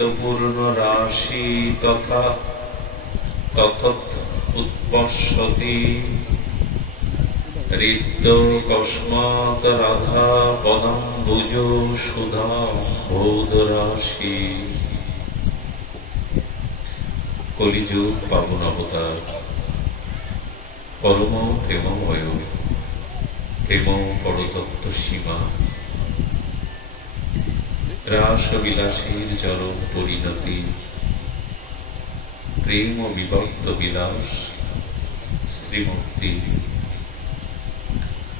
পূর্ণ রাশি তথা তথৎ উৎপশ্যতি হৃদ্য কস্মাৎ রাধা পদাম্বুজ সুধা বোধ রাশি। কলিযুগ পাবন অবতার, পরম প্রেমময়, প্রেম পরতত্ত্ব সীমা, রাস বিলাসীর চরম পরিণতি, প্রেম বিভক্ত বিলাস শ্রীমূর্তি,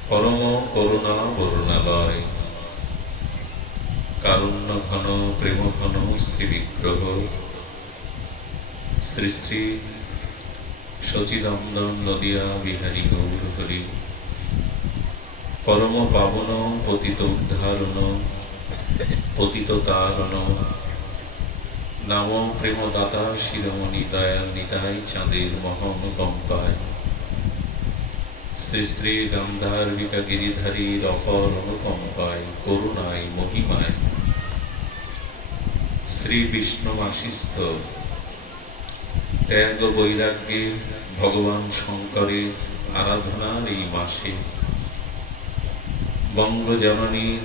পরম করুণা বরুণালয়, কারুণ্য ঘন প্রেম ঘন শ্রী বিগ্রহ শ্রী শ্রী সচিদানন্দন নদিয়া বিহারী গৌর হরি। পরম পাবন পতিত উদ্ধারণ পতিত তারণ নাম প্রেমদাতা শিরোমণি দয়াল নিতাই চাঁদের মহানুকম্পায় শ্রী শ্রী গান্ধার্বিকা গিরিধারীর অপর অনুকম্পায় করুণায় মহিমায় শ্রী বিষ্ণুমাসিস্থ ত্যাগ বৈরাগ্যের ভগবান শঙ্করের আরাধনার এই মাসে বঙ্গজননীর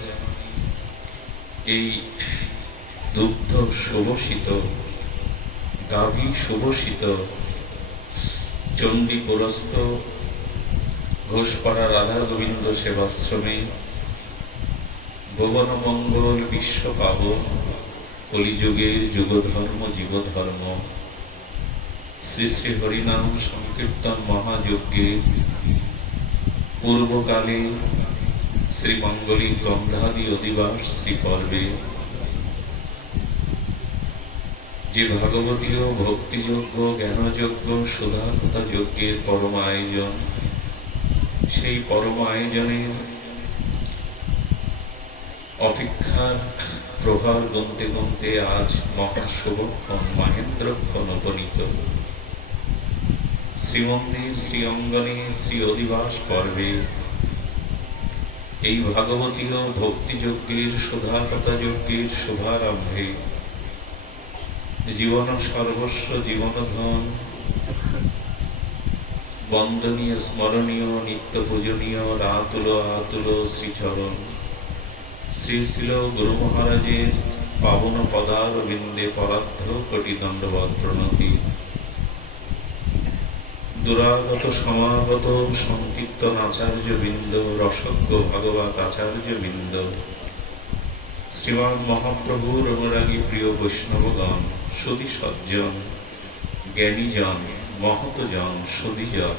এই দুগ্ধ সুভষিত গাভী সুভষিত চণ্ডী পুরস্থ ঘোষপাড়া রাধা গোবিন্দ সেবাশ্রমে ভুবন মঙ্গল বিশ্ব পাবন কলিযুগের যুগধর্ম জীবধর্ম শ্রী শ্রী হরিনাম সংকীর্তন মহাযজ্ঞের পূর্বকালে শ্রীমঙ্গলিক গন্ধাদি অধিবাস শ্রী পর্বে যে ভাগবতীয় ভক্তিযজ্ঞ জ্ঞানযজ্ঞ সুধাকথা যজ্ঞের পরম আয়োজন, সেই পরম আয়োজনের অপেক্ষার প্রভার গুনতে গুনতে আজ মহাশুভক্ষণ মহেন্দ্রক্ষণ উপনীত। শ্রীমন্দির শ্রী অঙ্গনে শ্রী অধিবাস পর্বে এই ভাগবতীয় ভক্তিযজ্ঞের সুধাকথা যজ্ঞের শুভারম্ভে জীবন সর্বস্ব জীবনধন বন্দনীয় স্মরণীয় নিত্য পূজনীয় রাতুল আতুল শ্রীচরণ শ্রী শিল গুরু মহারাজের পাবন পদার বিন্দে পরার্ধ কোটি দণ্ডবৎ প্রণতি। দুরাগত সমাগত সংকীর্তন আচার্য বৃন্দ, রসজ্ঞ ভাগবত আচার্য বৃন্দ, শ্রীমান মহাপ্রভুর অনুরাগী প্রিয় বৈষ্ণবগণ, সুধী সজ্জন, জ্ঞানীজন, মহতজন, সুধীজন,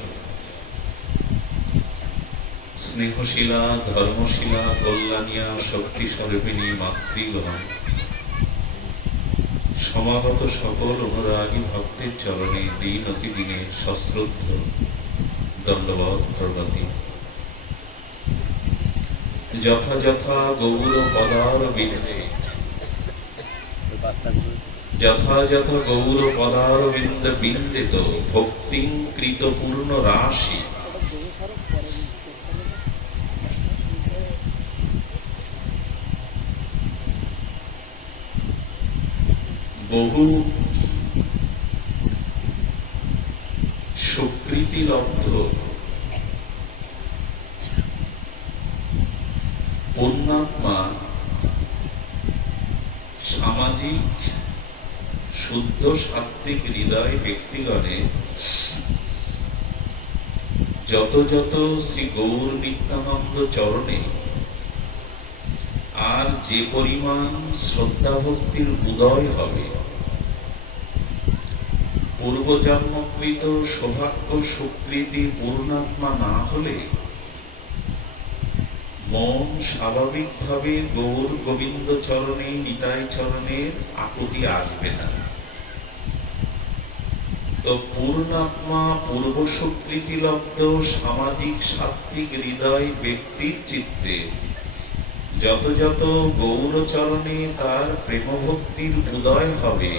স্নেহশীলা ধর্মশীলা কল্যাণিয়া শক্তি স্বরূপিণী মাতৃগণ, সমাগত সকল অনুরাগী ভক্তের চরণে দিন অতি দিনে সশ্রদ্ধ দণ্ডবৎ প্রণতি। যথাযথা গৌর পদার বিন্দে যথাযথ গৌর পদার বিন্দ বিন্দিত ভক্তিং কৃত পূর্ণ রাশি। বহু সুকৃতিলব্ধ পুণ্যাত্মা সামাজিক শুদ্ধ সাত্ত্বিক হৃদয় ব্যক্তিগণে যত যত শ্রী গৌর নিত্যানন্দ চরণে আর যে পরিমাণ শ্রদ্ধা ভক্তির উদয় হবে, পূর্বজন্মকৃত সৌভাগ্য সুকৃতি পূর্ণাত্মা না হলে মন স্বাভাবিকভাবে গৌর গোবিন্দ চরণে নিতাই চরণের আকুতি আসবে না। তো পূর্ণাত্মা পূর্ব সুকৃতিলব্ধ সামাজিক সাত্ত্বিক হৃদয় ব্যক্তির চিত্তে যত যত গৌরচরণে তার প্রেমভক্তির উদয় হবে,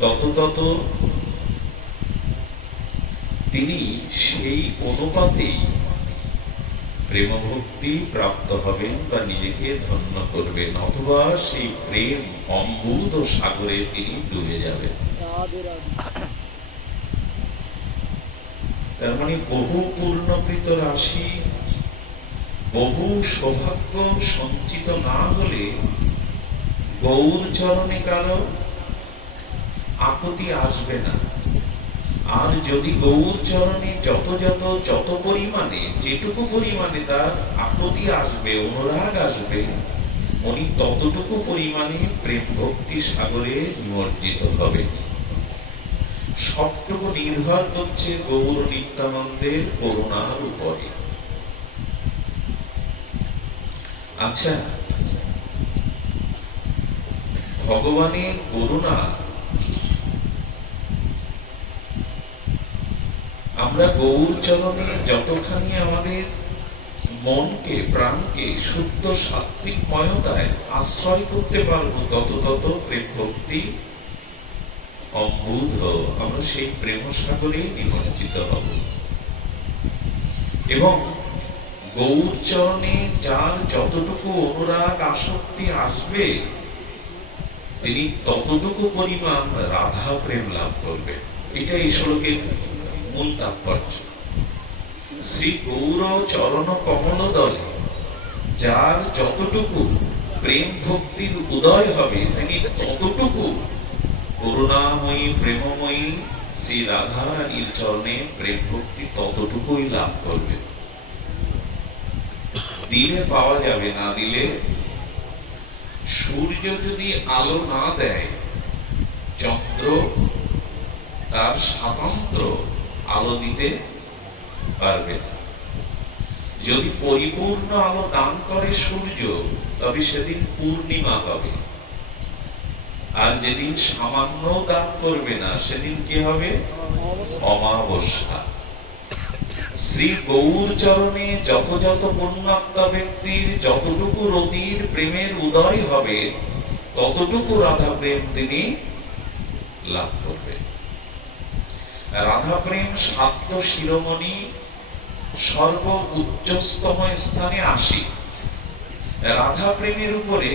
তত তত তিনি সেই অনুপাতেই প্রেম ভক্তি প্রাপ্ত হবেন বা নিজেকে ধন্য করবেন, অথবা সেই প্রেম অম্বুদ ও সাগরে তিনি ডুবে যাবেন। তার মানে বহু পূর্ণকৃত রাশি, বহু সৌভাগ্য সঞ্চিত না হলে গৌর চরণে কারো আপত্তি আসবে না। আর যদি গৌর চরণে যত পরিমাণে, যেটুকু পরিমাণে তার আপত্তি আসবে, অনুরাগ আসবে, উনি ততটুকু পরিমাণে প্রেম ভক্তি সাগরে নিমজ্জিত হবে। সবটুকু নির্ভর করছে গৌর নিত্যানন্দের করুণার উপরে। আচ্ছা, ভগবানের করুণা আমরা গৌর চরণে যতখানি আমাদের মনকে, প্রাণকে শুদ্ধ সাত্ত্বিকময়তায় আশ্রয় করতে পারবো, তত প্রেম ভক্তি অম্বুধ আমরা সেই প্রেম সাগরে নিমজ্জিত হব। এবং গৌর চরণে যার যতটুকু অনুরাগ আসক্তি আসবে, তিনি ততটুকু পরিমাণ রাধা প্রেম লাভ করবে। এটা এই শ্লোকের মূল তাৎপর্য। শ্রী গৌর চরণ কমল দলে যার যতটুকু প্রেম ভক্তির উদয় হবে, তিনি ততটুকু করুণাময়ী প্রেমময়ী শ্রী রাধা রানীর চরণে প্রেম ভক্তি ততটুকুই লাভ করবে। দিলে পাওয়া যাবে, না দিলে, সূর্য যদি আলো না দেয়, চন্দ্র তার স্বাতন্ত্র আলো দিতে পারবে না। যদি পরিপূর্ণ আলো দান করে সূর্য, তবে সেদিন পূর্ণিমা হবে। আর যেদিন সামান্য দান করবে না, সেদিন কি হবে? অমাবস্যা। শ্রী গৌর চরণে যত পুণ্যাত্মা ব্যক্তির যতটুকু রতির প্রেমের উদয় হবে, ততটুকু রাধা প্রেম তিনি লাভ করবে। রাধা প্রেম সাত্য শিরোমণি, সর্ব উচ্চস্তম স্থানে আসি। রাধা প্রেমের উপরে,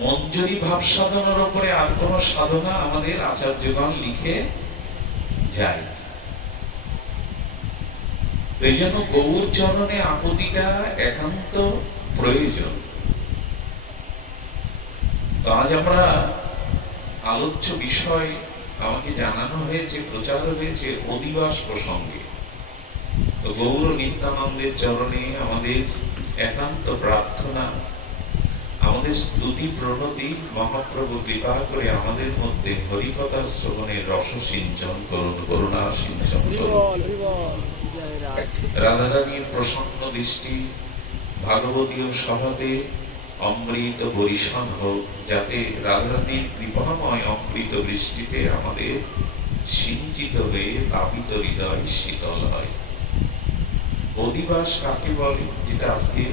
মঞ্জুরি ভাব সাধনার উপরে আর কোন সাধনা আমাদের আচার্যগণ লিখে যায়। এই জন্য গৌর চরণে আপত্তিটা একান্ত প্রয়োজন। তো আজ আমরা আলোচ্য বিষয় আমাকে জানানো হয়েছে, প্রচার হয়েছে অধিবাস প্রসঙ্গে। তো গৌর নিত্যানন্দের চরণে আমাদের একান্ত প্রার্থনা, আমাদের স্তুতি প্রণতি, মহাপ্রভু কৃপা করে আমাদের মধ্যে হরিকথা শ্রবণের রস সিঞ্চন করুন, করুণা সিঞ্চন করুন। রাধারানীর প্রসন্ন দৃষ্টি ভাগবতীয় সভাতে অমৃত বরিশন হোক, যাতে রাধারানীর কৃপাময় অমৃত বৃষ্টিতে আমাদের সিঞ্চিত হয়ে তাপিত হৃদয় শীতল হয়। অধিবাস কাকে বলে, যেটা আজকে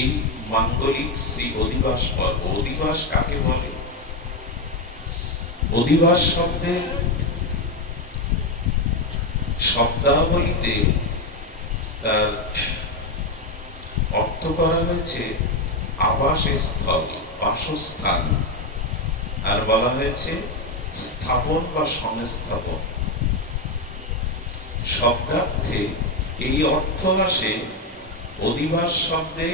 এই মাঙ্গলিক শ্রী অধিবাস পর্ব, অধিবাস কাকে বলে? অধিবাস শব্দের শব্দাবলীতে তার অর্থ করা হয়েছে আবাসস্থল, বাসস্থান, আর বলা হয়েছে স্থাপন বা সংস্থাপন। শব্দার্থে এই অর্থ আসে অধিবাস শব্দে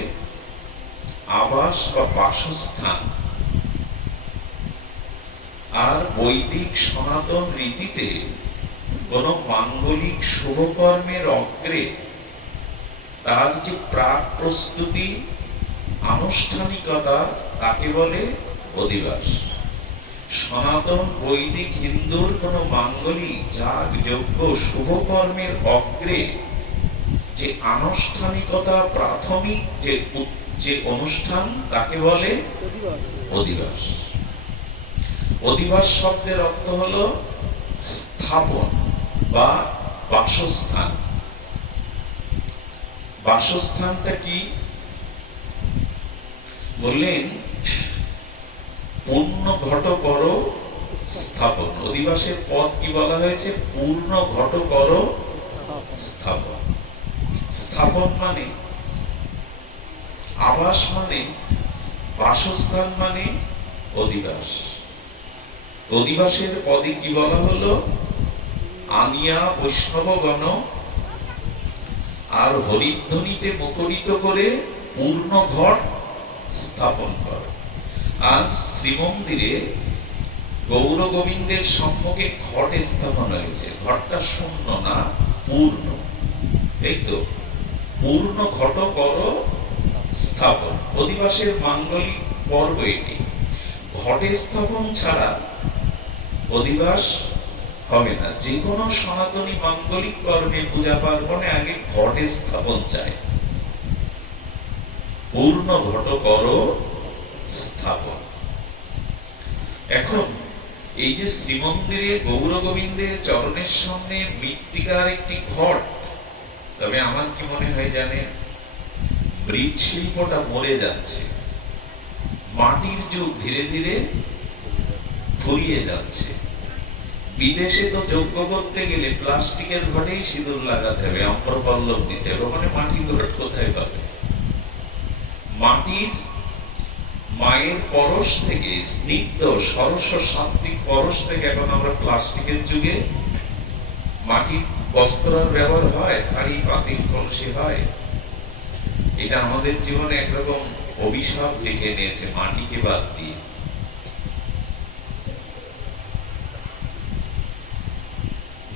আবাস বা বাসস্থান। আর বৈদিক সনাতন রীতিতে কোন মাঙ্গলিক শুভকর্মের অগ্রে তার যে প্রাক প্রস্তুতি, আনুষ্ঠানিকতা, তাকে বলে অধিবাস। সনাতন বৈদিক হিন্দুর কোন মাঙ্গলিক যাগ যজ্ঞ শুভকর্মের অগ্রে যে আনুষ্ঠানিকতা, প্রাথমিক যে অনুষ্ঠান, তাকে বলে অধিবাস। অধিবাস শব্দের অর্থ হলো স্থাপন বা বাসস্থান। বাসস্থানটা কি বললেন? পূর্ণ ঘট কর স্থাপন। অধিবাসের পদ কি বলা হয়েছে? পূর্ণ ঘট কর স্থাপন। স্থাপন মানে আবাস, মানে বাসস্থান, মানে অধিবাস। অধিবাসের পদে কি বলা হলো? আনিয়া বৈষ্ণবগণ আর হরিধ্বনিতে মুখরিত করে পূর্ণ ঘট স্থাপন কর। আর শ্রীমন্দিরে গৌর গোবিন্দের সম্মুখে ঘট স্থাপন হয়েছে। ঘটটা শূন্য না, পূর্ণ। এই তো, পূর্ণ ঘট কর স্থাপন। অধিবাসের মাঙ্গলিক পর্ব এটি। ঘটে স্থাপন ছাড়া অধিবাস হবে না। যে কোনো সনাতনী মাঙ্গলিক কর্মে, পূজা পার্বণে আগে ঘটে স্থাপন চাই। পূর্ণ ঘট কর স্থাপন। এখন এই যে শ্রীমন্দিরে গৌর গোবিন্দের চরণের সামনে মৃত্তিকার একটি ঘট, তবে আমার কি মনে হয় জানে, মৃৎশিল্পটা মরে যাচ্ছে। মাটির যুগ ধীরে ধীরে ফুরিয়ে যাচ্ছে। বিদেশে তো যজ্ঞ করতে গেলে প্লাস্টিকের ঘটেই সিঁদুর লাগাতে হবে, অম্রপল্লব দিতে হবে। ওখানে মাটির ঘট কোথায় পাবে? মাটির মায়ের পরশ থেকে, স্নিগ্ধ সরস সাত্বিক পরশ থেকে এখন আমরা প্লাস্টিকের যুগে মাটির বস্ত্রের ব্যবহার হয়, হাঁড়ি পাতিল কলসি হয়। এটা আমাদের জীবনে একরকম অভিশাপ ডেকে নিয়েছে, মাটিকে বাদ দিয়ে।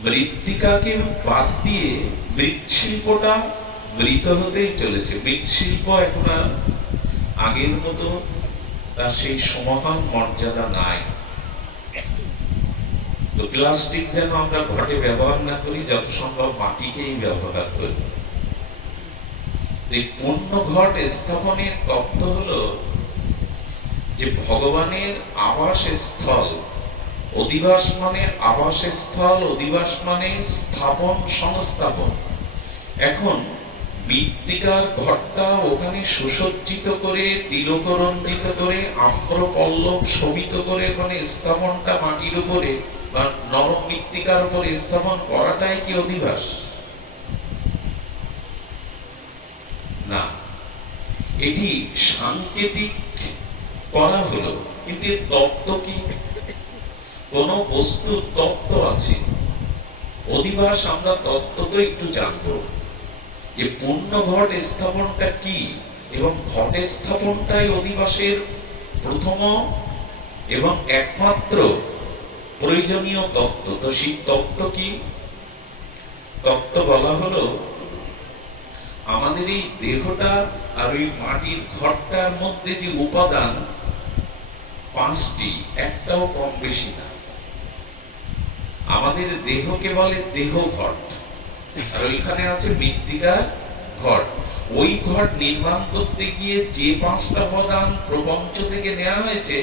মৃত্তিকাকে বাদ দিয়ে মৃৎশিল্পটা মৃত হতেই চলেছে। মৃৎশিল্প এখন আর আগের মতো তার সেই সমহান মর্যাদা নাই। তো প্লাস্টিক যেন আমরা ঘটে ব্যবহার না করি, যত সম্ভব মাটিকেই ব্যবহার করি। এই পূর্ণ ঘট স্থাপনের তত্ত্ব হলো যে ভগবানের আবাস স্থল। অধিবাস মানে আবাস স্থল, অধিবাস মানে স্থাপন, সংস্থাপন। এখন মৃত্তিকার ঘরটা ওখানে সুসজ্জিত করে, তিলকরঞ্জিত করে, আম্র পল্লব শোভিত করে ওখানে স্থাপনটা মাটির উপরে বা নরম মৃত্তিকার উপরে স্থাপন করাটাই কি অধিবাস? না, এটি সাংকেতিক করা হলো, কিন্তু এর তত্ত্ব কি? কোন বস্তুর তত্ত্ব আছে। অধিবাস আমরা তত্ত্ব তো একটু জানবো, যে পূর্ণ ঘট স্থাপনটা কি, এবং ঘট স্থাপনটাই অধিবাসের প্রথম এবং একমাত্র প্রয়োজনীয় তত্ত্ব। তো সেই তত্ত্ব কি? তত্ত্ব বলা হলো, আমাদের এই দেহটা আর ওই মাটির ঘরটার মধ্যে যে উপাদান 5টি, একটাও কম বেশি না। আমাদের দেহকে বলে দেহ ঘট, আর ওইখানে আছে মৃত্তিকার ঘট। ওই ঘট নির্মাণ করতে গিয়ে যে 5টা উপাদান প্রপঞ্চ থেকে নেওয়া হয়েছে,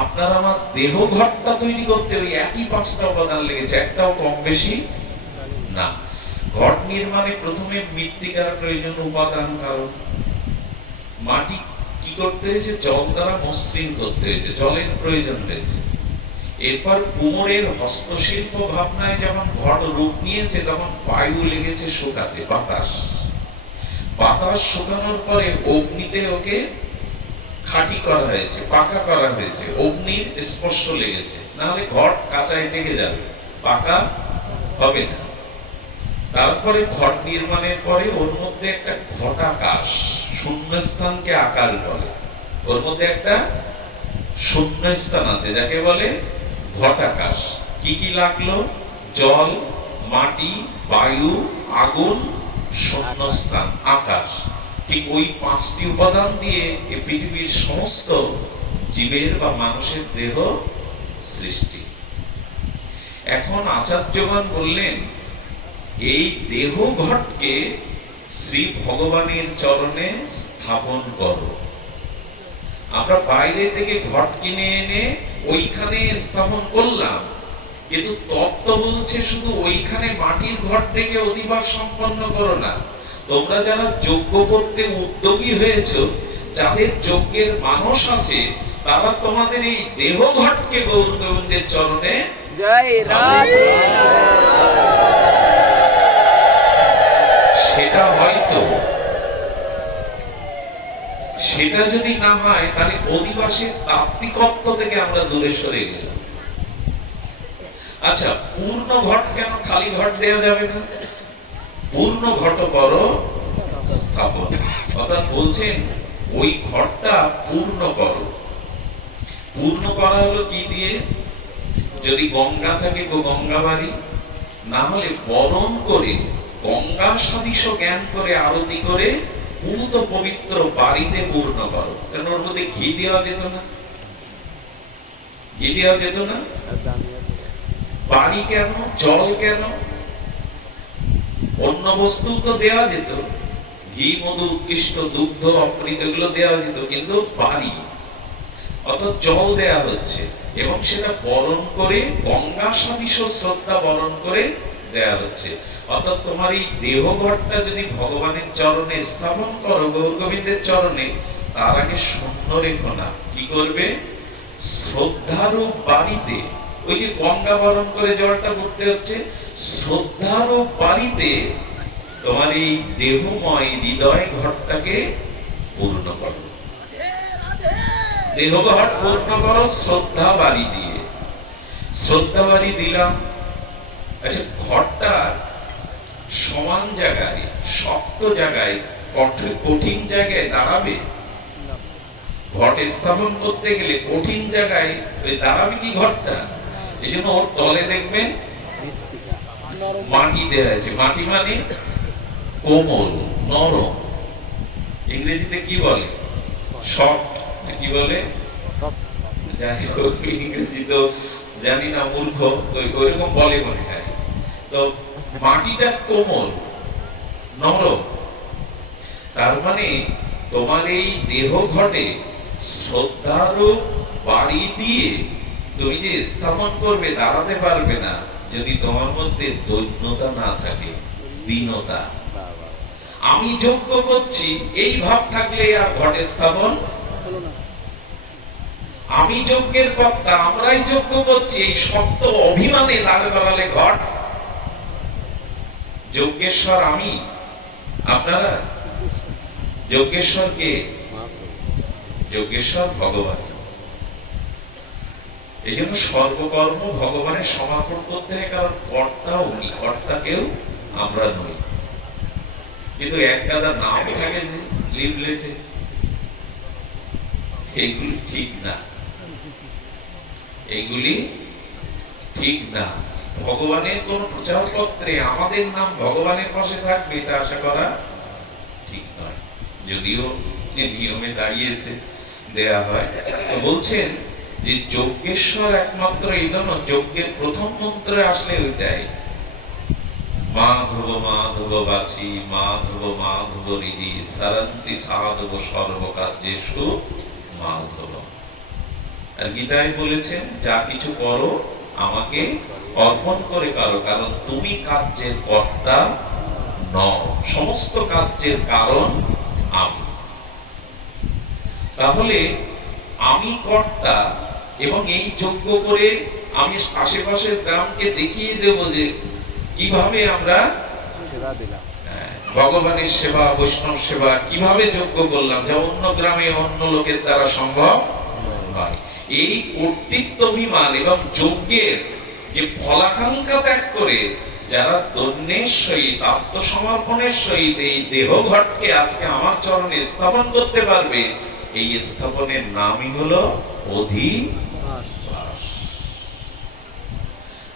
আপনার আমার দেহ ঘটটা তৈরি করতে ওই একই 5টা উপাদান লেগেছে, একটাও কম বেশি না। ঘট নির্মাণে প্রথমে মৃত্তিকার প্রয়োজন, উপাদান। কারণ মাটি কি করতে হয়েছে? জল দ্বারা মসৃণ করতে হয়েছে, জলের প্রয়োজন হয়েছে। এরপর কুমোরের হস্তশিল্প ভাবনায় যখন ঘট রূপ নিয়েছে, তখন বায়ু লেগেছে শুকাতে, বাতাস। বাতাস শুকানোর পরে অগ্নিতে ওকে খাঁটি করা হয়েছে, পাকা করা হয়েছে। অগ্নির স্পর্শ লেগেছে, নাহলে ঘট কাঁচায় থেকে যাবে, পাকা হবে না। তারপরে ঘট নির্মাণের পরে ওর মধ্যে একটা ঘটাকাশ, শূন্যস্থানকে আকার বলে, ওর মধ্যে একটা শূন্যস্থান আছে, যাকে বলে ঘটাকাশ। কি কি লাগলো? জল, মাটি, বায়ু, আগুন, শূন্যস্থান, আকাশ। ঠিক ওই 5টি উপাদান দিয়ে এই পৃথিবীর সমস্ত জীবের বা মানুষের দেহ সৃষ্টি। এখন আচার্যগণ বললেন, এই দেহ ঘটকে শ্রী ভগবানের চরণে স্থাপন করো। আমরা বাইরে থেকে ঘট কিনে এনে ওইখানে স্থাপন করলাম, কিন্তু তত্ত্ব বলছে শুধু ওইখানে মাটির ঘট রেখে অধিবাস সম্পন্ন করো না। তোমরা যারা যজ্ঞ করতে উদ্যোগী হয়েছো, যাদের যজ্ঞের মানস আছে, তারা তোমাদের এই দেহ ঘটকে গৌর গোবিন্দের চরণে সেটা হয়তো, সেটা যদি না হয় তাহলে অধিবাসীর তাত্ত্বিকত্ব থেকে আমরা দূরে সরে গেলাম। আচ্ছা, পূর্ণ ঘট কেন খালি ঘট দেয়া যাবে না? পূর্ণ ঘট করো স্থাপন, অর্থাৎ বলছেন ওই ঘটটা পূর্ণ করো। পূর্ণ করা হলো কি দিয়ে? যদি গঙ্গা থাকে গঙ্গা বাড়ি, না হলে বরণ করে গঙ্গা সদৃশ জ্ঞান করে আরতি করে পূত পবিত্র বাড়িতে পূর্ণ করো। কেন ওর মধ্যে ঘি দেওয়া যেত না? ঘি দেওয়া যেত না? বাড়ি কেন, জল কেন, অন্য বস্তু তো দেওয়া যেত, ঘি মধু উৎকৃষ্ট দুগ্ধ অমৃত এগুলো দেওয়া যেত, কিন্তু বাড়ি অর্থাৎ জল দেয়া হচ্ছে এবং সেটা বরণ করে গঙ্গা সদৃশ শ্রদ্ধা বরণ করে দেয়া হচ্ছে। অর্থাৎ তোমার এই দেহ ঘটটা যদি ভগবানের চরণে স্থাপন করো, গৌর গোবিন্দের চরণে, তার আগে শূন্য রেখো না। কি করবে? শ্রদ্ধারূপ বাড়িতে, ওই যে গঙ্গা বরণ করে জলটা করতে হচ্ছে, শ্রদ্ধারূপ বাড়িতে তোমার এই দেহময় হৃদয় ঘটটাকে পূর্ণ করো। দেহ ঘট পূর্ণ করো শ্রদ্ধা বাড়ি দিয়ে। শ্রদ্ধা বাড়ি দিলাম। আচ্ছা, ঘরটা সমান জায়গায়, শক্ত জায়গায়, কঠিন জায়গায় দাঁড়াবে? ঘট স্থাপন করতে গেলে কঠিন জায়গায় দাঁড়াবে কি ঘরটা? এই জন্য ওর তলে দেখবেন মাটি দেওয়া আছে। মাটি মানে কোমল, নরম। ইংরেজিতে কি বলে? সফট, কি বলে? যাই হোক, ইংরেজি তো জানি না, মূর্খ, তো ওইরকম বলে মনে হয়। তো মাটিটা কোমল, নরম, তার মানে তোমার এই দেহ ঘটে শ্রদ্ধারূপ বাড়ি দিয়ে তুমি যে স্থাপন করবে, দাঁড়াতে পারবে না যদি তোমার মধ্যে দৈন্যতা না থাকে, দীনতা। আমি যজ্ঞ করছি এই ভাব থাকলে আর ঘটে স্থাপন। আমি যজ্ঞের কর্তা, আমরাই যজ্ঞ করছি, এই শক্ত অভিমানে দাঁড়ে দাঁড়ালে ঘট। যজ্ঞেশ্বর আমি, আপনারা। যজ্ঞেশ্বর কে? যজ্ঞেশ্বর ভগবান। এই জন্য সর্বকর্ম ভগবানের সমর্পণ করতে হয়, কারণ কর্তা উনি, কর্তা কেউ আমরা নই। কিন্তু এক গাদা নাম থাকে যে লিফলেটে, এইগুলি ঠিক না, এইগুলি ঠিক না। ভগবানের কোন প্রচারপত্রে আমাদের নাম ভগবানের পাশে থাকবে এটা আশা করা ঠিক নয়, যদিও নিয়মে দাঁড়িয়েছে, দেয়া হয়। তো বলছেন যে যজ্ঞেশ্বর একমাত্র এই জন্য যজ্ঞের প্রথম মন্ত্রে আসলে ওইটাই, মাধব মাধব বাছি, মাধব মাধব হৃদি, সারন্তি সাধব সর্বকার্যেষু মাধব। আর গীতায় বলেছেন, যা কিছু করো আমাকে অর্পণ করে করো, কারণ তুমি কার্যের কর্তা নও, সমস্ত কার্যের কারণ আমি। তাহলে আমি কর্তা, এবং এই যজ্ঞ করে আমি আশেপাশের গ্রামকে দেখিয়ে দেব যে কিভাবে আমরা ভগবানের সেবা, বৈষ্ণব সেবা কিভাবে যজ্ঞ করলাম, যা অন্য গ্রামে অন্য লোকের দ্বারা সম্ভব নয়। এই কর্তৃত্ব অভিমান এবং যজ্ঞের যে ফলাকাঙ্ক্ষা ত্যাগ করে যারা দন্যের সহিত, আত্মসমর্পণের সহিত এই দেহ ঘটকে আজকে আমার চরণে স্থাপন করতে পারবে, এই স্থাপনের নামই হলো অধিবাস।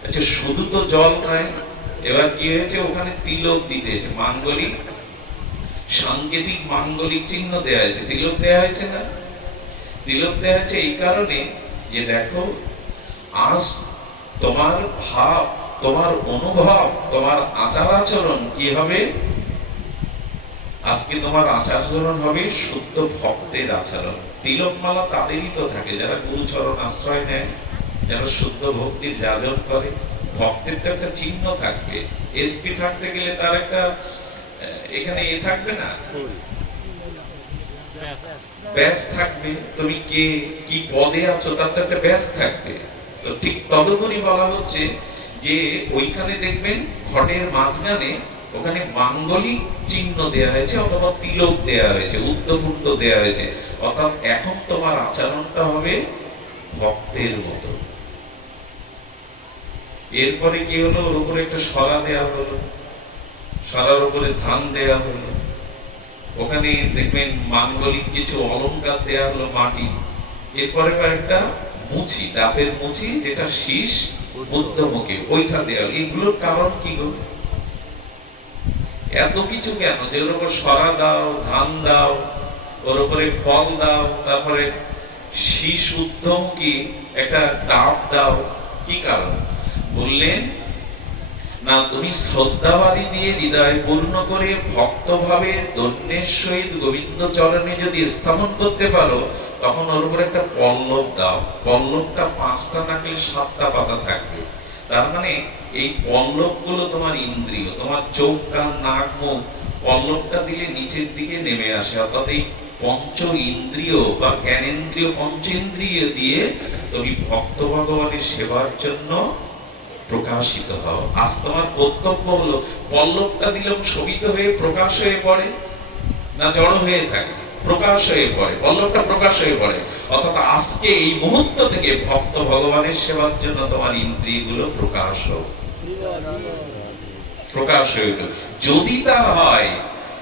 আচ্ছা, শুধু তো জল নয়, এবার কি হয়েছে, ওখানে তিলক দিতেছে, মাঙ্গলিক, সাংকেতিক মাঙ্গলিক চিহ্ন দেওয়া হয়েছে, তিলক দেওয়া হয়েছে না? তিলক দেওয়া হয়েছে এই কারণে যে দেখো, আজ তোমার ভাব, তোমার অনুভব, তোমার আচার আচরণ কি হবে? আজকে তোমার আচার আচরণ হবে শুদ্ধ ভক্তের আচরণ। তিলক মালা তাদেরই তো থাকে যারা গুরুচরণ আশ্রয় নেয়, যারা শুদ্ধ ভক্তির যাজন করে। ভক্তের তো একটা চিহ্ন থাকবে, এসপি থাকতে গেলে তার একটা এখানে এ থাকবে না, ব্যাস থাকবে, তুমি কে, কি পদে আছো তার তো একটা ব্যাস থাকবে। তো ঠিক তদুপরি বলা হচ্ছে যে ওইখানে দেখবেন ঘটের মাঝখানে ওখানে মাঙ্গলিক চিহ্ন দেয়া হয়েছে অথবা তিলক দেয়া হয়েছে, উদ্যপুণ্ড দেয়া হয়েছে, অর্থাৎ এখন তোমার আচরণটা হবে ভক্তের মতো। এরপরে কি হলো, ওর উপরে একটা সরা দেয়া হলো, সরার উপরে ধান দেয়া হলো, ওখানে দেখবেন মাঙ্গলিক কিছু অলংকার দেয়া হলো মাটি। এরপরে একটা মুচি, ডাবের মুচি, যেটা শীষ ঊর্ধ্বমুখী, ওইটা দেয়া হলো। এগুলোর কারণ কি গো? এত কিছু কেন? যে ওর উপর সরা দাও, ধান দাও, ওর উপরে ফল দাও, তারপরে শীষ ঊর্ধ্বমুখী একটা ডাব দাও, কি কারণ? বললেন না, তুমি শ্রদ্ধাবাদী দিয়ে হৃদয় পূর্ণ করে ভক্তভাবে দন্যের সহিত গোবিন্দ চরণে যদি স্থাপন করতে পারো, তখন ওর উপর একটা পল্লব দাও। পল্লবটা 5টা না কি 7টা পাতা থাকবে। তার মানে এই পল্লব গুলো তোমার ইন্দ্রিয়, তোমার চোখ, কান, নাক, মুখ, পল্লবটা দিলে নিচের দিকে নেমে আসে। অর্থাৎ এই পঞ্চ ইন্দ্রিয় বা জ্ঞানেন্দ্রিয়, পঞ্চেন্দ্রিয় দিয়ে তুমি ভক্ত ভগবানের সেবার জন্য প্রকাশিত হও। আজ তোমার কর্তব্য হলো পল্লবটা দিলাম শোভিত হয়ে প্রকাশ হয়ে পড়ে না জড় হয়ে থাকে? প্রকাশ হয়ে পড়ে, পল্লবটা প্রকাশ হয়ে পড়ে। অর্থাৎ আজকে এই মুহূর্ত থেকে ভক্ত ভগবানের সেবার জন্য তোমার ইন্দ্রিয়গুলো প্রকাশ হোক, প্রকাশ হইল। যদি তা হয়,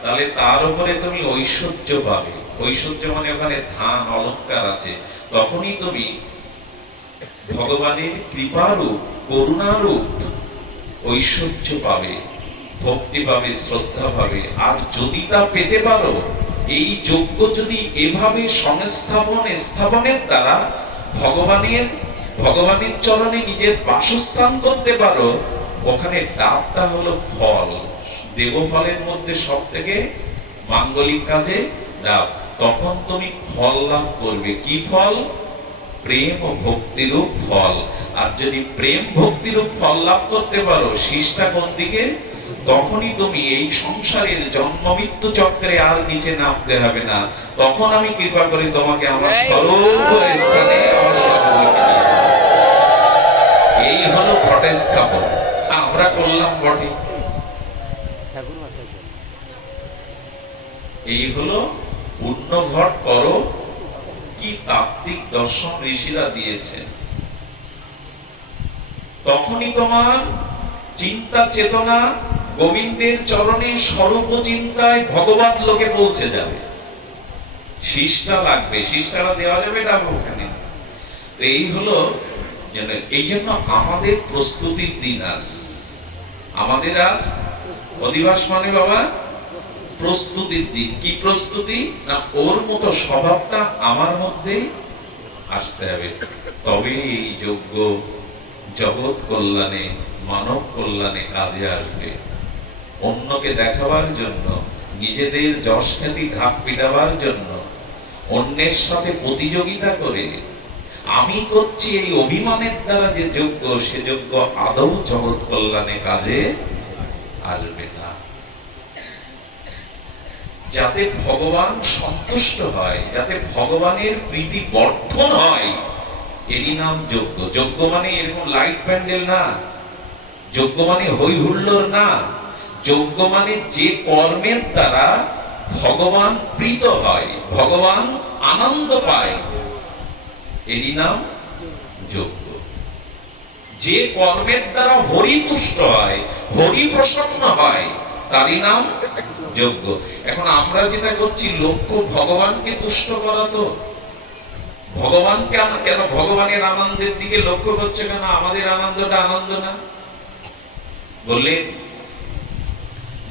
তাহলে তার উপরে তুমি ঐশ্বর্য পাবে। ঐশ্বর্য মানে ওখানে ধান অলংকার আছে। তখনই তুমি ভগবানের কৃপারূপ, করুণারূপ ঐশ্বর্য পাবে, ভক্তি পাবে, শ্রদ্ধা পাবে। আর যদি তা পেতে পারো, এই যজ্ঞ যদি এভাবে স্থাপনের দ্বারা ভগবানের চরণে নিজের বাসস্থান করতে পারো, ওখানে ডাবটা হলো ফল, দেবফলের মধ্যে সব থেকে মাঙ্গলিক কাজে ডাব। তখন তুমি ফল লাভ করবে। কি ফল? প্রেম ও ভক্তিরূপ ফল। আর যদি প্রেম ভক্তিরূপ ফল লাভ করতে পারো, শীষটা কোন দিকে? তখনই তুমি এই সংসারের জন্ম মৃত্যু চক্রে আর নিচে নামতে হবে না। তখন আমি কৃপা করে তোমাকে আমার সর্বস্থানে এই হলো ঘটস্থাপন। আমরা করলাম বটে, এই হলো পূর্ণ ঘট করো, কি তাত্ত্বিক দর্শন ঋষিরা দিয়েছেন। তখনই তোমার চিন্তা চেতনা গোবিন্দের চরণে স্বরূপ চিন্তায় ভগবত লোকে পৌঁছে যাবে। শীষটা লাগবে, শীষটা দেওয়া যাবে না ওখানে। এই হলো, এই জন্য আমাদের প্রস্তুতির দিন আজ। আমাদের আজ অধিবাস মানে বাবা প্রস্তুতির দিন। কি প্রস্তুতি? না, ওর মতো স্বভাবটা আমার মধ্যেই আসতে হবে। তবে এই যজ্ঞ জগৎ কল্যাণে, মানব কল্যাণে কাজে আসবে। অন্যকে দেখাবার জন্য, নিজেদের যশ খ্যাতি ঢাক পিটাবার জন্য, অন্যের সাথে প্রতিযোগিতা করে আমি করছি এই অভিমানের দ্বারা যে যজ্ঞ, সে যজ্ঞ আদৌ জগৎ কল্যাণে কাজে আসবে না। যাতে ভগবান সন্তুষ্ট হয়, যাতে ভগবানের প্রীতি বর্ধন হয়, এরই নাম যজ্ঞ। যজ্ঞ মানে এরকম লাইট প্যান্ডেল না, যজ্ঞ মানে হই হুল্লোড় না। যজ্ঞ মানে যে কর্মের দ্বারা ভগবান প্রীত হয়, ভগবান আনন্দ পায়, এরই নাম যজ্ঞ। যে কর্মের দ্বারা হরি তুষ্ট হয়, হরি প্রসন্ন হয়, তারই নাম যজ্ঞ। এখন আমরা যেটা করছি, লক্ষ্য ভগবানকে তুষ্ট করা। তো ভগবান কেন ভগবানের আনন্দের দিকে লক্ষ্য করছে কেন? আমাদের আনন্দটা আনন্দ না? বললে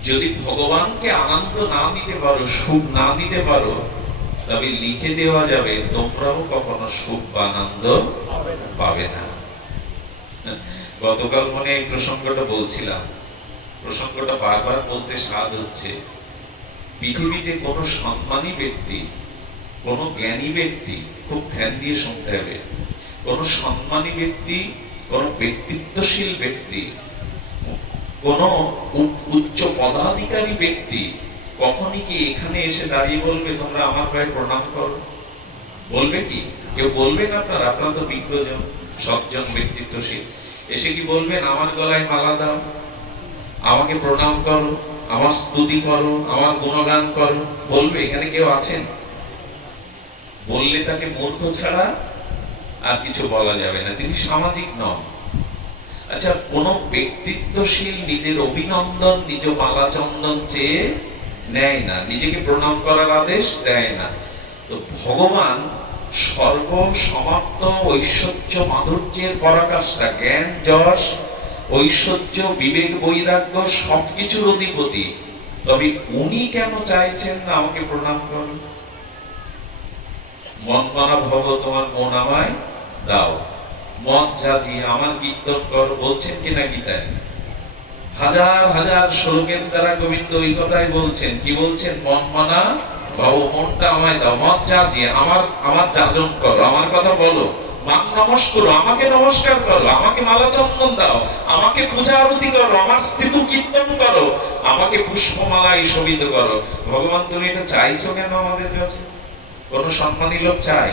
যদি ভগবানকে আনন্দ না দিতে পারো, সুখ না দিতে পারো, তবে লিখে দেওয়া যাবে তোমরাও কখনো সুখ বা আনন্দ পাবে না। গতকাল মনে এই প্রসঙ্গটা বলছিলাম, প্রসঙ্গটা বারবার বলতে স্বাদ হচ্ছে। পৃথিবীতে কোনো সম্মানী ব্যক্তি, কোনো জ্ঞানী ব্যক্তি, খুব ধ্যান দিয়ে শুনতে হবে, কোনো সম্মানী ব্যক্তি, কোনো ব্যক্তিত্বশীল ব্যক্তি, কোনো উচ্চ পদাধিকারী ব্যক্তি কখনই কি এখানে এসে দাঁড়িয়ে বলবে তোমরা আমার পায়ে প্রণাম করো? বলবে কি? কেউ বলবেন? আপনারা তো বিজ্ঞজন, সজ্জন, ব্যক্তিত্বশীল, এসে কি বলবেন আমার গলায় মালা দাও? আমাকে প্রণাম করো, আমার স্তুতি করো, আমার গুণগান করো, বলবে? এখানে কেউ আছেন? বললে তাকে মূর্খ ছাড়া আর কিছু বলা যাবে না, তিনি সামাজিক নন। আচ্ছা, কোন ব্যক্তিত্বশীল নিজের অভিনন্দন, নিজ মালা চন্দন চেয়ে নেয় না, নিজেকে প্রণাম করার আদেশ দেয় না। তো ভগবান সর্বসমাপ্ত ঐশ্বর্য মাধুর্যের পরাকাষ্ঠা, জ্ঞান যশ ঐশ্বর্য বিবেক বৈরাগ্য সবকিছুর অধিপতি, তবে উনি কেন চাইছেন না আমাকে প্রণাম করো? মন মানা ভব, তোমার মন আমায় দাও, মন সাজিয়ে আমার কীর্তন করো, বলছেন কিনা গীতায়? হাজার হাজার শ্লোকের দ্বারা গোবিন্দ ওই কথাই বলছেন। কি বলছেন? মন মানা ভব, মনটা আমায় দাও, মন সাজিয়ে আমার যাজন করো, আমার কথা বলো, মান নমস্কার, আমাকে নমস্কার করো, আমাকে মালা চন্দন দাও, আমাকে পূজা আরতি করো, আমার স্থিতু কীর্তন করো, আমাকে পুষ্পমালায় শোভিত করো। ভগবান, তুমি এটা চাইছো কেন আমাদের কাছে? কোন সম্মানী লোক চাই?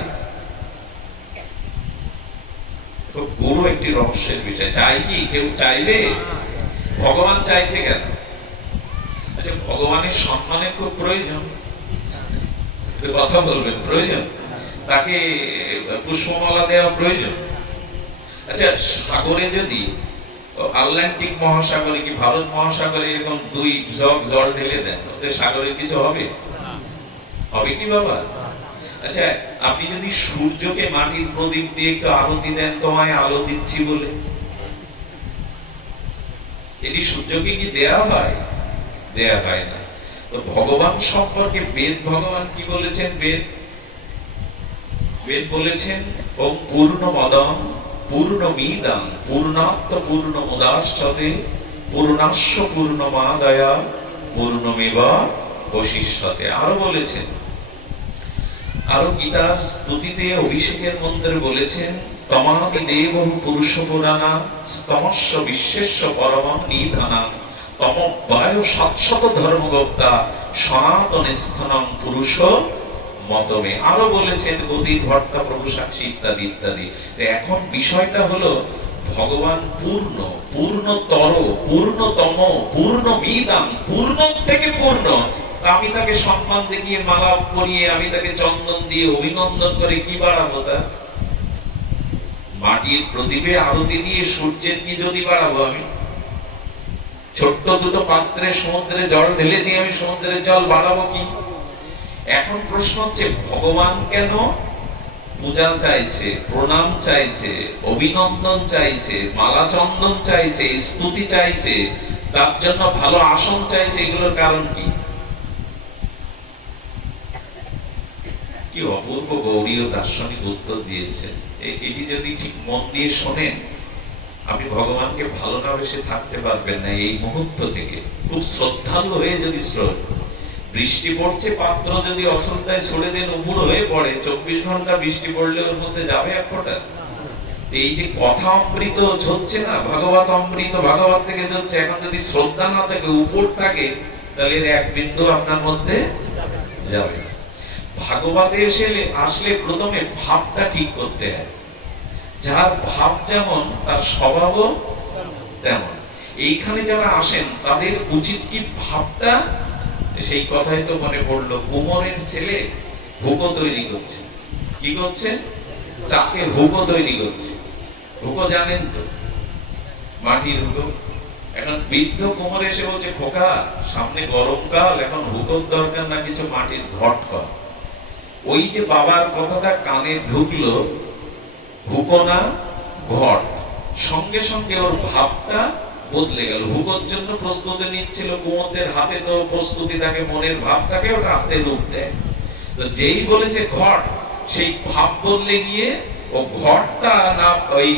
খুব গুরু একটি রহস্যের বিষয়। চাই কি কেউ? চাইবে? ভগবান চাইছে কেন? আচ্ছা, ভগবানের সম্মানের খুব প্রয়োজন, কথা বলবেন, প্রয়োজন? তাকে পুষ্পমালা দেওয়া প্রয়োজন? আচ্ছা, সাগরে যদি আটলান্টিক মহাসাগরে কি ভারত মহাসাগরে এরকম 2 জগ জল ঢেলে দেন, ওতে সাগরের কিছু হবে? হবে কি বাবা? আচ্ছা, আপনি যদি সূর্যকে মাটির প্রদীপ দিয়ে একটু আরতি দেন, তোমায় আলো দিচ্ছি বলে, এটি সূর্যকে কি দেয়া হয়? দেয়া হয় না। তো ভগবান সম্পর্কে বেদ, ভগবান কি বলেছেন? বেদ বলেছেন, ওম পূর্ণমদং পূর্ণমিদং পূর্ণাৎ পূর্ণমুদাচ্যতে পূর্ণাস্য পূর্ণমাদায়া পূর্ণমেবাবশিষ্যতে। আরো বলেছেন, আরো গীতার স্তুতিতে অভিষেকের মন্ত্রে বলেছেন, তমাদি দেব পুরুষ পুরাণা স্তমস্য বিশ্বেশ্ব পরমং নিধানাং তমব্যায় শাশ্বত ধর্মগুপ্তা সনাতন স্থানং পুরুষ মতমে। আরো বলেছেন গতির ভর্তা প্রভু সাক্ষী ইত্যাদি ইত্যাদি। এখন বিষয়টা হলো, ভগবান পূর্ণ, পূর্ণতর, পূর্ণতম, পূর্ণমিদাং, পূর্ণ থেকে পূর্ণ। আমি তাকে সম্মান দেখিয়ে মালা পরিয়ে, আমি তাকে চন্দন দিয়ে অভিনন্দন করে কি বাড়াবো? তার মাটির প্রদীপে আরতি দিয়ে সূর্যের কি যদি বাড়াবো? আমি ছোট্ট দুটো পাত্রে সমুদ্রে জল ঢেলে দিয়ে আমি সমুদ্রের জল বাড়াবো কি? এখন প্রশ্ন হচ্ছে, ভগবান কেন পূজা চাইছে, প্রণাম চাইছে, অভিনন্দন চাইছে, মালা চন্দন চাইছে, স্তুতি চাইছে, তার জন্য ভালো আসন চাইছে? এগুলোর কারণ কি? কি অপূর্ব গৌড়ীয় দার্শনিক উত্তর দিয়েছেন। এটি যদি ঠিক মন দিয়ে শোনেন, আপনি ভগবানকে ভালো না বেশি থাকতে পারবেন না এই মুহূর্ত থেকে। খুব শ্রদ্ধালু হয়ে যদি বৃষ্টি পড়ছে, পাত্র যদি অশ্রদ্ধায় ছড়ে দেন, উবুড় হয়ে পড়ে, 24 ঘন্টা বৃষ্টি পড়লে ওর মধ্যে যাবে এক ফোঁটা? এই যে কথা অমৃত হচ্ছে না, ভাগবত অমৃত ভাগবত থেকে হচ্ছে, এখন যদি শ্রদ্ধা না থাকে, উপর থাকে, তাহলে এর এক বিন্দু আপনার মধ্যে যাবে না। ভাগবতে আসলে প্রথমে ভাবটা ঠিক করতে হয়। যার ভাব যেমন, তার স্বভাবও তেমন। এইখানে যারা আসেন, তাদের উচিত কি ভাবটা? সেই কথাই তো মনে পড়লো, কুমোরের ছেলে হুকো তৈরি করছে। কি করছে? চাকে হুকো তৈরি করছে। হুকো জানেন তো, মাটির হুকো। এখন বৃদ্ধ কুমোর এসে বলছে, খোকা, সামনে গরমকাল, এখন হুকোর দরকার না, কিছু মাটির ঘট কর। ওই যে বাবার কথাটা কানে ঢুকলো, হুকো না ঘট, সঙ্গে সঙ্গে ওর ভাবটা বদলে গেল। হুকোর জন্য প্রস্তুতি নিচ্ছিল, কুমোরদের হাতে তো প্রস্তুতি থাকে, মনের ভাব থাকে, ওটা হাতে রূপ দেয়। তো যেই বলেছে ঘট, সেই ভাব বদলে গিয়ে ও ঘটটা না, ওই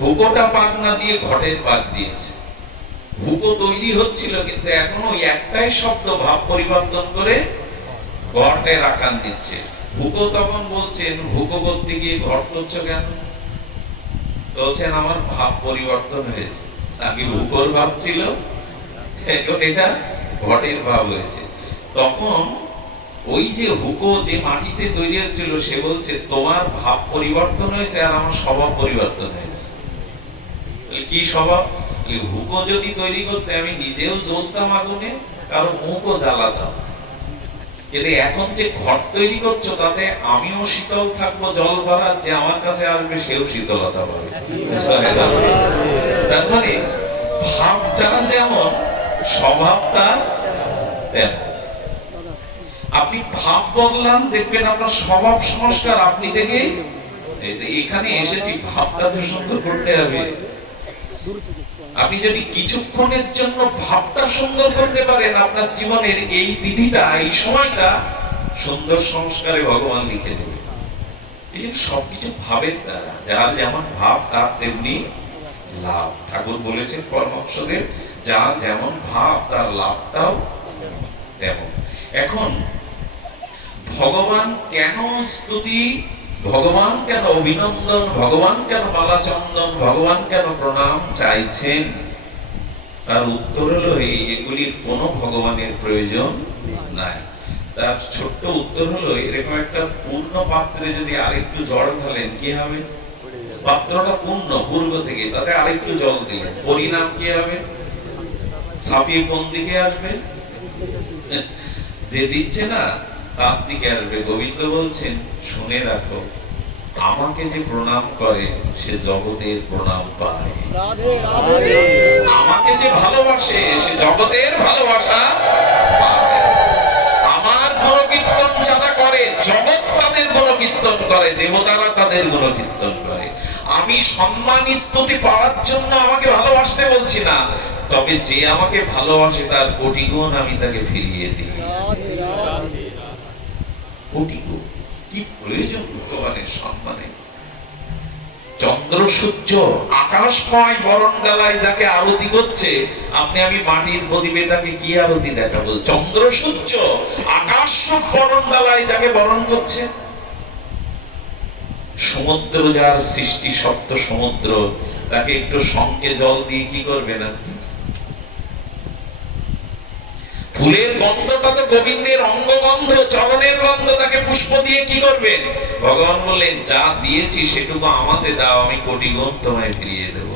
হুকোটা পাক না দিয়ে ঘটের পাক দিয়েছে। হুকো তৈরি হচ্ছিল, কিন্তু এখন ওই একটাই শব্দ ভাব পরিবর্তন করে ঘটের আকার দিচ্ছে। হুকো তখন বলছেন, হুকো করতে গিয়ে ঘট করছো কেন? বলছেন, আমার ভাব পরিবর্তন হয়েছে। আগে হুকোর ভাব ছিল, এটা ঘটের ভাব হয়েছে। তখন ওই যে হুকো যে মাটিতে তৈরি হচ্ছিল, সে বলছে, তোমার ভাব পরিবর্তন হয়েছে আর আমার স্বভাব পরিবর্তন হয়েছে। কি স্বভাব? এই হুকো যদি তৈরি করতে আমি নিজেও জ্বলতাম আগুনে, কারো মুখও জ্বালাতাম। কিন্তু এখন যে ঘর তৈরি করছো তাতে আমিও শীতল থাকবো, জল ভরা যে আমার কাছে আসবে সেও শীতলতা পাবে। তার মানে ভাব যার যেমন স্বভাব তার তেমন। আপনি ভাব বদলান, দেখবেন আপনার স্বভাব সংস্কার আপনি থেকেই। এখানে এসেছি ভাবটা তো সুন্দর করতে হবে। আপনি যদি কিছুক্ষণের জন্য ভাবটা সুন্দর করতে পারেন, আপনার জীবনের এই তিথিটা, এই সময়টা সুন্দর সংস্কারে ভগবান লিখে দেবে। এই যে সবকিছু ভাবের দ্বারা, যার যেমন ভাব তার তেমনি লাভ। ঠাকুর বলেছেন পরমহংসদেব, যার যেমন ভাব তার লাভটাও তেমন। এখন ভগবান কেন স্তুতি, ভগবান কেন অভিনন্দন, ভগবান কেন মালা চন্দন, ভগবান কেন প্রণাম চাইছেন, তার উত্তর হলো এগুলির কোনো ভগবানের প্রয়োজন নাই। তার ছোট্ট উত্তর হলো, এরকম একটা পূর্ণ পাত্রে যদি আরেকটু জল ঢালেন কি হবে? পাত্রটা পূর্ণ পূর্ব থেকে, তাতে আরেকটু জল দিলেন, পরিণাম কি হবে? ছাপিয়ে কোন দিকে আসবে? যে দিচ্ছে না তার দিকে আসবে। গোবিন্দ বলছেন, শুনে রাখো, আমাকে যে প্রণাম করে সে জগতের প্রণাম পায়, আমাকে যে ভালোবাসে সে জগতের ভালোবাসা পায়। আমার গুণকীর্তন যারা করে, জগৎ তাদের গুণকীর্তন করে, দেবতারা তাদের গুণকীর্তন করে। আমি সম্মান স্তুতি পাওয়ার জন্য আমাকে ভালোবাসতে বলছি না, তবে যে আমাকে ভালোবাসে তার কোটি গুণ আমি তাকে ফিরিয়ে দিই। কোটি গুণ কি প্রয়োজন ভগবানের সম্মানে? চন্দ্র সূর্য আকাশময় বরণ ডালায় যাকে আরতি করছে, আপনি আমি মাটির প্রদীপে তাকে কি আরতি দেখাবো? চন্দ্র সূর্য আকাশ বরণ ডালায় যাকে বরণ করছে, সমুদ্র যার সৃষ্টি, সপ্ত সমুদ্র, তাকে একটু শঙ্কে জল দিয়ে কি করবেন আপনি? ফুলের গন্ধটা তো গোবিন্দের অঙ্গগন্ধ, চরণের গন্ধ, তাকে পুষ্প দিয়ে কি করবেন? ভগবান বললেন, যা দিয়েছি সেটুকু আমাদের দাও, আমি কোটি গুণ তোমায় ফিরিয়ে দেব।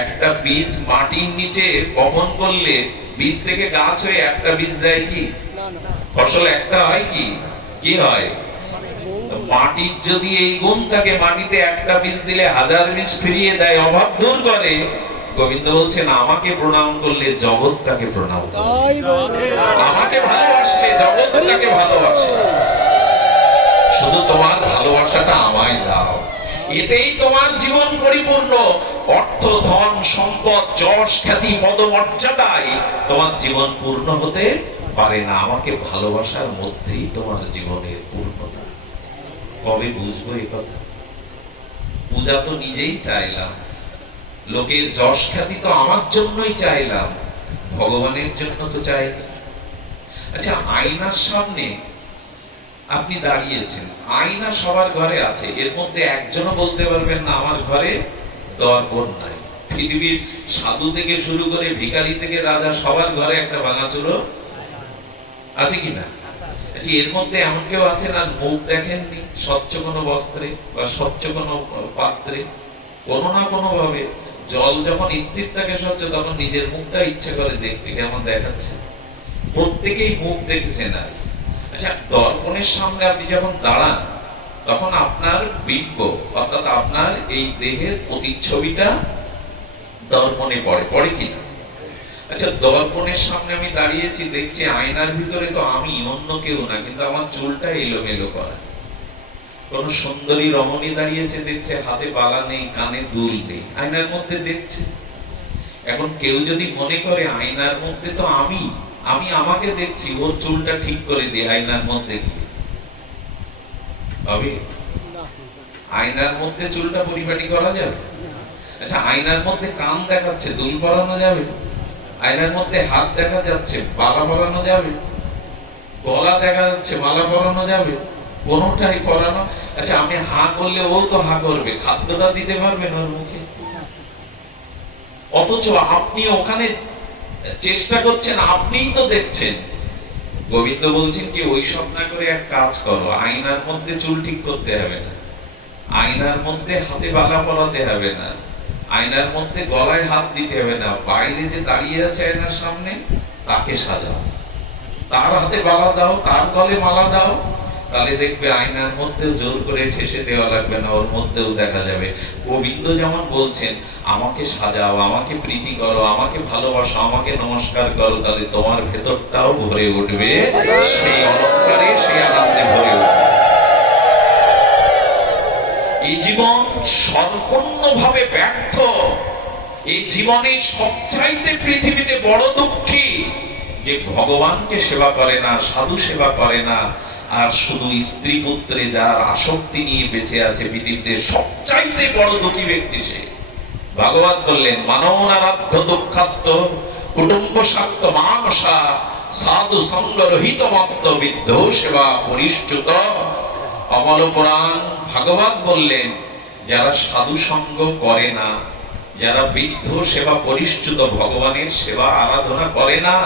একটা বীজ মাটির নিচে বপন করলে বীজ থেকে গাছ হয়ে একটা বীজ দেয় কি? ফসল একটা হয় কি? কি হয়? মাটির যদি এই গুণ থাকে, মাটিতে একটা বীজ দিলে হাজার বীজ ফিরিয়ে দেয়, অভাব দূর করে। গোবিন্দ বলছেন, আমাকে প্রণাম করলে জগৎ তাকে প্রণাম করে, আমাকে ভালোবাসলে জগৎ তাকে ভালোবাসে। শুধু তোমার ভালোবাসাটা আমায় দাও, এতেই তোমার জীবন পরিপূর্ণ। অর্থ, ধন, সম্পদ, যশ, খ্যাতি, পদমর্যাদায় তোমার জীবন পূর্ণ হতে পারে না। আমাকে ভালোবাসার মধ্যেই তোমার জীবনের পূর্ণতা। কবে বুঝবো এই কথা? পূজা তো নিজেই চাইলাম, লোকের যশ খ্যাতি তো আমার জন্যই চাইলাম, ভগবানের জন্য তো চাইনি। আচ্ছা, আয়নার সামনে আপনি দাঁড়িয়েছেন, আয়না সবার ঘরে আছে, এর মধ্যে একজনও বলতে পারবেন না আমার ঘরে দর্পণ নাই। পৃথিবীর সাধু থেকে শুরু করে ভিখারি থেকে রাজা, সবার ঘরে একটা ভাঙাচুরো আছে কিনা? আচ্ছা, এর মধ্যে এমন কেউ আছে না মুখ দেখেননি স্বচ্ছ কোনো বস্ত্রে বা স্বচ্ছ কোনো পাত্রে? কোনো না কোনো ভাবে জল যখন স্থির থাকে স্বচ্ছ, তখন নিজের মুখটা ইচ্ছে করে দেখতে কেমন দেখাচ্ছে। প্রত্যেকেই মুখ দেখেছেন আজ। আচ্ছা, দর্পণের সামনে আপনি যখন দাঁড়ান, তখন আপনার বিম্ব অর্থাৎ আপনার এই দেহের প্রতিচ্ছবিটা দর্পণে পড়ে, পড়ে কিনা? আচ্ছা, দর্পণের সামনে আমি দাঁড়িয়েছি, দেখছি আয়নার ভিতরে তো আমি, অন্য কেউ না, কিন্তু আমার চুলটা এলোমেলো করা। কোন সুন্দরী রমণী দাঁড়িয়েছে, দেখছে হাতে বালা নেই, কানে দুল নেই, আয়নার মধ্যে দেখছে। এখন কেউ যদি মনে করে আয়নার মধ্যে তো আমি, আমি আমাকে দেখছি, ওর চুলটা ঠিক করে দিই আয়নার মধ্যে গিয়ে, হবে? আয়নার মধ্যে চুলটা পরিপাটি করা যাবে? আচ্ছা, আয়নার মধ্যে কান দেখাচ্ছে, দুল পরানো যাবে? আয়নার মধ্যে হাত দেখা যাচ্ছে, বালা পরানো যাবে? গলা দেখা যাচ্ছে, মালা পরানো যাবে? কোনটাই পরানো। আচ্ছা, আমি হা করলে ও তো হা করবে, খাদ্যটা দিতে পারবেন ওর মুখে? অথচ আপনি ওখানে চেষ্টা করছেন, আপনিই তো দেখছেন। গোবিন্দ বলছেন কি, ওই সব না করে এক কাজ করো, আয়নার মধ্যে চুল ঠিক করতে হবে না, আয়নার মধ্যে হাতে বালা পরাতে হবে না, আয়নার মধ্যে গলায় হাত দিতে হবে না, বাইরে যে দাঁড়িয়ে আছে আয়নার সামনে তাকে সাজাও, তার হাতে মালা দাও, তার গলে মালা দাও, তাহলে দেখবে আয়নার মধ্যে জোর করে ঠেসে দেওয়া লাগবে না, ওর মধ্যেও দেখা যাবে। গোবিন্দ যেমন বলছেন, আমাকে সাজাও, আমাকে প্রীতি করো, আমাকে ভালোবাসো, আমাকে নমস্কার করো, তাহলে তোমার ভেতরটাও ভরে উঠবে সেই অলঙ্কারে, সেই আনন্দে ভরে উঠবে। এই জীবন সম্পূর্ণভাবে ব্যর্থ। এই জীবনে সবচাইতে পৃথিবীতে বড় দুঃখী যে ভগবানকে সেবা করে না, সাধু সেবা করে না, আর শুধু স্ত্রী পুত্রে যার আসক্তি নিয়ে বেঁচে আছে পৃথিবীতে, সবচাইতে বড় দুঃখী ব্যক্তি সে। ভগবান বললেন, মানবনারাধ্য দুঃখাত্ম কুটুম্ব স্বার্থ মানসা সাধু সঙ্গ রহিত মত্ত বিদ্ধ সেবা পরিশ্চুত। অমল পুরাণ ভাগবত বললেন, যারা সাধু সঙ্গ করে না, যারা বৃদ্ধ সেবা পরিশ্চুত, ভগবানের সেবা আরাধনা করে না,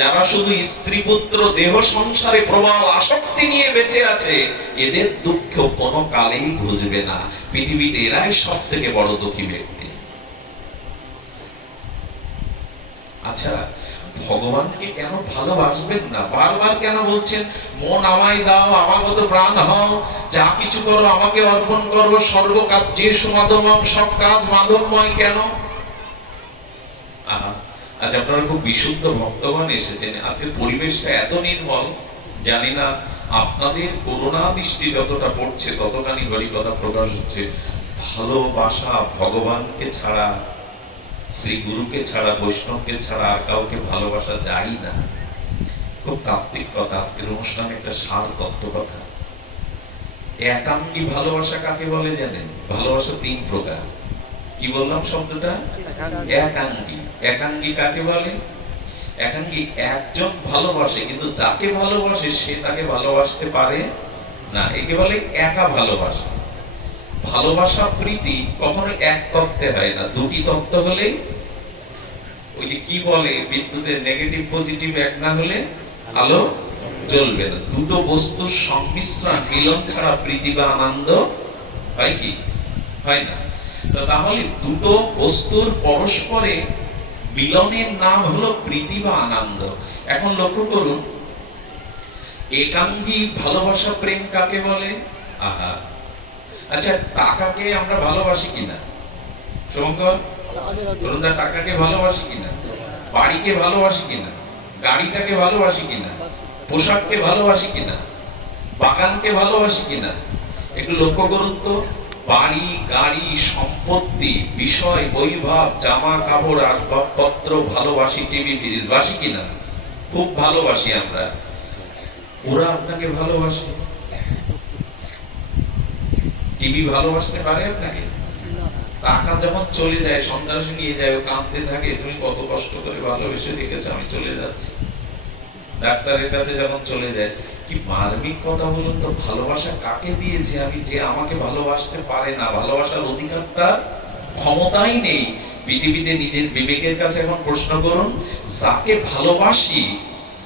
যারা শুধু স্ত্রী পুত্র দেহ সংসারে প্রবল আসক্তি নিয়ে বেঁচে আছে, এদের দুঃখ কোনো কালেই ঘুচবে না। পৃথিবীতে এরাই সব থেকে বড় দুঃখী ব্যক্তি। আচ্ছা, ভগবানকে কেন ভালোবাসবেন না? বারবার কেন বলছেন, মন আমায় দাও, আমাগত প্রাণ হও, যা কিছু করো আমাকে অর্পণ করবো, সর্বকার্যে সমাধমম, সব কাজ মাধবময় কেন? আজ আপনারা খুব বিশুদ্ধ ভক্তগণ এসেছেন, আজকের পরিবেশটা এত নির্মল, জানি না আপনাদের করুণা দৃষ্টি যতটা পড়ছে ততখানি হরি কথা প্রকাশ হচ্ছে। ভালোবাসা ভগবানকে ছাড়া, শ্রী গুরুকে ছাড়া, বৈষ্ণবকে ছাড়া আর কাউকে ভালোবাসা যায় না। খুব তাত্ত্বিক কথা, আজকের অনুষ্ঠানে একটা সার তত্ত্ব কথা। একাঙ্গী ভালোবাসা কাকে বলে জানেন? ভালোবাসা তিন প্রকার। কি বললাম শব্দটা? একাঙ্গী। একাঙ্গী কাকে বলে? একাঙ্গী একজন ভালোবাসে, কিন্তু যাকে ভালোবাসে সে তাকে ভালোবাসতে পারে না, একে বলে একা ভালোবাসা। ভালোবাসা প্রীতি কখনো এক তত্ত্বে হয় না, দুটি তত্ত্ব হলেই, ওই যে কি বলে বিদ্যুতের নেগেটিভ পজিটিভ এক না হলে আলো জ্বলবে না। দুটো বস্তুর সংমিশ্রণ, মিলন ছাড়া প্রীতি বা আনন্দ হয় কি? হয় না। তো তাহলে দুটো বস্তুর পরস্পরে মিলনের নাম হলো প্রীতি বা আনন্দ। এখন লক্ষ্য করুন, একাঙ্গী ভালোবাসা প্রেম কাকে বলে? আহা, আচ্ছা, টাকাকে আমরা ভালোবাসি কিনা? শঙ্কর বলুন, টাকাকে ভালোবাসি কিনা? বাড়িকে ভালোবাসি কিনা? গাড়িটাকে ভালোবাসি কিনা? পোশাককে ভালোবাসি কিনা? বাগানকে ভালোবাসি কিনা? একটু লক্ষ্য করুন তো। বাড়ি, গাড়ি, সম্পত্তি, বিষয়, বৈভব, জামা কাপড়, আসবাবপত্র ভালোবাসি, টিভি ফ্রিজ বাসি কিনা? খুব ভালোবাসি আমরা। ওরা আপনাকে ভালোবাসে? টিভি ভালোবাসতে পারে আপনাকে? টাকা যখন চলে যায়, সন্ত্রাসী নিয়ে যায়, ও কাঁদতে থাকে, তুমি কত কষ্ট করে ভালোবেসে রেখেছো, আমি চলে যাচ্ছি। ডাক্তারের কাছে যখন চলে যায়, কি মার্মিক কথা বলুন তো। ভালোবাসা কাকে দিয়েছে আমি, যে আমাকে ভালোবাসতে পারে না? ভালোবাসার অধিকার তার, ক্ষমতাই নেই পৃথিবীতে। নিজের বিবেকের কাছে এখন প্রশ্ন করুন, যাকে ভালোবাসি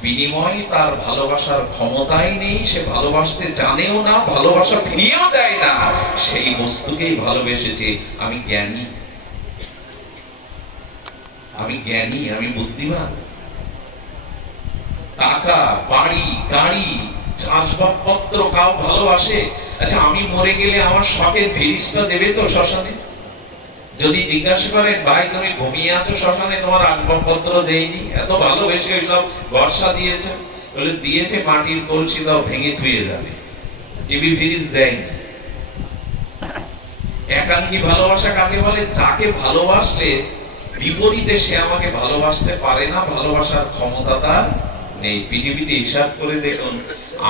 বিনিময়ে তার ভালোবাসার ক্ষমতাই নেই, সে ভালোবাসতে জানেও না, ভালোবাসা ফিরিয়েও দেয় না, সেই বস্তুকেই ভালোবেসেছে। আমি জ্ঞানী, আমি জ্ঞানী, আমি বুদ্ধিমান। টাকা, বাড়ি, গাড়ি, আসবাবপত্র কাউ ভালোবাসে? আচ্ছা, আমি মরে গেলে আমার শখের ফিরিস্তা দেবে তো শ্মশানে? যদি জিজ্ঞাসা করেন, ভাই তুমি ঘুমিয়ে আছো শ্মশানে, তোমার আসবাবপত্র দেয়নি, এত ভালোবেসে ওইসব বর্ষা দিয়েছে? বলে দিয়েছে, মাটির কলসি দাও, ভেঙে ধুয়ে যাবে, টিভি ফ্রিজ দেয়নি। একাঙ্গী ভালোবাসা কাকে বলে? যাকে ভালোবাসলে বিপরীতে সে আমাকে ভালোবাসতে পারে না, ভালোবাসার ক্ষমতা তার নেই। পৃথিবীতে হিসাব করে দেখুন,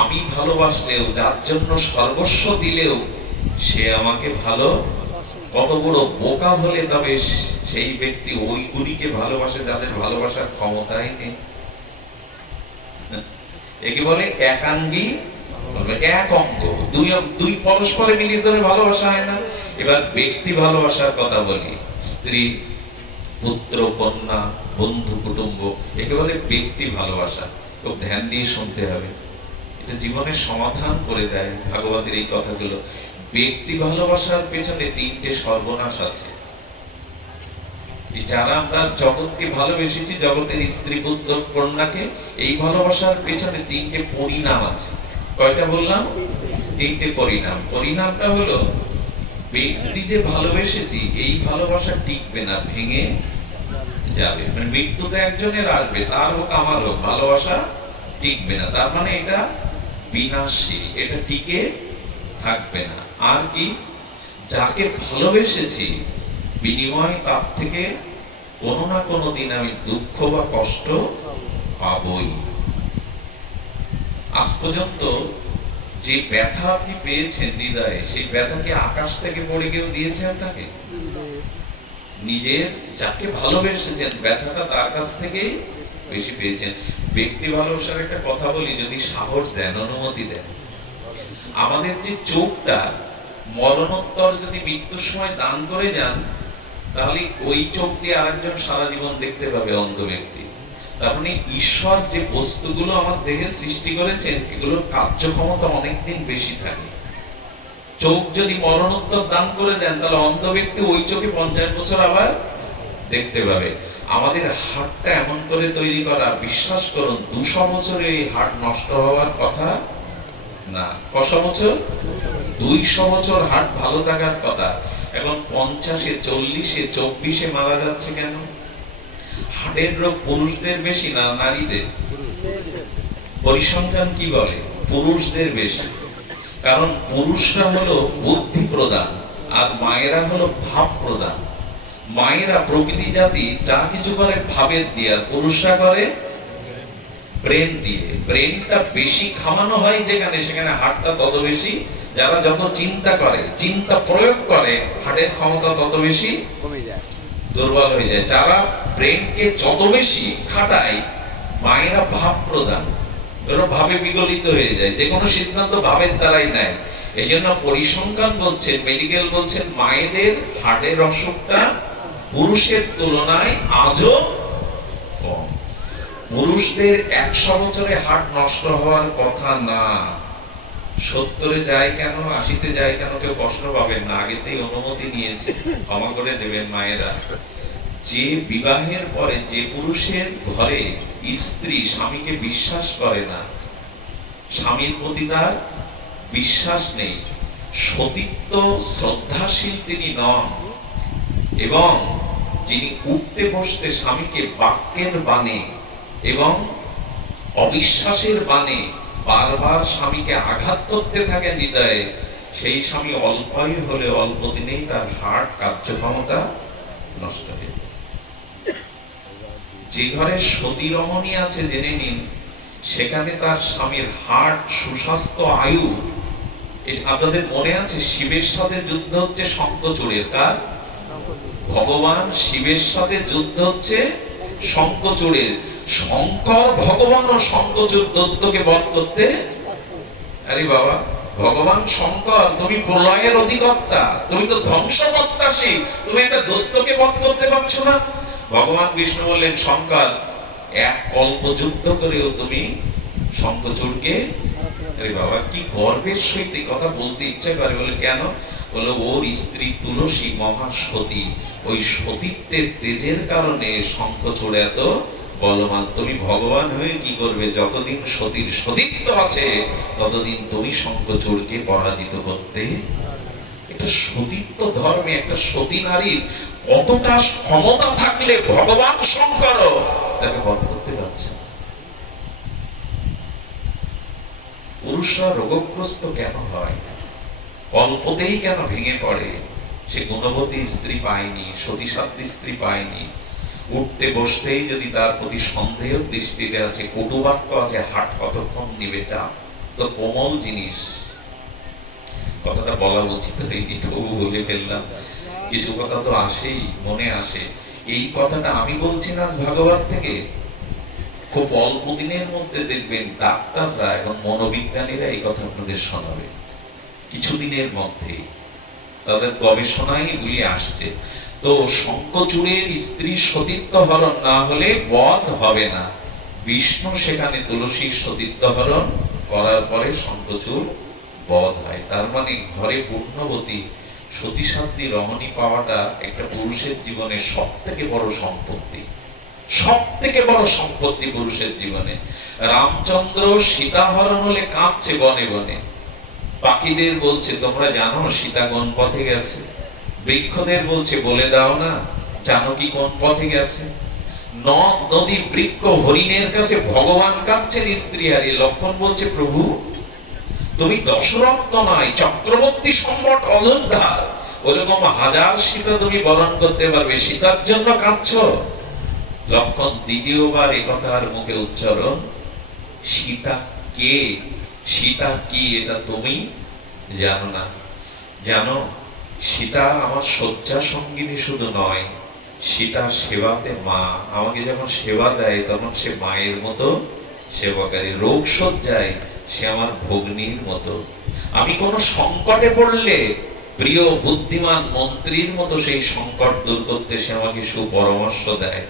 আমি ভালোবাসলেও, যার জন্য সর্বস্ব দিলেও সে আমাকে ভালো, কত বড় বোকা হলে তবে সেই ব্যক্তি ওইগুলিকে ভালোবাসে যাদের ভালোবাসার ক্ষমতাই নেই। একে বলে একাঙ্গী। এক অঙ্গ, দুই পরস্পরে মিলিত হলে ভালোবাসা হয় না। এবার ব্যক্তি ভালোবাসার কথা বলি, স্ত্রী, পুত্র, কন্যা, বন্ধু, কুটুম্ব, একে বলে ব্যক্তি ভালোবাসা। খুব ধ্যান দিয়ে শুনতে হবে, এটা জীবনের সমাধান করে দেয় ভাগবতের এই কথাগুলো। ব্যক্তি ভালোবাসার পেছনে তিনটে সর্বনাশ আছে। যারা আমরা জগৎকে ভালোবেসেছি, জগতের স্ত্রী পুত্র কন্যাকে, এই ভালোবাসার পেছনে তিনটে পরিণাম আছে। কয়টা বললাম? তিনটে পরিণাম। পরিণামটা হলো, ব্যক্তি যে ভালোবেসেছি এই ভালোবাসা টিকবে না, ভেঙে যাবে। মানে মৃত্যু তো একজনের আসবে, তার হোক আমার হোক, ভালোবাসা টিকবে না। তার মানে এটা বিনাশী, এটা টিকে থাকবে না। আর কি, যাকে ভালোবেসেছি বিনিময় তার থেকে কোনো না কোনো দিন আমি দুঃখ বা কষ্ট পাবই। আজ পর্যন্ত যে ব্যথা আপনি পেয়েছেন হৃদয়ে, সেই ব্যথা কি আকাশ থেকে পড়ে কেউ দিয়েছে আপনাকে? নিজের যাকে ভালোবেসেছেন ব্যথাটা তার কাছ থেকেই বেশি পেয়েছেন। ব্যক্তি ভালোবাসার একটা কথা বলি, যদি সাহস দেন, অনুমতি দেন, আমাদের যে চোখটা মরণোত্তর যদি মৃত্যুর সময় দান করে যান, তাহলে ওই চোখ দিয়ে আরেকজন সারা জীবন দেখতে পাবে, অন্ধ ব্যক্তি। তার মানে ঈশ্বর যে বস্তুগুলো আমার দেহে সৃষ্টি করেছেন, এগুলোর কার্যক্ষমতা অনেকদিন বেশি থাকে। চোখ যদি মরণোত্তর দান করে দেন, তাহলে অন্ধ ব্যক্তি ওই চোখে 50 বছর আবার দেখতে পাবে। আমাদের হাড়টা এমন করে তৈরি করা, বিশ্বাস করুন 200 বছরে এই হাড় নষ্ট হওয়ার কথা না। কত বছর? 200 বছর হাড় ভালো থাকার কথা। এখন 50-এ, 40-এ, 24-এ মারা যাচ্ছে কেন? হার্টের রোগ পুরুষদের বেশি না নারীদের? পরিসংখ্যান কি বলে? পুরুষদের বেশি। কারণ পুরুষরা হলো বুদ্ধি প্রদান, আর মায়েরা হলো ভাব প্রদান। মায়েরা প্রকৃতি জাতি যা কিছু করে ভাবের দিয়ে, আর পুরুষরা করে ব্রেন দিয়ে। ব্রেনটা বেশি খাওয়ানো হয় যেখানে, সেখানে হার্টটা তত বেশি। যারা যত চিন্তা করে, চিন্তা প্রয়োগ করে, হার্টের ক্ষমতা তত বেশি কমে যায়, দুর্বল হয়ে যায়। যারা ব্রেনকে যত বেশি খাটায়, মায়েরা ভাব প্রদান, ওরা ভাবে বিগলিত হয়ে যায়, যে কোনো সিদ্ধান্ত ভাবের দ্বারাই নেয়। এই জন্য পরিসংখ্যান বলছেন, মেডিকেল বলছেন, মায়েদের হার্টের অসুখটা পুরুষের তুলনায় আজও কম। পুরুষদের 100 বছরে হার্ট নষ্ট হওয়ার কথা না। 70-এ যায় কেন, 80-তে যায় কেন, কেউ কষ্ট পাবেন না, আগেতেই অনুমতি নিয়েছে, ক্ষমা করে দেবেন মায়েরা। যে বিবাহের পরে যে পুরুষের ঘরে স্ত্রী স্বামীকে বিশ্বাস করে না, স্বামীর প্রতি তার বিশ্বাস নেই, সতীত্ব শ্রদ্ধাশীল তিনি নন, এবং যিনি উঠতে বসতে স্বামীকে বাক্যের বাণে এবং অবিশ্বাসের বাণে বারবার স্বামীকে আঘাত করতে থাকেন হৃদয়ে, সেই স্বামী অল্পায়ু হলে অল্প দিনেই তার হার্ট কার্যক্ষমতা নষ্ট হয়ে যায়। যে ঘরে সতী রমণী আছে জেনে নিন, সেখানে তার স্বামীর হার্ট সুস্বাস্থ্য, আয়ু। আপনাদের মনে আছে শিবের সাথে যুদ্ধ হচ্ছে শঙ্খচূড়ের, কার? ভগবান শিবের সাথে যুদ্ধ হচ্ছে শঙ্খচূড়ের। শঙ্কর ভগবান ও শঙ্খচূড় দৈত্যকে বধ করতে, আরে বাবা, ভগবান শঙ্কর, তুমি প্রলয়ের অধিকর্তা, তুমি তো ধ্বংসকর্তা শিব, তুমি একটা দৈত্যকে বধ করতে পারছো না? ভগবান বিষ্ণু বললেন, শঙ্কর, এক কল্প যুদ্ধ করেও তুমি শঙ্খচূড়কে, আরে বাবা, কি গর্বের সহিত এই কথা বলতে ইচ্ছা করে। বলে কেন? বলে ওর স্ত্রী তুলসী মহাসতী, ওই সতীত্বের তেজের কারণে শঙ্খচূড় এত বলবান। তুমি ভগবান হয়ে কি করবে? যতদিন সতীর সতীত্ব আছে ততদিন তুমি শঙ্খচূড়কে পরাজিত করতে। এটা সতীত্ব ধর্মে একটা সতী নারীর কতটা ক্ষমতা থাকলে ভগবান শঙ্কর তাকে বধ করতে পারছে। পুরুষরা রোগগ্রস্ত কেন হয়? অল্পতেই কেন ভেঙে পড়ে? সে গুণবতী স্ত্রী পায়নি, সতীসাধ্বী স্ত্রী পায়নি। উঠতে বসতেই যদি তার প্রতি সন্দেহ দৃষ্টিতে আছে, কটুবাক্য আছে, হাট কতক্ষণ নিবে, চা তো কোমল জিনিস। কথাটা বলা উচিত হয়নি, তবু বলে ফেললাম। কিছু কথা তো আসেই, মনে আসে। এই কথাটা আমি বলছি না ভাগবত থেকে, খুব অল্প দিনের মধ্যে দেখবেন ডাক্তাররা এবং মনোবিজ্ঞানীরা এই কথা আপনাদের শোনাবে। কিছুদিনের মধ্যে তাদের গবেষণায় এগুলি আসছে। তো শঙ্খচূড়ের স্ত্রী সতীত্ব হরণ না হলে বধ হবে না। বিষ্ণু সেখানে তুলসীর সতীত্ব হরণ করার পরে শঙ্খচূড় বধ হয়। তার মানে ঘরে পূর্ণবতী সতী সাধ্বী রমণী পাওয়াটা একটা পুরুষের জীবনে সব থেকে বড় সম্পত্তি, সব থেকে বড় সম্পত্তি পুরুষের জীবনে। রামচন্দ্র সীতাহরণ হলে কাঁদছে বনে বনে, পাখিদের বলছে তোমরা জানো সীতা কোন পথে গেছে, বৃক্ষদের বলছে বলে দাও না জানো কি কোন পথে গেছে, নদ নদী বৃক্ষ হরিণের কাছে ভগবান কাঁদছেন স্ত্রী হারিয়ে। লক্ষ্মণ বলছে প্রভু তুমি দশরথ নয় চক্রবর্তী সম্রাট অযোধ্যার, ওরকম হাজার সীতা তুমি বরণ করতে পারবে, সীতার জন্য কাঁদছো? লক্ষ্মণ দ্বিতীয়বার এই কথার মুখে উচ্চারণ, সীতা কে, সীতা কি এটা তুমি জানো না? জানো সীতা আমার শয্যা সঙ্গিনী শুধু নয়, সীতা সেবাতে মা, আমাকে যখন সেবা দেয় তখন সে মায়ের মতো সেবাকারী, রোগ শয্যায় সে আমার ভগ্নীর মতো, আমি কোন সংকটে পড়লে প্রিয় বুদ্ধিমান মন্ত্রীর মতো সেই সংকট দূর করতে সে আমাকে সুপরামর্শ দেয়।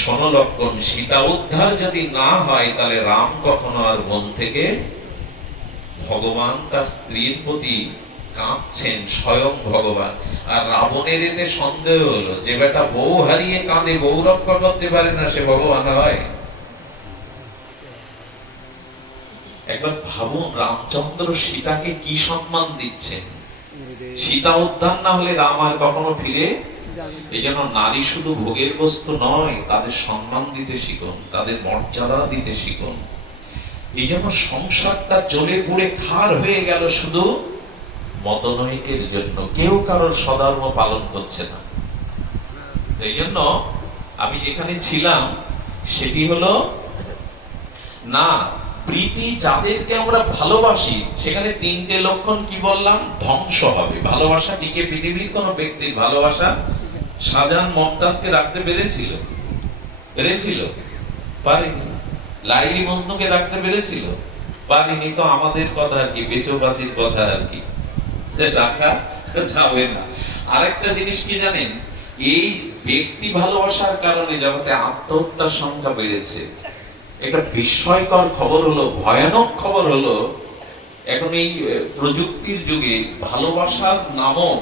শোনো লক্ষ্মণ, সীতা উদ্ধার যদি না হয় তাহলে রাম কখনো আর মন থেকে, ভগবান তার স্ত্রীর প্রতি কাঁদছেন স্বয়ং ভগবান। আর রাবণের এতে সন্দেহ হলো যে বেটা বউ হারিয়ে কাঁদে, বউ রক্ষা করতে পারে না, সে ভগবান হয়? একবার ভাবুন রামচন্দ্র সীতাকে কি সম্মান দিচ্ছেন। সীতা উদ্ধার না হলে রাম আর কখনো ফিরে, এই জন্য নারী শুধু ভোগের বস্তু নয়, তাদের সম্মান দিতে শিখুন, তাদের মর্যাদা দিতে শিখুন। এই জন্য সংসারটা জ্বলে পুড়ে খার হয়ে গেল শুধু মতনৈক্যের জন্য, কেউ কারোর সধর্ম পালন করছে না। এই জন্য আমি যেখানে ছিলাম সেটি হলো না, প্রীতি যাদেরকে আমরা ভালোবাসি সেখানে তিনটে লক্ষণ কি বললাম, ধ্বংস হবে। ভালোবাসা টিকে পৃথিবীর কোন ব্যক্তির ভালোবাসা শাহজাহান মমতাজকে রাখতে পেরেছিল? পেরেছিল? পারেনি। লাইলি মজনুকে রাখতে পেরেছিল? পারেনি। তো আমাদের কথা আর কি, বেচোবাসির কথা আর কি, রাখা যাবে না। আরেকটা জিনিস কি জানেন, এই ব্যক্তি ভালোবাসার কারণে জগতে আত্মহত্যার সংখ্যা বেড়েছে। একটা বিস্ময়কর খবর হলো, ভয়ানক খবর হলো, এখন এই প্রযুক্তির যুগে ভালোবাসার নামক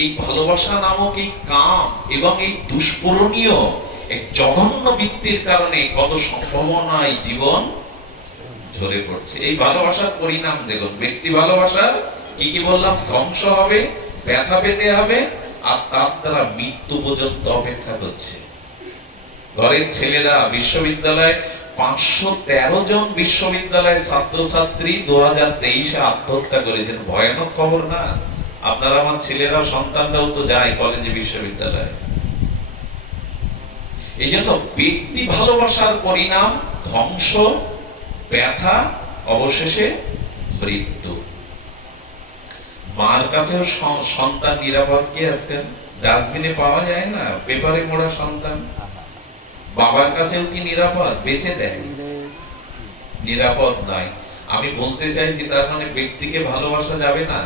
এই ভালোবাসা নামক এই কাম এবং এই দুষ্পূরণীয় এক জঘন্য বৃত্তির কারণে কত সম্ভাবনায় জীবন ঝরে পড়ছে। এই ভালোবাসার পরিণাম দেখুন, ব্যক্তি ভালোবাসার কি কি বললাম, ধ্বংস হবে, ব্যথা পেতে হবে, আর তার দ্বারা মৃত্যু পর্যন্ত অপেক্ষা করছে। ঘরের ছেলেরা বিশ্ববিদ্যালয়ে 513 জন বিশ্ববিদ্যালয়ের ছাত্রছাত্রী 2023-এ আত্মহত্যা করেছেন। ভয়ানক খবর না? আপনারা আমার ছেলেরা সন্তানরাও তো যায় কলেজে বিশ্ববিদ্যালয়ে। এই জন্য ব্যক্তি ভালোবাসার পরিণাম ধ্বংস, ব্যথা, অবশেষে মৃত্যু। মার কাছেও সন্তান নিরাপদ কি আজকাল? ডাস্টবিনে পাওয়া যায় না পেপারে মোড়া সন্তান। বাবার কাছেও কি নিরাপদ? বেঁচে দেয়, নিরাপদ নয়। আমি বলতে চাইছি তার মানে ব্যক্তিকে ভালোবাসা যাবে না।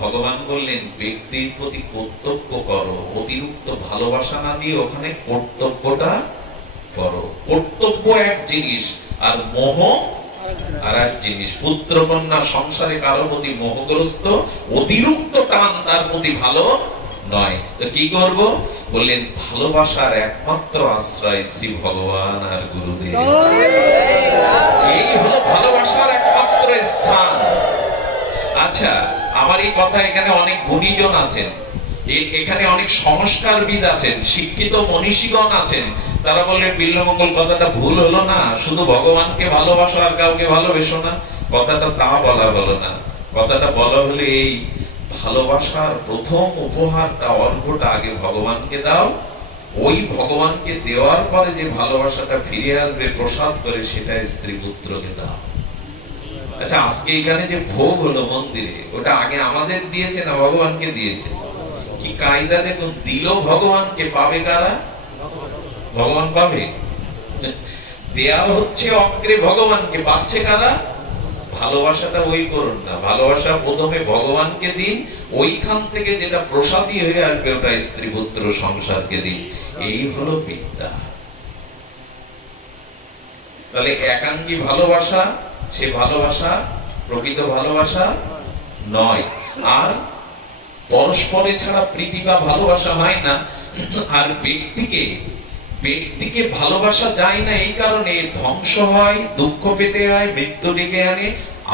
ভগবান বললেন ব্যক্তির প্রতি কর্তব্য করো, অতিরিক্ত ভালোবাসা না দিয়ে ওখানে কর্তব্যটা করো। কর্তব্য এক জিনিস আর মোহ আর এক জিনিস। পুত্র কন্যা সংসারে কারো প্রতি মোহগ্রস্ত, অতিরিক্ত টান তার প্রতি ভালো নয়। তো কি করব? বললেন ভালোবাসার একমাত্র আশ্রয় শ্রী ভগবান আর গুরুদেব। এই হলো ভালোবাসার একমাত্র স্থান। আচ্ছা, আমার এই কথা এখানে অনেক গুণীজন আছেন, এখানে অনেক সংস্কারবিদ আছেন, শিক্ষিত মনীষীগণ আছেন। তারা বলে বিল্লমঙ্গল কথাটা ভুল হলো না, শুধু ভগবানকে ভালোবাসো আর কাউকে ভালোবেসো না। কথাটা তা বলা হলো না। কথাটা বলা হলে এই ভালোবাসার প্রথম উপহারটা, অর্ঘ্যটা আগে ভগবানকে দাও। ওই ভগবানকে দেওয়ার পরে যে ভালোবাসাটা ফিরে আসবে প্রসাদ করে, সেটা স্ত্রী পুত্রকে দাও। আচ্ছা, আজকে এখানে যে ভোগ হলো মন্দিরে, ওটা আগে আমাদের দিয়েছে না ভগবানকে দিয়েছে? কি কায়দা দেখুন, দিল ভগবানকে, পাবে কারা? ভগবান পাবে। দেয়া হচ্ছে অগ্রে ভগবানকে, পাচ্ছে কারা? ভালোবাসাটা ওই করুন না, ভালোবাসা প্রথমে ভগবানকে দিন, ওইখান থেকে যেটা প্রসাদী হয়ে আসবে ওটা স্ত্রী পুত্র সংসারকে দিন। এই হলো বিদ্যা। তাহলে একাঙ্গী ভালোবাসা, সে ভালোবাসা প্রকৃত ভালোবাসা নয়। আর পরস্পরে ছাড়া প্রীতি বা ভালোবাসা হয় না। আর ব্যক্তিকে ভালোবাসা যায় না এই কারণে ধ্বংস হয়, দুঃখ পেতে হয়, মৃত্যু ডেকে আনে।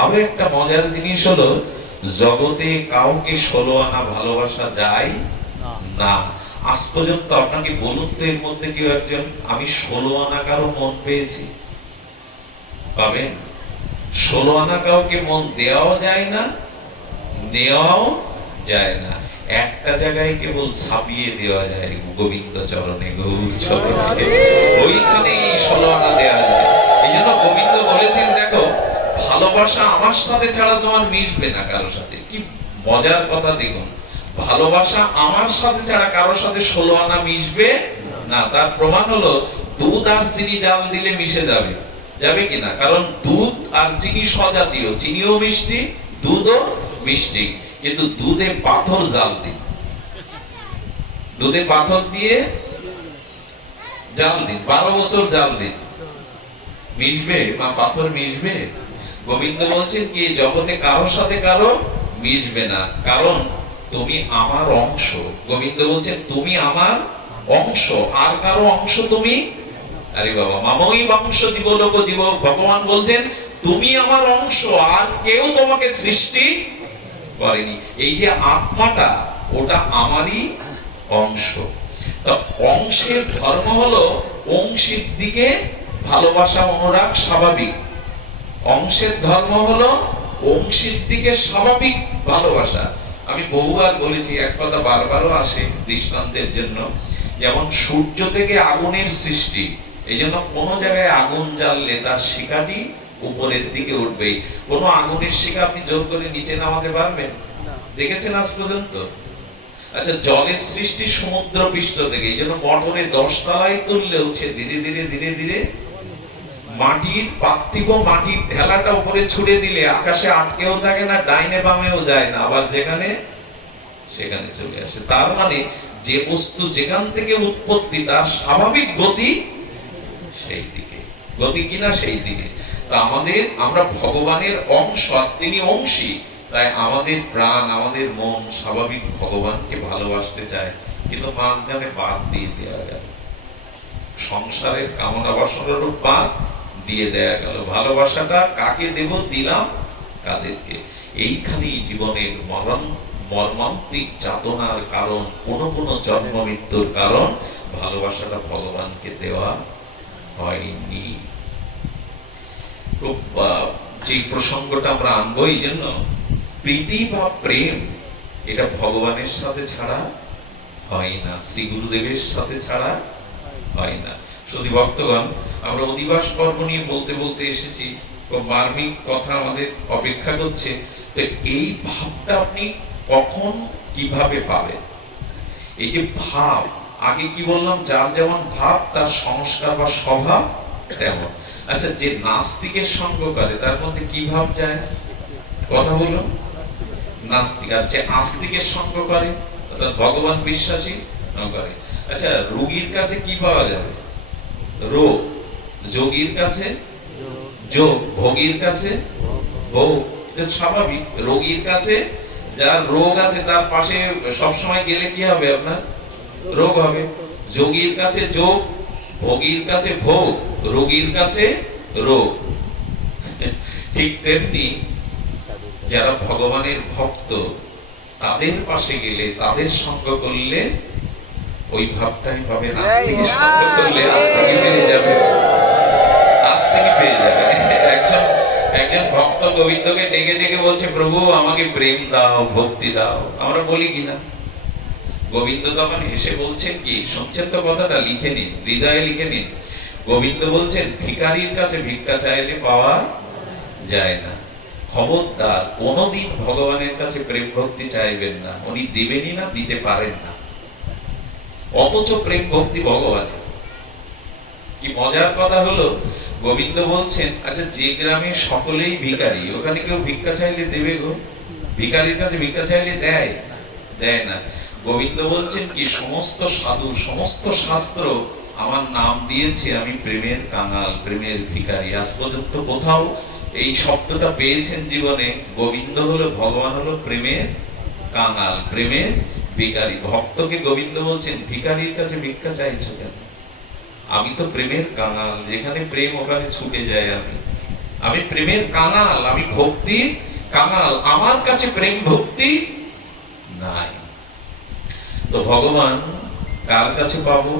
আরো একটা মজার জিনিস হলো, জগতে কাউকে 16 আনা ভালোবাসা যায় না। আজ পর্যন্ত আপনাকে বলুন তো, এর মধ্যে কেউ একজন আমি 16 আনা কারো মন পেয়েছি? পাবেন? 16 আনা কাউকে মন দেওয়াও যায় না, নেওয়াও যায় না। একটা জায়গায় কেবল ছাপিয়ে দেওয়া যায়, গোবিন্দ চরণে, গৌর চরণে, ওইখানে 16 আনা দেওয়া যায়। এই জন্য গোবিন্দ বলেছেন, দেখো ভালোবাসা আমার সাথে ছাড়া তোমার মিশবে না কারোর সাথে। কি মজার কথা দেখুন, ভালোবাসা আমার সাথে ছাড়া কারোর সাথে 16 আনা মিশবে না। তার প্রমাণ হলো, দুধ আর চিনি জাল দিলে মিশে যাবে, যাবে কিনা? কারণ দুধ আর চিনি স্বজাতীয়, চিনিও মিষ্টি, দুধও মিষ্টি। কিন্তু দুধে পাথর জাল দিন, দুধে পাথর দিয়ে জাল দিন, 12 বছর জাল দিন, মিশবে না? পাথর মিশবে? গোবিন্দ বলছেন কি, জগতে কারোর সাথে কারো মিশবে না, কারণ তুমি আমার অংশ। গোবিন্দ বলছেন তুমি আমার অংশ, আর কারো অংশ তুমি? আরে বাবা, মামই বংশ জীবলোক জীব, ভগবান বলছেন তুমি আমার অংশ, আর কেউ তোমাকে সৃষ্টি করেনি। এই যে আত্মাটা, ওটা আমারই অংশ। তো অংশের ধর্ম হলো অংশীর দিকে ভালোবাসা, অনুরাগ স্বাভাবিক। অংশের ধর্ম হলো অংশীর দিকে স্বাভাবিক ভালোবাসা। আমি বহুবার বলেছি, এক কথা বারবারও আসে দৃষ্টান্তের জন্য। যেমন সূর্য থেকে আগুনের সৃষ্টি, এই জন্য কোনো জায়গায় আগুন জ্বাললে তার শিখাটি উপরের দিকে উঠবে। কোনো আগুনের শিখা আপনি জোর করে নিচে নামাতে পারবেন? দেখেছেন আজ পর্যন্ত? আচ্ছা, জলের সৃষ্টি সমুদ্র পৃষ্ঠ থেকে, এই জন্য মোটরে 10 তলায় তুললে উঠে ধীরে ধীরে ধীরে ধীরে মাটির পার্থিব মাটির ঢেলাটা উপরে ছুড়ে দিলে আকাশে আটকেও থাকে না, ডাইনে বামেও যায় না, আবার যেখানে সেখানে চলে আসে। তার মানে যে বস্তু যেখান থেকে উৎপত্তি, তার স্বাভাবিক গতি সেই দিকে, গতি কিনা সেই দিকে। তা আমরা ভগবানের অংশ, তিনি অংশী, তাই আমাদের প্রাণ, আমাদের মন স্বাভাবিক ভগবানকে ভালোবাসতে চায়। কিন্তু মাঝখানে বাদ দিয়ে দেওয়া গেল, সংসারের কামনা বাসনারও বাদ দিয়ে দেয়া গেল। ভালোবাসাটা কাকে দেব, দিলাম কাদেরকে? এইখানেই জীবনের মর্মান্তিক যাতনার কারণ, কোন জন্ম মৃত্যুর কারণ, ভালোবাসাটা ভগবানকে দেওয়া হয়নি। যে প্রসঙ্গটা আমরা আনবো, এই জন্য প্রীতি বা প্রেম এটা ভগবানের সাথে ছাড়া হয় না, শ্রী গুরুদেবের সাথে ছাড়া হয় না। শুধু ভক্তগণ, আমরা অধিবাস পর্ব নিয়ে বলতে বলতে এসেছি, মার্মিক কথা আমাদের অপেক্ষা করছে। তো এই ভাবটা আপনি কখন কিভাবে পাবেন? এই যে ভাব, আগে কি বললাম, যার যেমন ভাব তার সংস্কার বা স্বভাব তেমন। আচ্ছা, যে নাস্তিকের সঙ্গ করে তার মধ্যে কি ভাব যায়? কথা বলুন, নাস্তিক। আর যে আস্তিকের সঙ্গ করে, অর্থাৎ ভগবান বিশ্বাসী করে। আচ্ছা, রোগীর কাছে কি পাওয়া যাবে? রোগ। যোগীর কাছে যোগ, ভোগীর কাছে ভোগ। এটা স্বাভাবিক। রোগীর কাছে যার রোগ আছে তার পাশে সবসময় গেলে কি হবে? আপনার রোগ হবে। যোগীর কাছে যোগ, ভোগীর কাছে ভোগ, রোগীর কাছে রোগ। ঠিক তেমনি যারা ভগবানের ভক্ত, তাদের পাশে গেলে, তাদের সঙ্গ করলে ওই ভাবটাই পাবে। নাস্তিকের সঙ্গ করলে আস্তিকে পেয়ে যাবে, আস্তিকে পেয়ে যাবে। একজন ভক্ত গোবিন্দকে ডেকে ডেকে বলছে, প্রভু আমাকে প্রেম দাও, ভক্তি দাও। আমরা বলি কিনা? গোবিন্দ তখন হেসে বলছেন কি, শুনছেন তো কথাটা, লিখে নিন, হৃদয়ে লিখে নিন। গোবিন্দ বলছেন, ভিখারির কাছে ভিক্ষা চাইলে পাওয়া যায় না। খবরদার কোনদিন ভগবানের কাছে প্রেম ভক্তি চাইবেন না, উনি দেবেনই না, দিতে পারেন না। অথচ প্রেম ভক্তি ভগবানের। কি মজার কথা হলো, গোবিন্দ বলছেন, আচ্ছা যে গ্রামে সকলেই ভিখারি, ওখানে কেউ ভিক্ষা চাইলে দেবে গো? ভিখারির কাছে ভিক্ষা চাইলে দেয়? দেয় না। গোবিন্দ বলছেন কি, সমস্ত সাধু, সমস্ত শাস্ত্র আমার নাম দিয়েছে আমি প্রেমের কাঙাল, প্রেমের ভিখারি। আজ পর্যন্ত কোথাও এই শব্দটা পেয়েছেন জীবনে? গোবিন্দ হলো, ভগবান হলো প্রেমের কাঙাল, প্রেমের ভিখারি। ভক্তকে গোবিন্দ বলছেন, ভিখারির কাছে ভিক্ষা চাইছো কেন? আমি তো প্রেমের কাঙাল, যেখানে প্রেম ওখানে ছুটে যায়। আমি প্রেমের কাঙাল, আমি ভক্তির কাঙাল, আমার কাছে প্রেম ভক্তি নাই। তো ভগবান কার কাছে পাবো?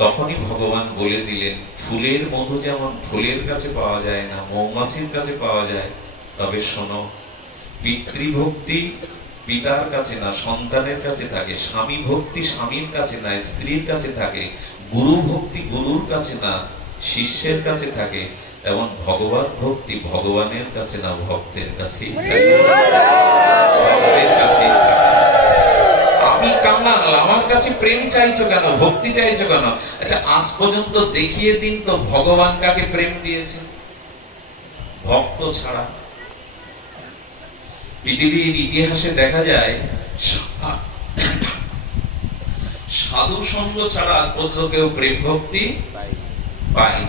তখনই ভগবান বলে দিলেন, ফুলের মধু যেমন ফুলের কাছে পাওয়া যায় না, মৌমাছির কাছে পাওয়া যায়, তবে শোনো, পিতৃভক্তি পিতার কাছে না সন্তানের কাছে থাকে, স্বামী ভক্তি স্বামীর কাছে না স্ত্রীর কাছে থাকে, গুরু ভক্তি গুরুর কাছে না শিষ্যের কাছে থাকে, তেমন ভগবান ভক্তি ভগবানের কাছে না ভক্তের কাছেই থাকে। ভক্তের কাছেই থাকে। আমি কাঙাল, আমার কাছে প্রেম চাইছো কেন, ভক্তি চাইছো কেন? আচ্ছা, আজ পর্যন্ত দেখিয়ে দিন তো ভগবান কাকে প্রেম দিয়েছে ভক্ত ছাড়া। পৃথিবীর ইতিহাসে দেখা যায় সাধু সঙ্গ ছাড়া আজ পর্যন্ত কেউ প্রেম ভক্তি পায়নি।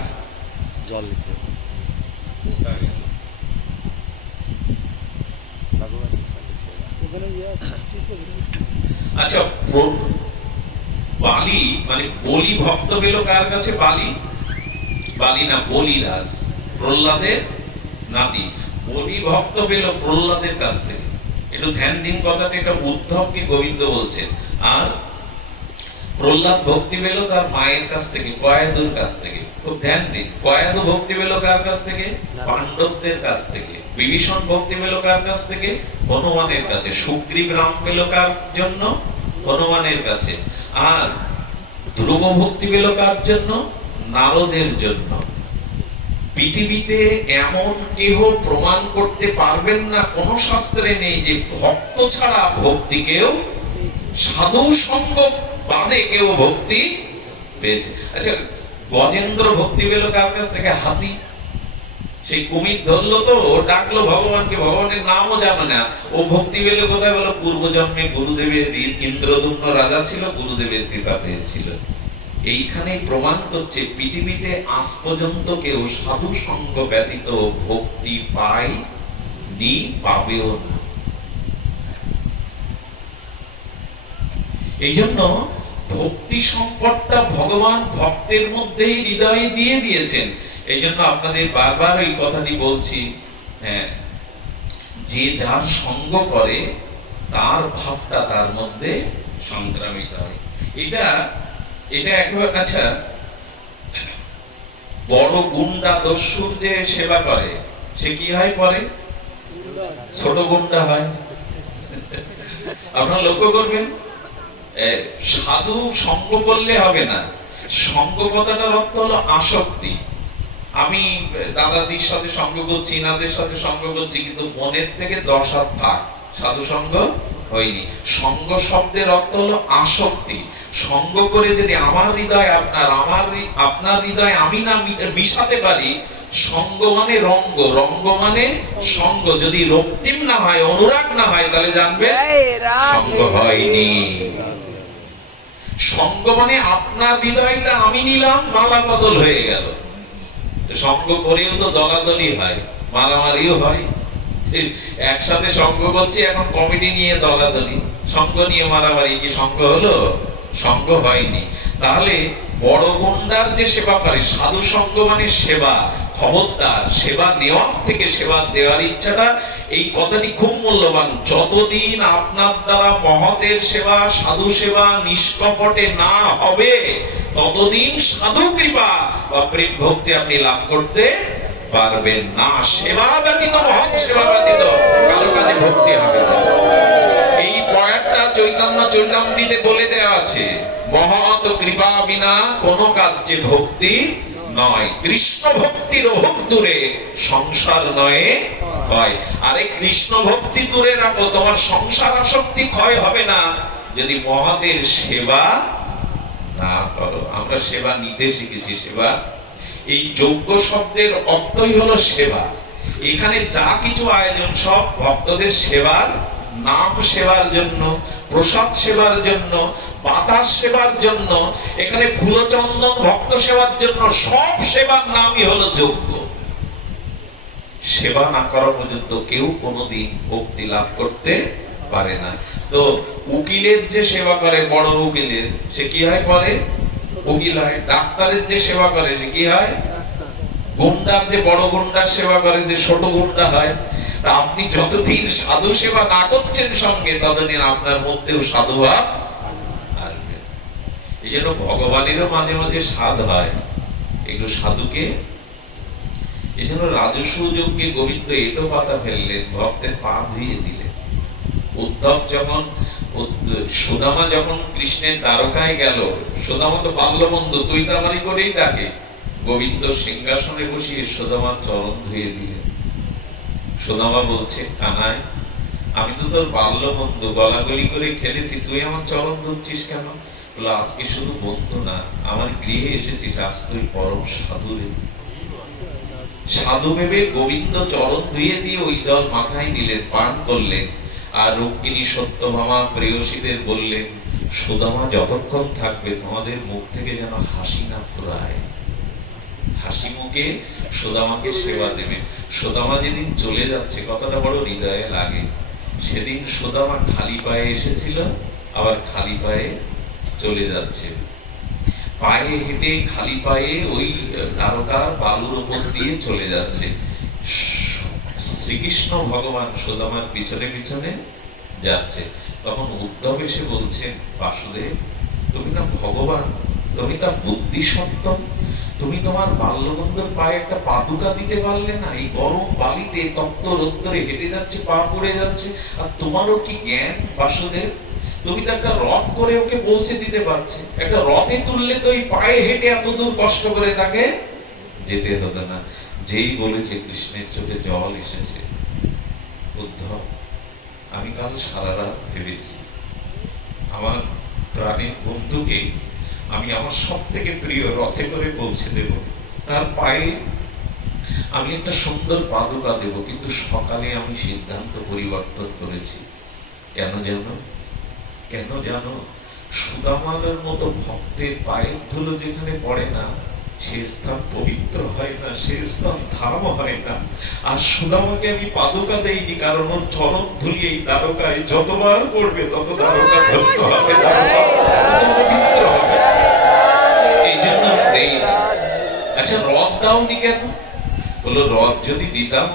আচ্ছা, বালি মানে বলি ভক্ত পেল কার কাছে? বালি না, বলিরাজ, প্রহ্লাদের নাতি। বলি ভক্ত পেল প্রহ্লাদের কাছ থেকে। একটু ধ্যান দিন কথাটা, এটা উদ্ধবকে গোবিন্দ বলছেন। আর প্রহ্লাদ ভক্তি পেল তার মায়ের কাছ থেকে, কয়াদুর কাছ থেকে। খুব ধ্যান দিন, কয়াদু ভক্তি পেল কার কাছ থেকে? পাণ্ডবদের কাছ থেকে। বিভীষণ ভক্তি পেল কার কাছ থেকে? হনুমানের কাছে। সুগ্রীব রাম পেল কার জন্য? হনুমানের কাছে। আর ধ্রুব ভক্তি পেল কার জন্য? নারদের জন্য। পৃথিবীতে এমন কেহ প্রমাণ করতে পারবেন না, কোন শাস্ত্রে নেই যে ভক্ত ছাড়া ভক্তি কেউ, সাধু সঙ্গ বাদে কেউ ভক্তি পেয়েছে। আচ্ছা, গজেন্দ্র ভক্তি পেল কার কাছ থেকে? হাতি। সেই কুমির ধরলো তো, ও ডাকলো ভগবানকে, ভগবানের নামও জানে না। ও ভক্তি পেল কোথায়? বলো, পূর্বজন্মে গুরুদেবের, ইন্দ্রদুম্ন রাজা ছিল, গুরুদেবের কৃপা পেয়েছিল। এইখানে প্রমাণ করছে পৃথিবীতে আজ পর্যন্ত কেউ সাধু সঙ্গ ব্যতীত ভক্তি পায়নি, পাবেও না। এই জন্য ভক্তি সম্পদটা ভগবান ভক্তের মধ্যেই হৃদয়ে দিয়ে দিয়েছেন। এই জন্য আপনাদের বারবার এই কথাটি বলছি, যে যার সঙ্গ করে তার ভাবটা তার মধ্যে সংক্রামিত হয়। এটা একেবারে। আচ্ছা, বড় গুন্ডা দস্যুর যে সেবা করে সে কি হয় পরে? ছোট গুন্ডা হয়। আপনারা লক্ষ্য করবেন, সাধু সঙ্গ করলে হবে না। সঙ্গ কথাটার অর্থ হলো আসক্তি। আমি দাদাদির সাথে সঙ্গ করছি, ইনাদের সাথে সঙ্গ করছি, কিন্তু মনের থেকে 10 হাত থাক, সাধু সঙ্গ হয়নি। সঙ্গ শব্দের অর্থ হলো আসক্তি। সঙ্গ করে যদি আমার হৃদয় আপনার হৃদয় আমি না মিশাতে পারি, সঙ্গ মানে রঙ্গ, রঙ্গ মানে সঙ্গ। যদি রক্তিম না হয়, অনুরাগ না হয়, তাহলে জানবে সঙ্গ হয়নি। সঙ্গ মানে আপনার হৃদয়টা আমি নিলাম, মালা বদল হয়ে গেল। সঙ্গ করেও তো দলাদলি হয়, মারামারিও হয়। একসাথে সঙ্গ করছি, এখন কমিটি নিয়ে দলাদলি, সঙ্গ নিয়ে মারামারি, কি সঙ্গ হলো? সঙ্গ হয়নি। তাহলে বড় গুন্ডার যে সেবা করে, সাধু সঙ্গ মানে সেবা। খবরদার, সেবা নেওয়ার থেকে সেবা দেওয়ার ইচ্ছাটা, এই কথাটি খুব মূল্যবান। যতদিন আপনার দ্বারা মহতের সেবা, সাধু সেবা নিষ্কপটে না হবে, ততদিন সাধু কৃপা বা প্রেম ভক্তি আপনি লাভ করতে পারবেন না। সেবা ব্যতীত, মহৎ সেবা ব্যতীত কারো কাছে ভক্তি হবে না। এই পয়েন্টটা চৈতন্য চৈতামৃতে বলে দেওয়া আছে, মহৎ কৃপা বিনা কোন কার্যে ভক্তি নয়। কৃষ্ণ ভক্তির অভোগ দূরে সংসার নয় হয়। আরে কৃষ্ণ ভক্তি দূরে রাখো, তোমার সংসার আসক্তি ক্ষয় হবে না যদি মহতের সেবা না করো। আমরা সেবা নিতে শিখেছি, সেবা, এই যোগ্য শব্দের অর্থই হলো সেবা। এখানে যা কিছু আয়োজন সব ভক্তদের সেবার, নাম সেবার জন্য, প্রসাদ সেবার জন্য, বাতাস সেবার জন্য, এখানে ফুলচন্দন ভক্ত সেবার জন্য। সব সেবার নামই হলো যোগ্য। সেবা না করা পর্যন্ত কেউ কোনোদিন ভক্তি লাভ করতে পারে না। তো উকিলের যে সেবা করে বড় উকিলের, সে কি হয় পরে? উকিল হয়। ডাক্তারের যে সেবা করে সে কি হয়? গুন্ডার যে বড় গুন্ডার সেবা করে যে ছোট গুন্ডা হয়। তা আপনি যতদিন সাধু সেবা না করছেন সঙ্গে, ততদিন আপনার মধ্যেও সাধু ভাব আসবে। এই জন্য ভগবানেরও মাঝে মাঝে সাধ হয়, একটু সাধুকে। এই জন্য রাজস্ব যজ্ঞে গোবিন্দ এটো পাতা ফেললেন, ভক্তের পা ধুয়ে দিলেন। উদ্ধব যখন, সুদামা যখন কৃষ্ণের দ্বারকায় গেল, সুদামা তো বাল্যবন্ধু, তুই তামারি করেই ডাকে। গোবিন্দ সিংহাসনে বসিয়ে সুদামার চরণ ধুয়ে দিলেন। সুদামা বলছে, কানাই, আমি তো তোর বাল্যবন্ধু, গলাগলি করে খেলেছি, তুই আমার চরণ ধুচ্ছিস কেন? বলে, আজকে শুধু বন্ধু না, আমার গৃহে এসেছিস, আজ তুই পরম সাধু রে। সাধু ভেবে গোবিন্দ চরণ ধুয়ে দিয়ে ওই জল মাথায় নিলেন, পান করলেন। আর রুক্মিণী সত্যভামা প্রেয়সীদের বললেন, সুদামা যতক্ষণ থাকবে তোমাদের মুখ থেকে যেন হাসি না ফুরায়, হাসি মুখে সুদামাকে সেবা দেবে। সুদামা যেদিন চলে যাচ্ছে, কথাটা বড় হৃদয়ে লাগে। সেদিন সুদামা খালি পায়ে এসেছিল, আবার খালি পায়ে চলে যাচ্ছে। পায়ে হেঁটে খালি পায়ে ওই দ্বারকার বালুর উপর দিয়ে চলে যাচ্ছে। শ্রীকৃষ্ণ ভগবান সুদামার পিছনে পিছনে যাচ্ছে। তখন উদ্ধব এসে বলছেন, বাসুদেব, তুমি না ভগবান, তুমি তা বুদ্ধি সত্তম, তুমি তোমার বাল্যবন্ধুর পায়ে একটা পাদুকা দিতে পারলে না? এই গরম বালিতে তপ্ত রোদ্দুরে হেঁটে যাচ্ছে, পা পড়ে যাচ্ছে, আর তোমারও কি জ্ঞান বাসুদেব? তুমি তো একটা রথ করে ওকে পৌঁছে দিতে পারছে, একটা রথে তুললে তো এই পায়ে হেঁটে এত দূর কষ্ট করে তাকে যেতে হতো না। যেই বলেছে, কৃষ্ণের চোখে জল এসেছে। উদ্ধব, আমি কাল সারা রাত ভেবেছি, আমার প্রাণের বন্ধুকে আমি আমার সব থেকে প্রিয় রথে করে পৌঁছে দেব, তার পায়ে আমি একটা সুন্দর পাদুকা দেব। কিন্তু সকালে আমি সিদ্ধান্ত পরিবর্তন করেছি। কেন জানো? কেন জানো? সুদামার মতো ভক্তের পায়ের ধুলো যেখানে পড়ে না, সে স্থান পবিত্র হয় না, সে স্থান ধাম হয় না। আর সুদামাকে আমি পাদুকা দেইনি, কারণ ওর চরণ ধুলি এই দ্বারকায় যতবার পড়বে তত দ্বারকা ধন্য হবে, দ্বারকা পবিত্র হবে। এই জন্য দেই। আচ্ছা, রথ দাওনি কেন? বলো, রথ যদি দিতাম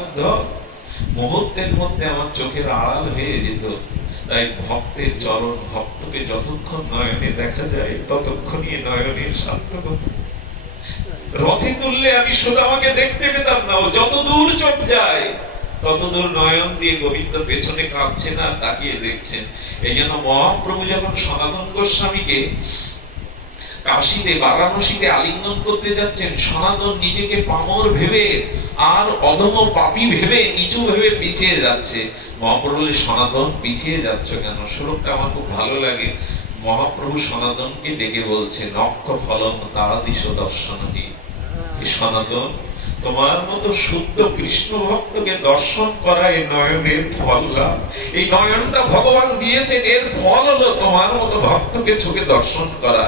মুহূর্তের মধ্যে আমার চোখের আড়াল হয়ে যেত। তাই ভক্তের চরণ, ভক্তকে যতক্ষণ নয়নে দেখা যায় ততক্ষণই নয়নের সার্থকতা। রথে তুললে আমি সুদামাকে দেখতে পেতাম না, ও যত দূর চোখ যায় তত দূর নয়ন দিয়ে গোবিন্দ পেছনে কাঁদছে না, তাকিয়ে দেখছেন। এই জন্য মহাপ্রভু যখন সনাতন গোস্বামীকে কাশীতে, বারাণসীতে আলিঙ্গন করতে যাচ্ছেন, সনাতন নিজেকে পামর ভেবে আর অধম পাপী ভেবে, নিচু ভেবে পিছিয়ে যাচ্ছে। মহাপ্রভু বলে, সনাতন পিছিয়ে যাচ্ছ কেন? শ্লোকটা আমার খুব ভালো লাগে। মহাপ্রভু সনাতনকে ডেকে বলছে, নক্ষ ফলম তারাদিশ দর্শনহি। সনাতন, তোমার মতো শুদ্ধ কৃষ্ণ ভক্তকে দর্শন করা এই নয়নের ফল লাভ। এই নয়নটা ভগবান দিয়েছেন, এর ফল হলো তোমার মতো ভক্তকে চোখে দর্শন করা।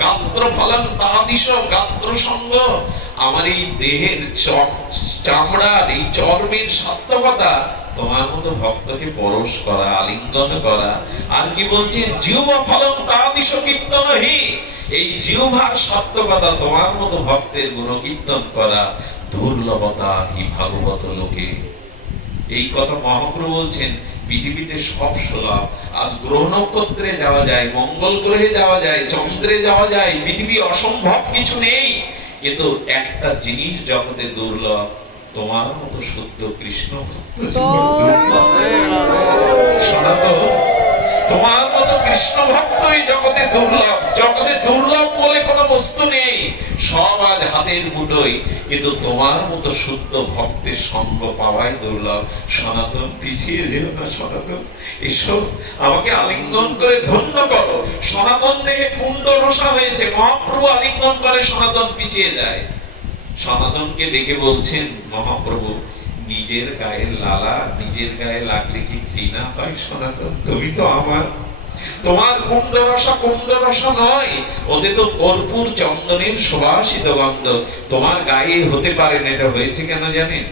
গাত্র ফলম তাদিশ, গাত্র সঙ্গ, আমার এই দেহের চামড়ার, এই চর্মের সার্থকতা তোমার মতো ভক্তকে পরশ করা, আলিঙ্গন করা। আর কি বলছে? জিহ্বা ফলম তাদিশ কীর্তনহি, এই জিহ্বার সার্থকতা তোমার মতো ভক্তের গুণকীর্তন করা। দুর্লভতা হি ভাগবত লোকে। এই কথা মহাপ্রভু বলছেন। পৃথিবীতে সব সুলভ। আজ গ্রহ নক্ষত্রে যাওয়া যায়, মঙ্গল গ্রহে যাওয়া যায়, চন্দ্রে যাওয়া যায়, পৃথিবী অসম্ভব কিছু নেই। কিন্তু একটা জিনিস জগতে দুর্লভ, তোমার মতো শুদ্ধ কৃষ্ণ ভক্ত সনাতন, তোমার মতো কৃষ্ণ ভক্তই জগতে দুর্লভ। জগতে দুর্লভ বলে কোনো বস্তু নেই, সব আজ হাতের মুঠোয়। কিন্তু তোমার মতো শুদ্ধ ভক্তের সঙ্গ পাওয়াই দুর্লভ। সনাতন, পিছিয়ে যেও না। সনাতন, এসো, আমাকে আলিঙ্গন করে ধন্য করো। সনাতন দেখে কুণ্ড রসা হয়েছে, মহাপ্রভু আলিঙ্গন করে, সনাতন পিছিয়ে যায়। সনাতনকে ডেকে বলছেন মহাপ্রভু, নিজের গায়ে লালা নিজের গায়ে লাগলে কি ঘৃণা হয়? সনাতন, তুমি তো আমার, তোমার কুণ্ড রসা নয়, ওতে তো কর্পূর চন্দনের সুবাসিত গন্ধ। তোমার গায়ে হতে পারে না। এটা হয়েছে কেন জানেন?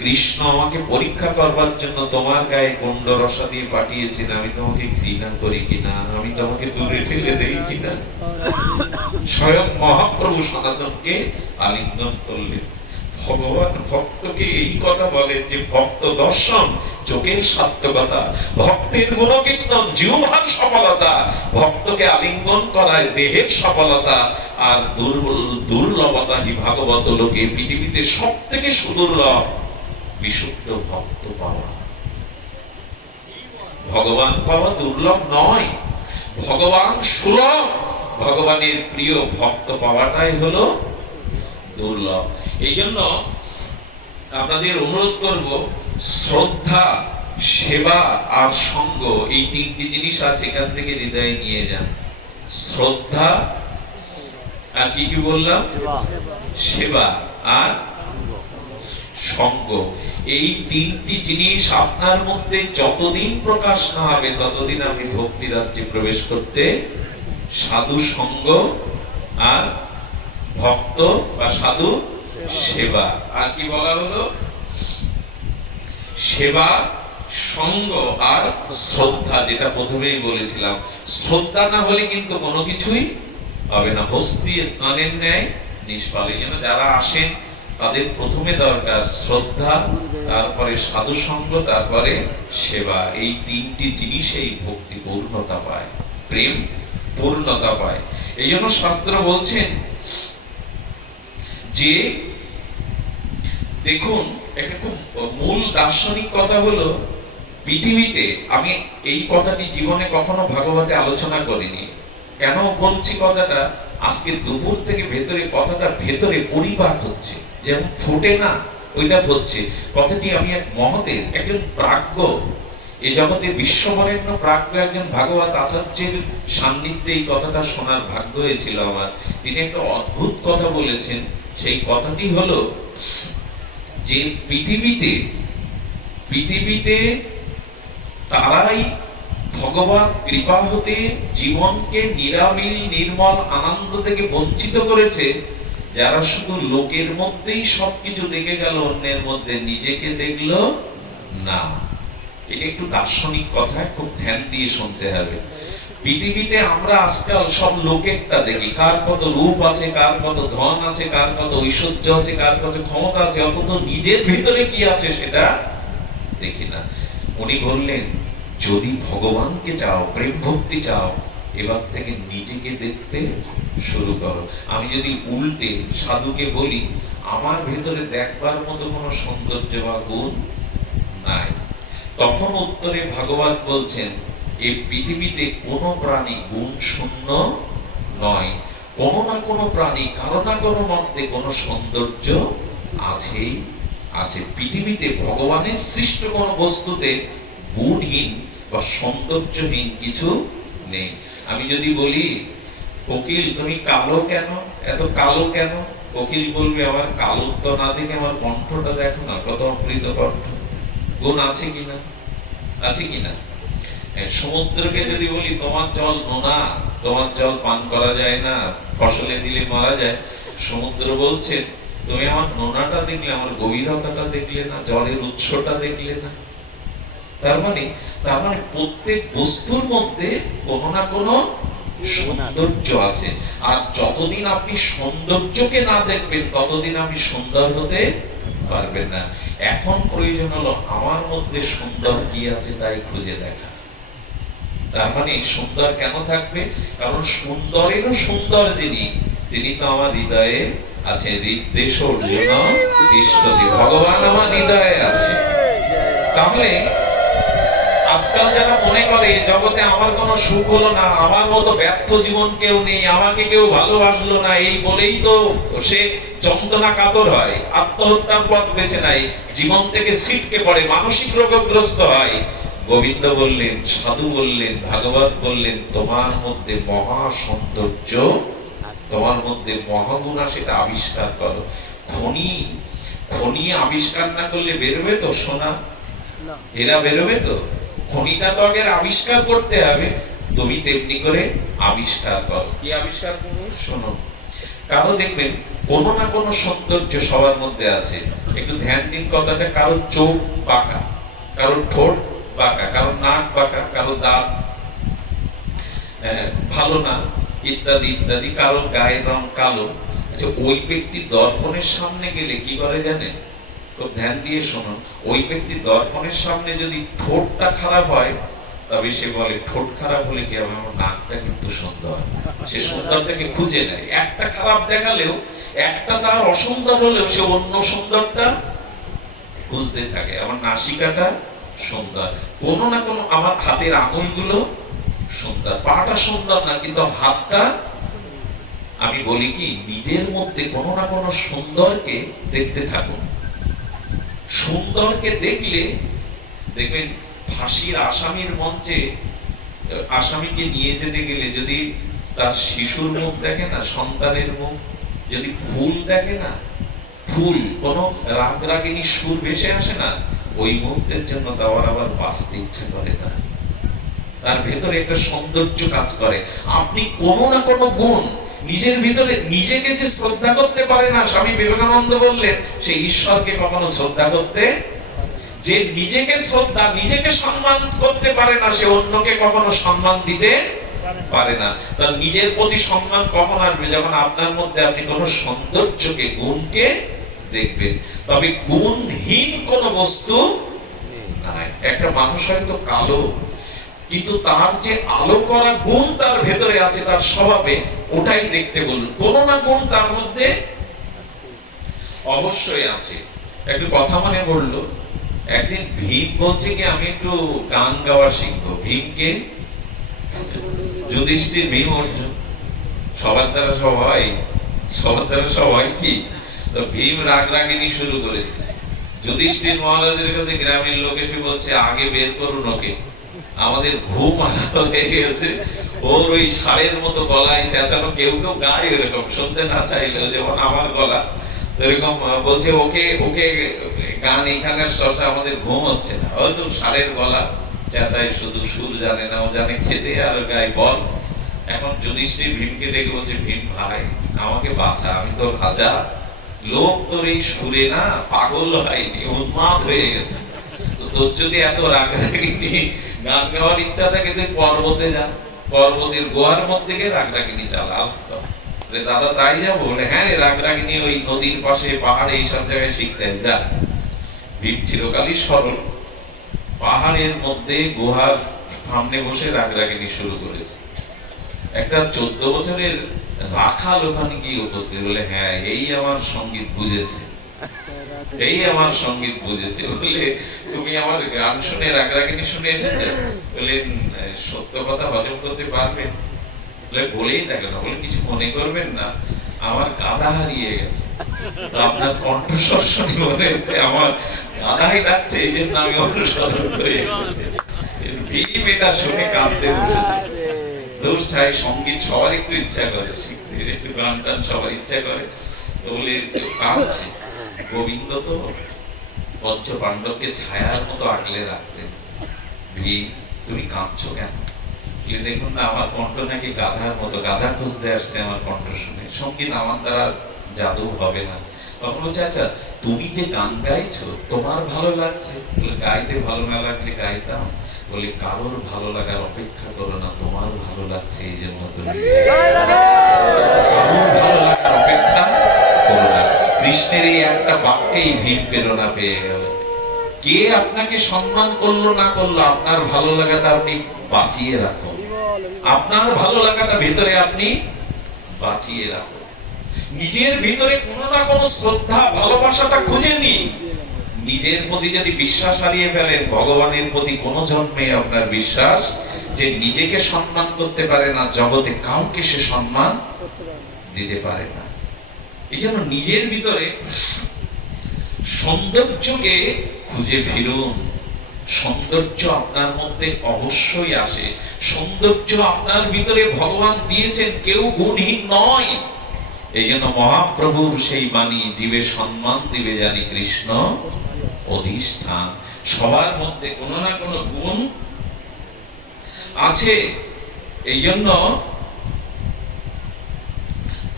কৃষ্ণ আমাকে পরীক্ষা করবার জন্য তোমার গায়ে গন্ডরসা দিয়ে পাঠিয়েছেন, আমি তোমাকে ঘৃণা করি কিনা, আমি তোমাকে দূরে ঠেলে দেই কিনা। স্বয়ং মহাপ্রভু সনাতনকে আলিঙ্গন করলেন। ভগবান ভক্তকে এই কথা বলেন যে ভক্ত দর্শন চোখের সার্থকতা, ভক্তের গুণকীর্তন জিহ্বার সফলতা, ভক্তকে আলিঙ্গন করায় দেহের সফলতা, আর দুর্লভতা হি ভাগবত লোকে, পৃথিবীতে সব থেকে সুদুর্লভ বিশুদ্ধ ভক্ত পাওয়া। ভগবান পাওয়া দুর্লভ নয়, ভগবান সুলভ। ভগবানের প্রিয় ভক্ত পাওয়াটাই হলো দুর্লভ। এই জন্য আপনাদের অনুরোধ করব, শ্রদ্ধা, সেবা আর সঙ্গ, এই তিনটি জিনিস আছে, এখান থেকে হৃদয়ে নিয়ে যান। শ্রদ্ধা আর কি কি বললাম, সেবা আর সঙ্গ। এই তিনটি জিনিস আপনার মধ্যে যতদিন প্রকাশ না হবে ততদিন আপনি ভক্তি রাজ্যে প্রবেশ করতে, সাধু সঙ্গ আর ভক্ত বা সাধু সেবা। আর কি বলা হলো, সেবা, সঙ্গ আর শ্রদ্ধা, যেটা প্রথমেই বলেছিলাম। শ্রদ্ধা না হলে কিন্তু কোনো কিছুই হবে না, হস্তি স্নানের ন্যায় নিষ্ফল। এই জন্য যারা আসেন তাদের প্রথমে দরকার শ্রদ্ধা, তারপরে সাধু সঙ্গ, তারপরে সেবা। এই তিনটি জিনিসেই ভক্তি পূর্ণতা পায়, প্রেম পূর্ণতা পায়। এই জন্য শাস্ত্র বলছেন যে, দেখুন একটা খুব মূল দার্শনিক কথা হলো, পৃথিবীতে, আমি এই কথাটি জীবনে কখনো ভাগবতে আলোচনা করিনি, কেন বলছি কথাটা, আজকে দুপুর থেকে ভেতরে কথাটা ভেতরে পরিপাক হচ্ছে, যেমন ফুটে না ওইটা হচ্ছে। কথাটি আমি এক মহতের, একজন প্রাজ্ঞ, এই জগতে বিশ্ববরেণ্য প্রাজ্ঞ একজন ভাগবত আচার্যের সান্নিধ্যে এই কথাটা শোনার ভাগ্য হয়েছিল আমার। তিনি একটা অদ্ভুত কথা বলেছেন। সেই কথাটি হলো যে পৃথিবীতে তারাই ভগবত কৃপা হতে জীবনকে নিরামিল নির্মল আনন্দ থেকে বঞ্চিত করেছে, যারা শুধু লোকের মধ্যেই সবকিছু দেখে গেল, অন্যের মধ্যে নিজেকে দেখলো না। এটা একটু দার্শনিক কথা, খুব ধ্যান দিয়ে শুনতে হবে। পৃথিবীতে আমরা আজকাল সব লোকেরটা দেখি, কার কত রূপ আছে, কার কত ধন আছে, কার কত ঐশ্বর্য আছে, কার কত ক্ষমতা আছে, অথচ নিজের ভিতরে কি আছে সেটা দেখি না। উনি বললেন, যদি ভগবানকে চাও, প্রেম ভক্তি চাও, এবার থেকে নিজেকে দেখতে শুরু করো। আমি যদি উল্টে সাধুকে বলি, আমার ভেতরে দেখবার মতো কোনো সৌন্দর্য বা গুণ নাই, তখন উত্তরে ভাগবত বলছেন, এই পৃথিবীতে কোনো প্রাণী গুণ শূন্য নয়, কোনো না কোনো প্রাণী কারো না কোনো মধ্যে কোনো সৌন্দর্য আছেই আছে। পৃথিবীতে ভগবানের সৃষ্ট কোনো বস্তুতে গুণহীন বা সৌন্দর্যহীন কিছু নেই। আমি যদি বলি, কোকিল তুমি কালো কেন, এত কালো কেন, কোকিল বলবে, আমার কালোত্ব না দেখে আমার কণ্ঠটা দেখো না, কত অমৃত কণ্ঠ। গুণ আছে কিনা, আছে কিনা? সমুদ্রকে যদি বলি, তোমার জল নোনা, তোমার জল পান করা যায় না, ফসলে দিলে মারা যায়, সমুদ্র বলছে, তুমি আমার নোনাটা দেখলে, আমার গভীরতাটা দেখলে না, জলের উৎসটা দেখলে না। তার মানে প্রত্যেক বস্তুর মধ্যে কোনো না কোনো সৌন্দর্য আছে। আর যতদিন আপনি সৌন্দর্যকে না দেখবেন ততদিন আপনি সুন্দর হতে পারবেন না। এখন প্রয়োজন হলো আমার মধ্যে সুন্দর কি আছে তাই খুঁজে দেখা। তার মানে সুন্দর কেন থাকবে? কারণ সুন্দরেরও সুন্দর যিনি, তিনি তো আমার হৃদয়ে আছে। হৃদ্দেশ অর্জুন তিষ্ঠতি, ভগবান আমার হৃদয়ে আছে। তাহলে আজকাল যারা মনে করে জগতে আমার কোনো সুখ হলো না, আমার মতো ব্যর্থ জীবন কেউ নেই, আমাকে কেউ ভালোবাসলো না, এই বলেই তো সে যন্ত্রণা কাতর হয়, আত্মহত্যার পথ বেছে নেয়, জীবন থেকে ছিটকে পড়ে, মানসিক রোগগ্রস্ত হয়। গোবিন্দ বললেন, সাধু বললেন, ভাগবত বললেন, তোমার মধ্যে মহা সৌন্দর্য, তোমার মধ্যে মহাগুণা, সেটা আবিষ্কার করো। খনি আবিষ্কার না করলে বেরোবে তো সোনা, এরা বেরোবে তো? খনিটা তো আগে আবিষ্কার করতে হবে। তুমি তেমনি করে আবিষ্কার করো। কি আবিষ্কার করো? শোনো, কারো দেখবেন কোনো না কোনো সৌন্দর্য সবার মধ্যে আছে। একটু ধ্যান দিন কথাটা। কারো চোখ বাঁকা, কারো ঠোঁট বাঁকা, কারো নাক বাঁকা, কারো দাঁত ভালো না, ইত্যাদি ইত্যাদি, কারো গায়ের রং কালো। আচ্ছা, ওই ব্যক্তি দর্পণের সামনে গেলে কি করে জানেন? খুব ধ্যান দিয়ে শুনুন। ওই ব্যক্তি দর্পণের সামনে যদি ঠোঁটটা খারাপ হয়, তবে সে বলে ঠোঁট খারাপ হলে কি হবে, আমার নাকটা কিন্তু সুন্দর। সে সুন্দরটাকে খুঁজে নেয়। একটা খারাপ দেখালেও, একটা তার অসুন্দর হলেও সে অন্য সুন্দরটা খুঁজতে থাকে। আমার নাসিকাটা সুন্দর, কোনো না কোনো, আমার হাতের আঙুলগুলো সুন্দর, পাটা সুন্দর না কিন্তু হাতটা। আমি বলি কি, নিজের মধ্যে কোনো না কোনো সুন্দরকে দেখতে থাকুন। সুন্দরকে দেখলে দেখবেন, ফাঁসির আসামির মঞ্চে আসামিকে নিয়ে যেতে গেলে যদি তার শিশুর মুখ দেখে না, সন্তানের মুখ, যদি ফুল দেখে না, ফুল কোন রাগ রাগিনী সুর ভেসে আসে না, ওই মুহূর্তের জন্য তার আবার বাঁচতে ইচ্ছে করে না। তার ভেতরে একটা সৌন্দর্য কাজ করে। আপনি কোনো না কোনো গুণ নিজের ভিতরে, নিজেকে যে শ্রদ্ধা করতে পারে না, স্বামী বিবেকানন্দ বললেন, সে ঈশ্বরকে কখনো শ্রদ্ধা করতে, যে নিজেকে শ্রদ্ধা, নিজেকে সম্মান করতে পারে না, সে অন্যকে কখনো সম্মান দিতে পারে না। তার নিজের প্রতি সম্মান কখন আসবে? যখন আপনার মধ্যে আপনি কোনো সৌন্দর্যকে, গুণকে দেখবেন। তবে গুণহীন কোন বস্তু নাই। একটা মানুষ হয়তো কালো, কিন্তু তার যে আলো করা গুণ তার ভেতরে আছে, তার স্বভাবে, ওটাই দেখতে বলুন। কোন না গুণ তার মধ্যে অবশ্যই আছে। একটু কথা মনে পড়লো, একদিন ভীম বলছে কি আমি একটু গান গাওয়া শিখবো। ভীমকে যুধিষ্ঠির, ভীম, অর্জুন, সবার দ্বারা সবাই, সবার দ্বারা সবাই কি, তো ভীম রাগ রাগিনী শুরু করেছে। যুধিষ্ঠির মহারাজের কাছে গ্রামের লোক এসে বলছে, আগে বের করুন ওকে, আমাদের ঘুম হয়ে গেছে। ওর ওই ষাঁড়ের মতো গলায় চেঁচানো, কেউ কেউ গায় এরকম, শুনতে না চাইলেও, যেমন আমার গলা এরকম। বলছে ওকে, ওকে গান এখানের চর্চা, আমাদের ঘুম হচ্ছে না। হয়তো ষাঁড়ের গলা চেঁচায়, শুধু সুর জানে না, ও জানে খেতে আর গায়ে বল। এখন যুধিষ্ঠির ভীমকে দেখে বলছে, ভীম ভাই আমাকে বাঁচা, আমি তোর রাজা, লোক তোর এই সুরে না পাগল হয়নি, উন্মাদ হয়ে গেছে। তো তোর যদি এত রাগ রাগিনী গান গাওয়ার ইচ্ছা থাকে, তুই পর্বতে যা, পর্বতের গোয়ার মধ্যে গিয়ে রাগ রাগিনী চালা। দাদা তাই যাবো? বলে হ্যাঁ, রাগ রাগিনী ওই নদীর পাশে, পাহাড়ে, এইসব জায়গায় শিখতে যা। ভীম চিরকালই সরল, পাহাড়ের মধ্যে গুহার সামনে বসে রাগ রাগিনী শুরু করেছে। একটা 14 বছরের রাখাল ওখানে গিয়ে উপস্থিত। বলে হ্যাঁ, এই আমার সঙ্গীত বুঝেছে, এই আমার সঙ্গীত বুঝেছে। বলে তুমি আমার গান শুনে, রাগ রাগিনী শুনে এসেছে? বললেন সত্য কথা হজম করতে পারবেন? বলেই থাকে না। বলে কিছু মনে করবেন না, আমার গাধা হারিয়ে গেছে, তো আপনার কণ্ঠস্বর শুনে মনে হচ্ছে আমার গাধাই ডাকছে, এই জন্য আমি অনুসরণ করে এসেছি। ভীম এটা শুনে কাঁদতে উঠেছে। দোষ চাই, সঙ্গীত সবার একটু ইচ্ছা করে শিখতে, একটু গান টান সবার ইচ্ছা করে। তো বলে কাঁদছে। গোবিন্দ তো পঞ্চ পাণ্ডবকে ছায়ার মতো আগলে রাখতেন। ভীম তুমি কাঁদছো কেন? দেখুন না, আমার কণ্ঠ নাকি গাধার মতো, গাধা খুঁজতে আসছে আমার কণ্ঠ শুনে, সঙ্গীত আমার দ্বারা জাদু হবে না। তখন বলছে আচ্ছা তুমি যে গান গাইছো তোমার ভালো লাগছে? গাইতে ভালো না লাগলে গাইতাম। বলে কারোর ভালো লাগার অপেক্ষা করো না, তোমার ভালো লাগছে এই জন্য তুমি কারোর ভালো লাগার অপেক্ষা করো না। কৃষ্ণের এই একটা বাক্যেই ভীম প্রেরণা পেয়ে গেল। কে আপনাকে সম্মান করলো না করলো, আপনার ভালো লাগাটা আপনি বাঁচিয়ে রাখুন। আপনার ভালো লাগাটা ভেতরে আপনি বাঁচিয়ে রাখুন। নিজের ভিতরে কোনো না কোনো শ্রদ্ধা, ভালোবাসাটা খুঁজে নিন। নিজের প্রতি যদি বিশ্বাস হারিয়ে ফেলেন, ভগবানের প্রতি কোনো জন্মে আপনার বিশ্বাস, যে নিজেকে সম্মান করতে পারে না, জগতে কাউকে সে সম্মান দিতে পারে না। এই জন্য নিজের ভিতরে সৌন্দর্যকে খুঁজে ফিরুন। সৌন্দর্য আপনার মধ্যে অবশ্যই আসে। সৌন্দর্য আপনার ভিতরে ভগবান দিয়েছেন, কেউ গুণহীন নয়। এই জন্য মহাপ্রভুর সেই বাণী, জীবে সম্মান দিবে জানি কৃষ্ণ অধিষ্ঠান। সবার মধ্যে কোনো না কোনো গুণ আছে। এই জন্য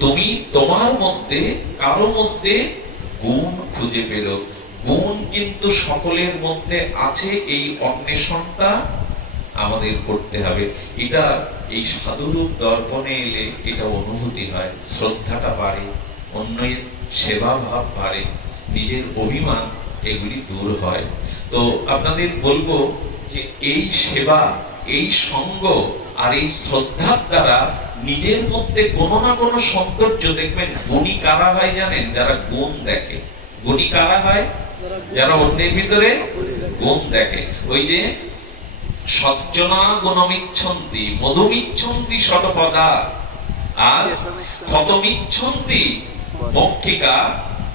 তুমি তোমার মধ্যে, কারো মধ্যে গুণ খুঁজে বেরো। গুণ কিন্তু সকলের মধ্যে আছে, এই অন্বেষণটা আমাদের করতে হবে। এটা এই সাধুরূপ দর্পণে এলে এটা অনুভূতি হয়, শ্রদ্ধাটা বাড়ে, অন্যের সেবা ভাব বাড়ে, নিজের অভিমান এগুলি দূর হয়। তো আপনাদের বলবো যে এই সেবা, এই সঙ্গ আর এই শ্রদ্ধার দ্বারা নিজের মধ্যে কোনো না কোনো সৌন্দর্য দেখবেন। গুণী কারা হয় জানেন? যারা গুণ দেখে। গুণী কারা হয়? যারা অন্যের ভিতরে গুণ দেখে। ওই যে সজ্জনা গুণমিচ্ছন্তি মধুমিচ্ছন্তি শতপদা আর ক্ষতমিচ্ছন্তি মক্ষিকা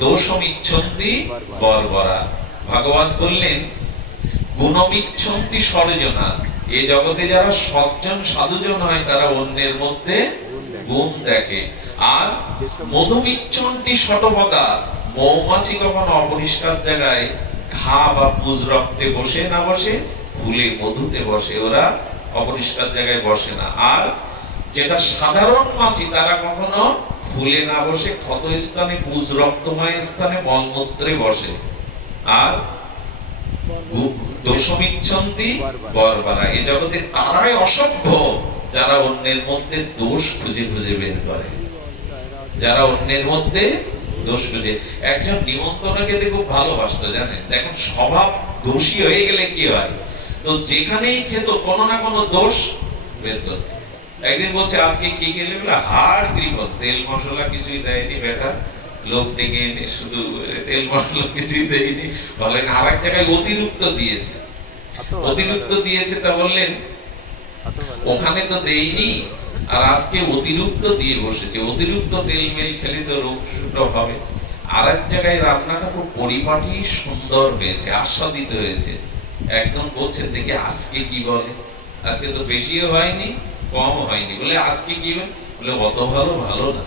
দোষমিচ্ছন্তি বর্বরা। ভাগবত বললেন গুণমিচ্ছন্তি সরজনা, এই জগতে যারা সজ্জন সাধুজন হয় তারা অন্যের মধ্যে গুণ দেখে। আর মধুমিচ্ছন্তি শতপদা, মৌমাছি কখনো অপরিষ্কার জায়গায় ঘা বা পুজ রক্তে বসে না বসে, ফুলে মধুতে বসে, ওরা অপরিষ্কার জায়গায় বসে না। আর যেটা সাধারণ মাছি তারা কখনো ফুলে না বসে ক্ষত স্থানে, পুজ রক্তময় স্থানে মলমূত্রে বসে। আর দোষমিচ্ছন্তি বর্বরা, এই জগতে তারাই অসভ্য যারা অন্যের মধ্যে দোষ খুঁজে খুঁজে বের করে, যারা অন্যের মধ্যে দোষ খুঁজে। একজন নিমন্ত্রণকে খুব ভালোবাসতো জানেন, দেখুন স্বভাব দোষী হয়ে গেলে কি হয়, তো যেখানেই খেত কোনো না কোনো দোষ বের করত। একদিন বলছে আজকে কি খেলে, বলে হাড় কৃপণ, তেল মশলা কিছুই দেয়নি বেটা, লোক ডেকে এনে শুধু তেল মশলা কিছুই দেয়নি। বলেন আর এক জায়গায় অতিরিক্ত দিয়েছে, অতিরিক্ত দিয়েছে, তা বললেন ওখানে তো দেয়নি আর আজকে অতিরিক্ত দিয়ে বসেছে, অতিরিক্ত তেল মেল খেলে তো রোগ হবে। আর এক জায়গায় রান্নাটা খুব পরিপাটি সুন্দর হয়েছে, আস্বাদিত হয়েছে। একদম বলছেন দেখি আজকে কি বলে, আজকে তো বেশিও হয়নি কম হয়নি, বলে আজকে কি বলে, অত ভালো ভালো না,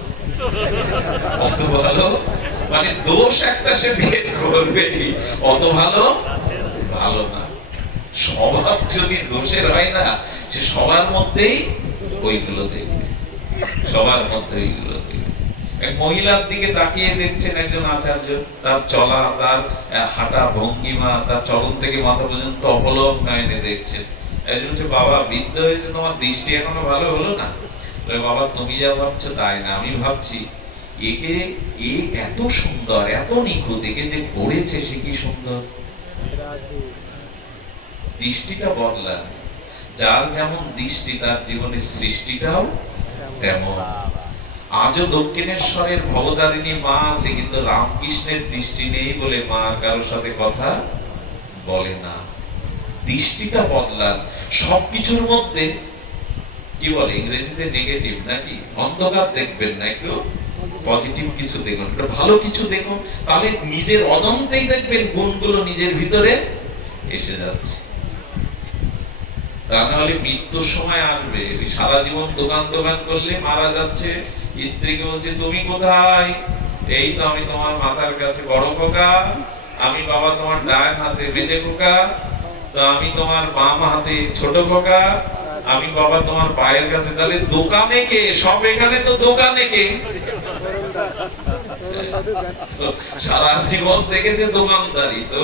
অত ভালো, মানে দোষ একটা সে বের করবে, অত ভালো ভালো না। স্বভাব যদি দোষের হয় না, সে সবার মধ্যেই ওইগুলো দেখবে, সবার মধ্যে ওইগুলো দেখবে। এক মহিলার দিকে তাকিয়ে দেখছেন একজন আচার্য, তার চলা, তার হাঁটা ভঙ্গিমা, তার চরণ থেকে মাথা পর্যন্ত অপলক নয়নে দেখছেন। একজন বলছে বাবা বৃদ্ধ হয়েছে, তোমার দৃষ্টি এখনো ভালো হলো না? বাবা তুমি যা ভাবছো তাই না, আমি ভাবছি একে এ এত সুন্দর এত নিখুঁত, একে যে গড়েছে সে কি সুন্দর। দৃষ্টিটা বদলা, যার যেমন দৃষ্টি তার জীবনের সৃষ্টিটাও তেমন। আজও দক্ষিণেশ্বরের ভবতারিণী মা আছে, কিন্তু রামকৃষ্ণের দৃষ্টি নেই বলে মা কারোর সাথে কথা বলে না। দৃষ্টিটা বদলান। সবকিছুর মধ্যে কি বলে ইংরেজিতে নেগেটিভ নাকি, অন্ধকার দেখবেন না, একটু পজিটিভ কিছু দেখুন, একটু ভালো কিছু দেখুন, তাহলে নিজের অজান্তেই দেখবেন গুণগুলো নিজের ভিতরে এসে যাচ্ছে। তা নাহলে মৃত্যুর সময় আসবে, সারা জীবন দোকান দোকান করলে মারা যাচ্ছে, স্ত্রীকে বলছে তুমি কোথায়, এই তো আমি তোমার মাথার কাছে বড় খোকা, আমি বাবা তোমার ডান হাতে মেজে খোকা, তো আমি তোমার বাম হাতে ছোট খোকা, আমি বাবা তোমার পায়ের কাছে। তাহলে দোকানে কে? সব এখানে তো দোকানে কে? সারা জীবন দেখেছে দোকানদারি, তো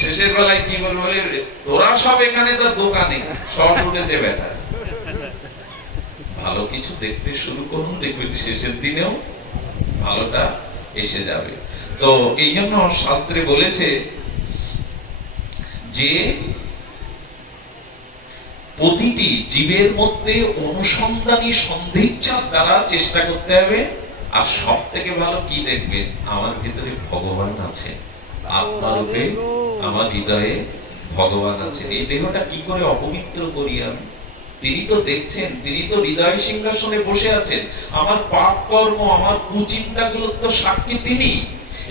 শেষের বেলায় কি বলবে, তোরা সব এখানে তো দোকানে, সব উঠেছে বেটা। ভালো কিছু দেখতে শুরু করুন, দেখবেন শেষের দিনেও ভালোটা এসে যাবে। তো এই জন্য শাস্ত্রে বলেছে যে প্রতিটি জীবের মধ্যে অনুসন্ধানী সন্ধিচ্ছার দ্বারা চেষ্টা করতে হবে। আর সব থেকে ভালো কি দেখবেন, আমার ভিতরে ভগবান আছে, আত্মারূপে আমার হৃদয়ে ভগবান আছেন। এই দেহটা কি করে অপবিত্র করি আমি? তিনি তো দেখছেন, তিনি তো হৃদয় সিংহাসনে বসে আছেন। আমার পাপ কর্ম, আমার কুচিন্তাগুলোর তো সাক্ষী তিনি।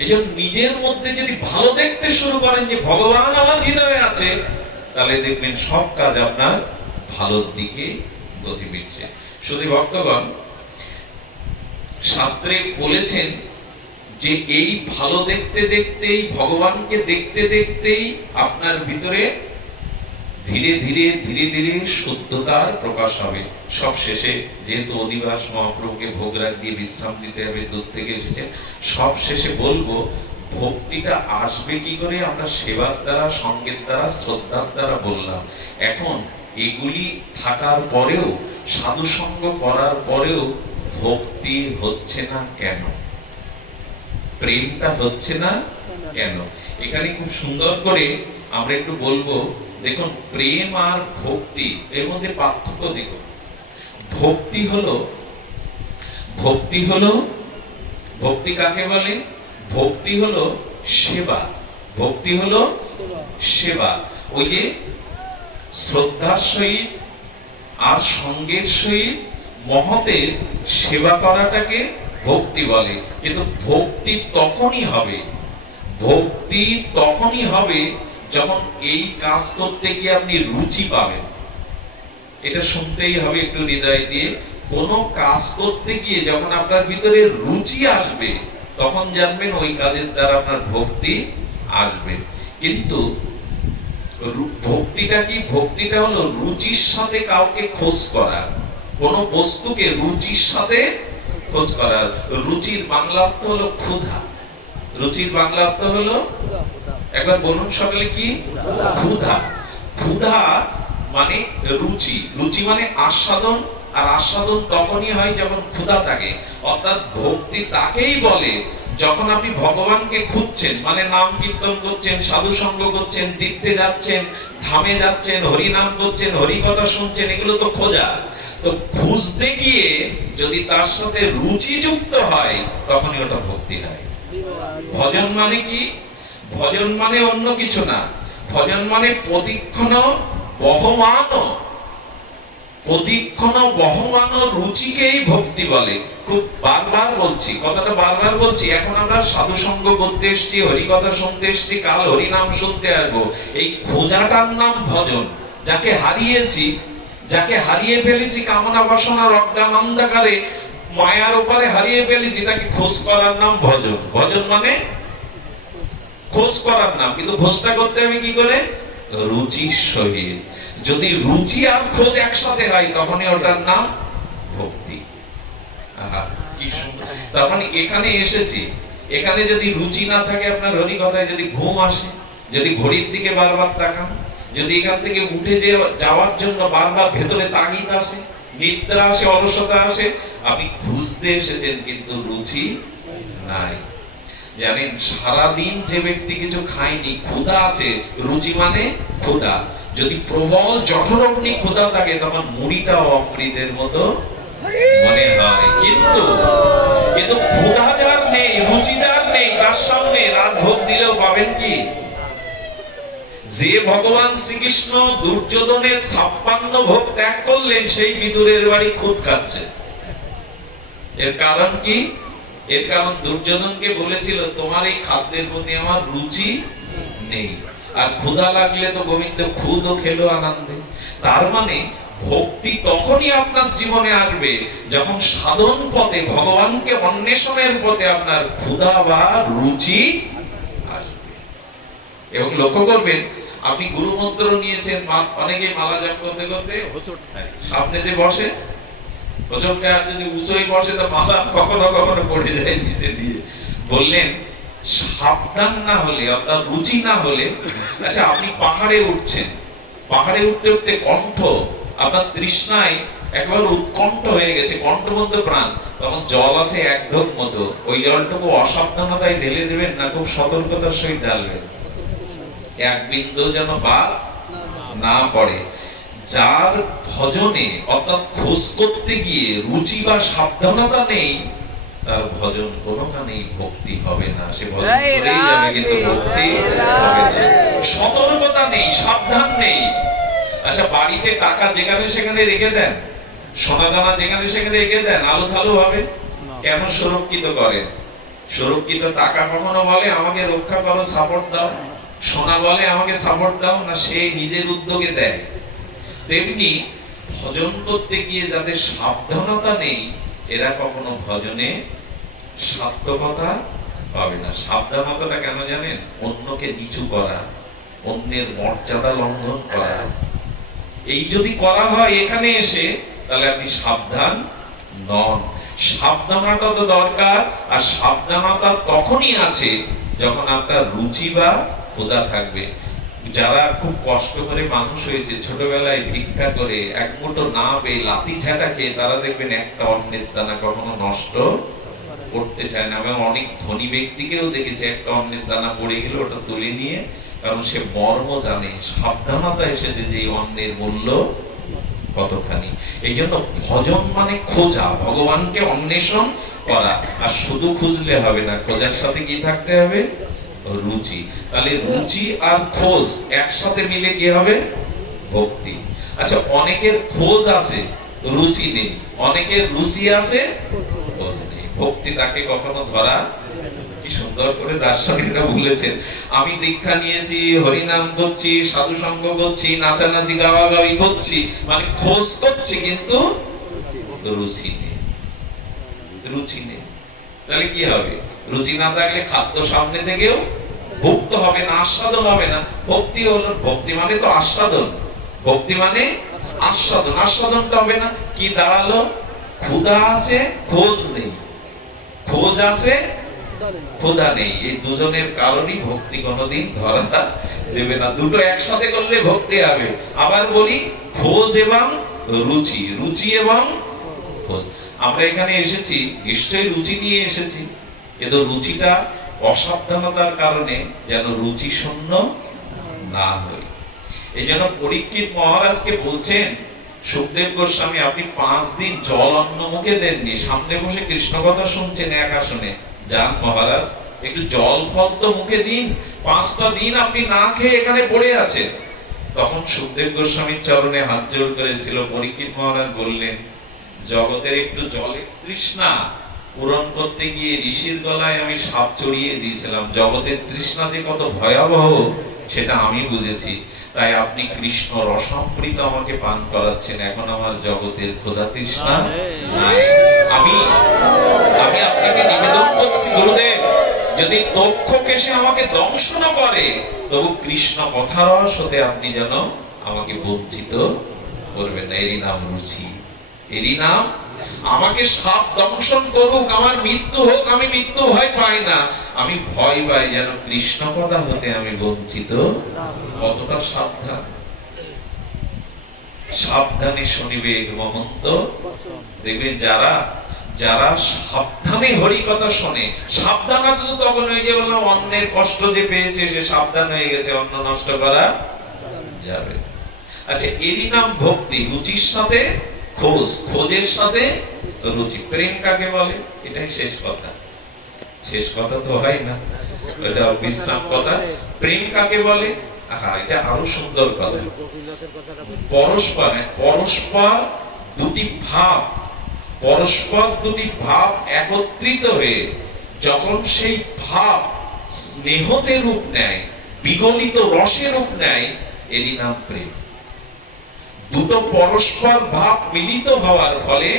এজন্য নিজের মধ্যে যদি ভালো দেখতে শুরু করেন যে ভগবান আমার হৃদয়ে আছে, তাহলে দেখবেন সব কাজ আপনার ভালোর দিকে গতি মিলছে। শুধু ভক্তগণ, শাস্ত্রে বলেছেন যে এই ভালো দেখতে দেখতেই, ভগবানকে দেখতে দেখতেই আপনার ভিতরে ধীরে ধীরে ধীরে ধীরে শুদ্ধতার প্রকাশ হবে। সব শেষে, যেহেতু অধিবাস মহাপ্রভুকে ভোগ রাখ দিয়ে বিশ্রাম দিতে হবে, দূর থেকে এসেছেন, সব শেষে বলবো ভক্তিটা আসবে কি করে? আমরা সেবার দ্বারা, সঙ্গের দ্বারা, শ্রদ্ধার দ্বারা বললাম। এখন এগুলি থাকার পরেও, সাধু সঙ্গ করার পরেও ভক্তি হচ্ছে না কেন? প্রেমটা হচ্ছে না কেন? এখানে খুব সুন্দর করে আমরা একটু বলবো। দেখুন, প্রেম আর ভক্তি এর মধ্যে পার্থক্য দেখুন। ভক্তি হলো, ভক্তি কাকে বলে? ভক্তি হলো সেবা। ভক্তি হলো সেবা। ওই যে শ্রদ্ধার সহিত আর সঙ্গের সহিত মহতের সেবা করাটাকে ভক্তি বলে। কিন্তু ভক্তি তখনই হবে, ভক্তি তখনই হবে যখন এই কাজ করতে গিয়ে আপনি রুচি পাবেন। এটা শুনতেই হবে একটু হৃদয় দিয়ে। কোন কাজ করতে গিয়ে যখন আপনার ভিতরে রুচি আসবে, তখন জানবেন ওই কাজের দ্বারা আপনার ভক্তি আসবে। কিন্তু ভক্তিটা কি? ভক্তিটা হলো রুচির সাথে কাউকে খোঁজ করা, কোন বস্তুকে রুচির সাথে খোঁজ করা। রুচির বাংলা অর্থ হলো ক্ষুধা। রুচির বাংলা অর্থ হলো, একবার বলুন সকলে, কি? ক্ষুধা। ক্ষুধা মানে রুচি। রুচি মানে আস্বাদন, আর আস্বাদন তখনই হয় যখন ক্ষুধা থাকে। অর্থাৎ ভক্তি তাকেই বলে যখন আপনি ভগবানকে খুঁজছেন, মানে নাম কীর্তন করছেন, সাধু সঙ্গ করছেন, তীর্থে যাচ্ছেন, ধামে যাচ্ছেন, হরি নাম করছেন, হরি কথা শুনছেন, এগুলো তো খোঁজা। তো খুঁজতে গিয়ে যদি তার সাথে রুচি যুক্ত হয়, তখনই ওটা ভক্তি হয়। ভজন মানে কি? ভজন মানে অন্য কিছু না। ভজন মানে প্রতিক্ষণ বহমান, প্রতিক্ষণ বহমান রুচিকেই ভক্তি বলে। খুব বারবার বলছি, কথাটা বারবার বলছি। এখন আমরা সাধু সঙ্গ করতে এসেছি, হরি কথা শুনতে এসেছি, কাল হরি নাম শুনতে আসবো। এই খোঁজাটার নাম ভজন। যাকে হারিয়েছি, যাকে হারিয়ে ফেলেছি কামনা বাসনার অজ্ঞান অন্ধকারে, মায়ার ওপারে হারিয়ে ফেলেছি, তাকে খোঁজ করার নাম ভজন। ভজন মানে খোঁজ করার নাম। কিন্তু খোঁজটা করতে হবে কি করে? রুচির সহিত। যদি রুচি আর খোঁজ একসাথে হয়, তখনই ওটার নাম ভক্তি। কি সুন্দর! তার মানে এখানে এসেছি, এখানে যদি রুচি না থাকে আপনার হরি কথায়, যদি ঘুম আসে, যদি ঘড়ির দিকে বারবার তাকান, যদি এখান থেকে উঠে যাওয়ার জন্য বারবার ভেতরে তাগিদ আসে, নিদ্রা আসে, অলসতা আসে, আপনি খুঁজতে এসেছেন কিন্তু রুচি নাই। জানেন, সারাদিন যে ব্যক্তি কিছু খায়নি, ক্ষুধা আছে, রুচি মানে ক্ষুধা। যদি প্রবল জঠরগ্নি ক্ষুধা থাকে, তখন মুড়িটাও অমৃতের মতো মনে হয়। কিন্তু ক্ষুধা যার নেই, রুচি যার নেই, তার সামনে রাজভোগ দিলেও পাবেন কি? যে ভগবান শ্রীকৃষ্ণ দুর্যোধনের 56 ভোগ ত্যাগ করলেন, সেই বিদুরের বাড়ি খুদ খাচ্ছে। এর কারণ কি? এর কারণ দুর্যোধনকে বলেছিল, তোমার এই খাদ্যের প্রতি আমার রুচি নেই। আর ক্ষুধা লাগলে তো গোবিন্দ খুদও খেলো আনন্দে। তার মানে ভক্তি তখনই আপনার জীবনে আসবে যখন সাধন পথে, ভগবানকে অন্বেষণের পথে আপনার ক্ষুধা বা রুচি আসবে। এবং লক্ষ্য করবেন, আপনি গুরু মন্ত্র নিয়েছেন, অনেকে মালা জপ করতে করতে হোঁচট খায়, সামনে যে বসে হোঁচট খায়, আর যদি উঁচুই বসে তো মালা কখনো কখনো পড়ে যায় নিচে দিয়ে। বললেন, সাবধান না হলে, অর্থাৎ রুচি না হলে, আচ্ছা আপনি পাহাড়ে উঠছেন, পাহাড়ে উঠতে উঠতে কণ্ঠ আপনার তৃষ্ণায় একবার উৎকণ্ঠ হয়ে গেছে, কণ্ঠবন্ধ প্রাণ, তখন জল আছে এক ঢোক মতো, ওই জলটুকু অসাবধানতায় ঢেলে দেবেন না, খুব সতর্কতার সহিত ঢালবেন, এক বিন্দু যেন বাদ না পড়ে। যার ভজনে, অর্থাৎ খোঁজ করতে গিয়ে রুচি বা সাবধানতা নেই, তার ভজন কোনোখানেই ভক্তি হবে না। সে ভজন করেই যাবে, কিন্তু ভক্তি হবে না। সতর্কতা নেই, সাবধান নেই। আচ্ছা, বাড়িতে টাকা যেখানে সেখানে রেখে দেন, সোনা দানা যেখানে সেখানে রেখে দেন, আলো থালু হবে কেন? সুরক্ষিত করেন। সুরক্ষিত টাকা কখনো বলে আমাকে রক্ষা করো, সাপোর্ট দাও? সোনা বলে আমাকে সাপোর্ট দাও? না, সে নিজের উদ্যোগে দেয়। তেমনি ভজন করতে গিয়ে যাদের সাবধানতা নেই, এরা কখনো ভজনে সার্থকতা পাবে না। সাবধানতাটা কেন জানেন? অন্যকে নিচু করা, অন্যের মর্যাদা লঙ্ঘন করা, এই যদি করা হয় এখানে এসে, তাহলে আপনি সাবধান নন। সাবধানতা তো দরকার, আর সাবধানতা তখনই আছে যখন আপনার রুচি বা ক্ষুধা থাকবে। যারা খুব কষ্ট করে মানুষ হয়েছে, ছোটবেলায় ভিক্ষা করে এক মুঠো না পেয়ে লাথি ঝাঁটা খেয়ে, তারা দেখবেন একটা অন্নের দানা কখনো নষ্ট করতে চায় না। আমি অনেক ধনী ব্যক্তিকেও দেখেছি, একটা অন্নের দানা পড়ে গেলে ওটা তুলে নিয়ে, কারণ সে মর্ম জানে, সাবধানতা এসেছে যে এই অন্নের মূল্য কতখানি। এই জন্য ভজন মানে খোঁজা, ভগবানকে অন্বেষণ করা। আর শুধু খুঁজলে হবে না, খোঁজার সাথে কি থাকতে হবে? রুচি। তাহলে রুচি আর খোঁজ একসাথে মিলে কি হবে? ভক্তি। আচ্ছা, অনেকের খোঁজ আছে, রুচি নেই, অনেকের রুচি আছে, খোঁজ নেই। ভক্তি তাকে কখনো ধরা, কি সুন্দর করে দার্শনিকরা বলেছেন, আমি দীক্ষা নিয়েছি, হরিনাম করছি, সাধু সঙ্গ করছি, নাচানাচি গাওয়াগাওয়ি করছি, মানে খোঁজ করছি, কিন্তু রুচি নেই, রুচি নেই। তাহলে কি হবে? রুচি না থাকলে খাদ্য সামনে থেকেও ভুক্ত হবে না, আস্বাদন হবে না। ভক্তি হলো, ভক্তি মানে তো আস্বাদন, ভক্তি মানে আস্বাদন, আস্বাদনটা হবে না। কি দাঁড়ালো? ক্ষুধা আছে, খোঁজ নেই, খোঁজ আছে, ক্ষুধা নেই। এই দুজনের কারণেই ভক্তি কোনোদিন ধরা দেবে না। দুটো একসাথে করলে ভক্তি হবে। আবার বলি, খোঁজ এবং রুচি, রুচি এবং খোঁজ। আমরা এখানে এসেছি নিশ্চয়ই রুচি নিয়ে এসেছি, কিন্তু রুচিটা অসাবধানতার কারণে যেন রুচি শূন্য না হয়। এই জন্য পরীক্ষিত মহারাজকে বলছেন সুখদেব গোস্বামী, আপনি 5 দিন জল অন্ন মুখে দেননি, সামনে বসে কৃষ্ণ কথা শুনছেন এক আসনে, যান মহারাজ একটু জল ফল তো মুখে দিন, 5টা দিন আপনি না খেয়ে এখানে পড়ে আছেন। তখন সুখদেব গোস্বামীর চরণে হাত জোড় করেছিল। পরীক্ষিত মহারাজ বললেন, জগতের একটু জলের তৃষ্ণা পূরণ করতে গিয়ে ঋষির গলায় আমি সাপ চড়িয়ে দিয়েছিলাম। জগতের তৃষ্ণা যে কত ভয়াবহ সেটা আমি বুঝেছি, তাই আপনি কৃষ্ণ রসামৃত আমাকে পান করাচ্ছেন, এখন আমার জগতের ক্ষুধা তৃষ্ণা নাই। আমি আপনাকে নিবেদন করছি গুরুদেব, যদি দক্ষ কেশে আমাকে দংশন করে, তবু কৃষ্ণ কথারস হতে আপনি যেন আমাকে বঞ্চিত করবেন না। এরই নাম রুচি, এরই নাম। আমাকে সাপ দংশন করুক, আমার মৃত্যু হোক, আমি মৃত্যু ভয় পাই না, আমি ভয় পাই যেন কৃষ্ণ কথা হতে আমি বঞ্চিত। কতটা সাবধান, সাবধানে শুনিবে মহন্ত। দেখবেন যারা যারা সাবধানে হরি কথা শোনে, সাবধানতা তো তখন হয়ে যে বললাম, অন্যের কষ্ট যে পেয়েছে সে সাবধান হয়ে গেছে, অন্ন নষ্ট করা যাবে। আচ্ছা, এরই নাম ভক্তি। রুচির সাথে খোঁজ, খোঁজের সাথে রুচি। প্রেম কাকে বলে? এটাই শেষ কথা। শেষ কথা তো হয় না, এটা বিশ্রাম কথা। প্রেম কাকে বলে? এটা আরো সুন্দর কথা। পরস্পর, পরস্পর দুটি ভাব, পরস্পর দুটি ভাব একত্রিত হয়ে যখন সেই ভাব স্নেহতে রূপ নেয়, বিগলিত রসে রূপ নেয়, এরই নাম প্রেম। দুটো পরস্পর ভাব মিলিত হওয়ার ফলে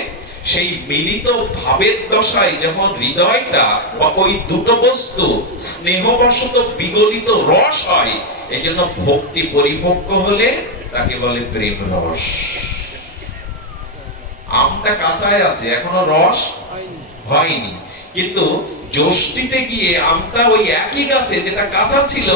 সেই মিলিত ভাবের দশায় যখন হৃদয়টা বা ওই দুটো বস্তু স্নেহবশত বিগলিত রস হয়, এই জন্য ভক্তি পরিপক্ক হলে তাকে বলে প্রেম রস। আমটা কাঁচায় আছে, এখনো রস হয়নি, কিন্তু জ্যৈষ্ঠিতে গিয়ে আমটা ওই একই গাছে যেটা কাঁচা ছিল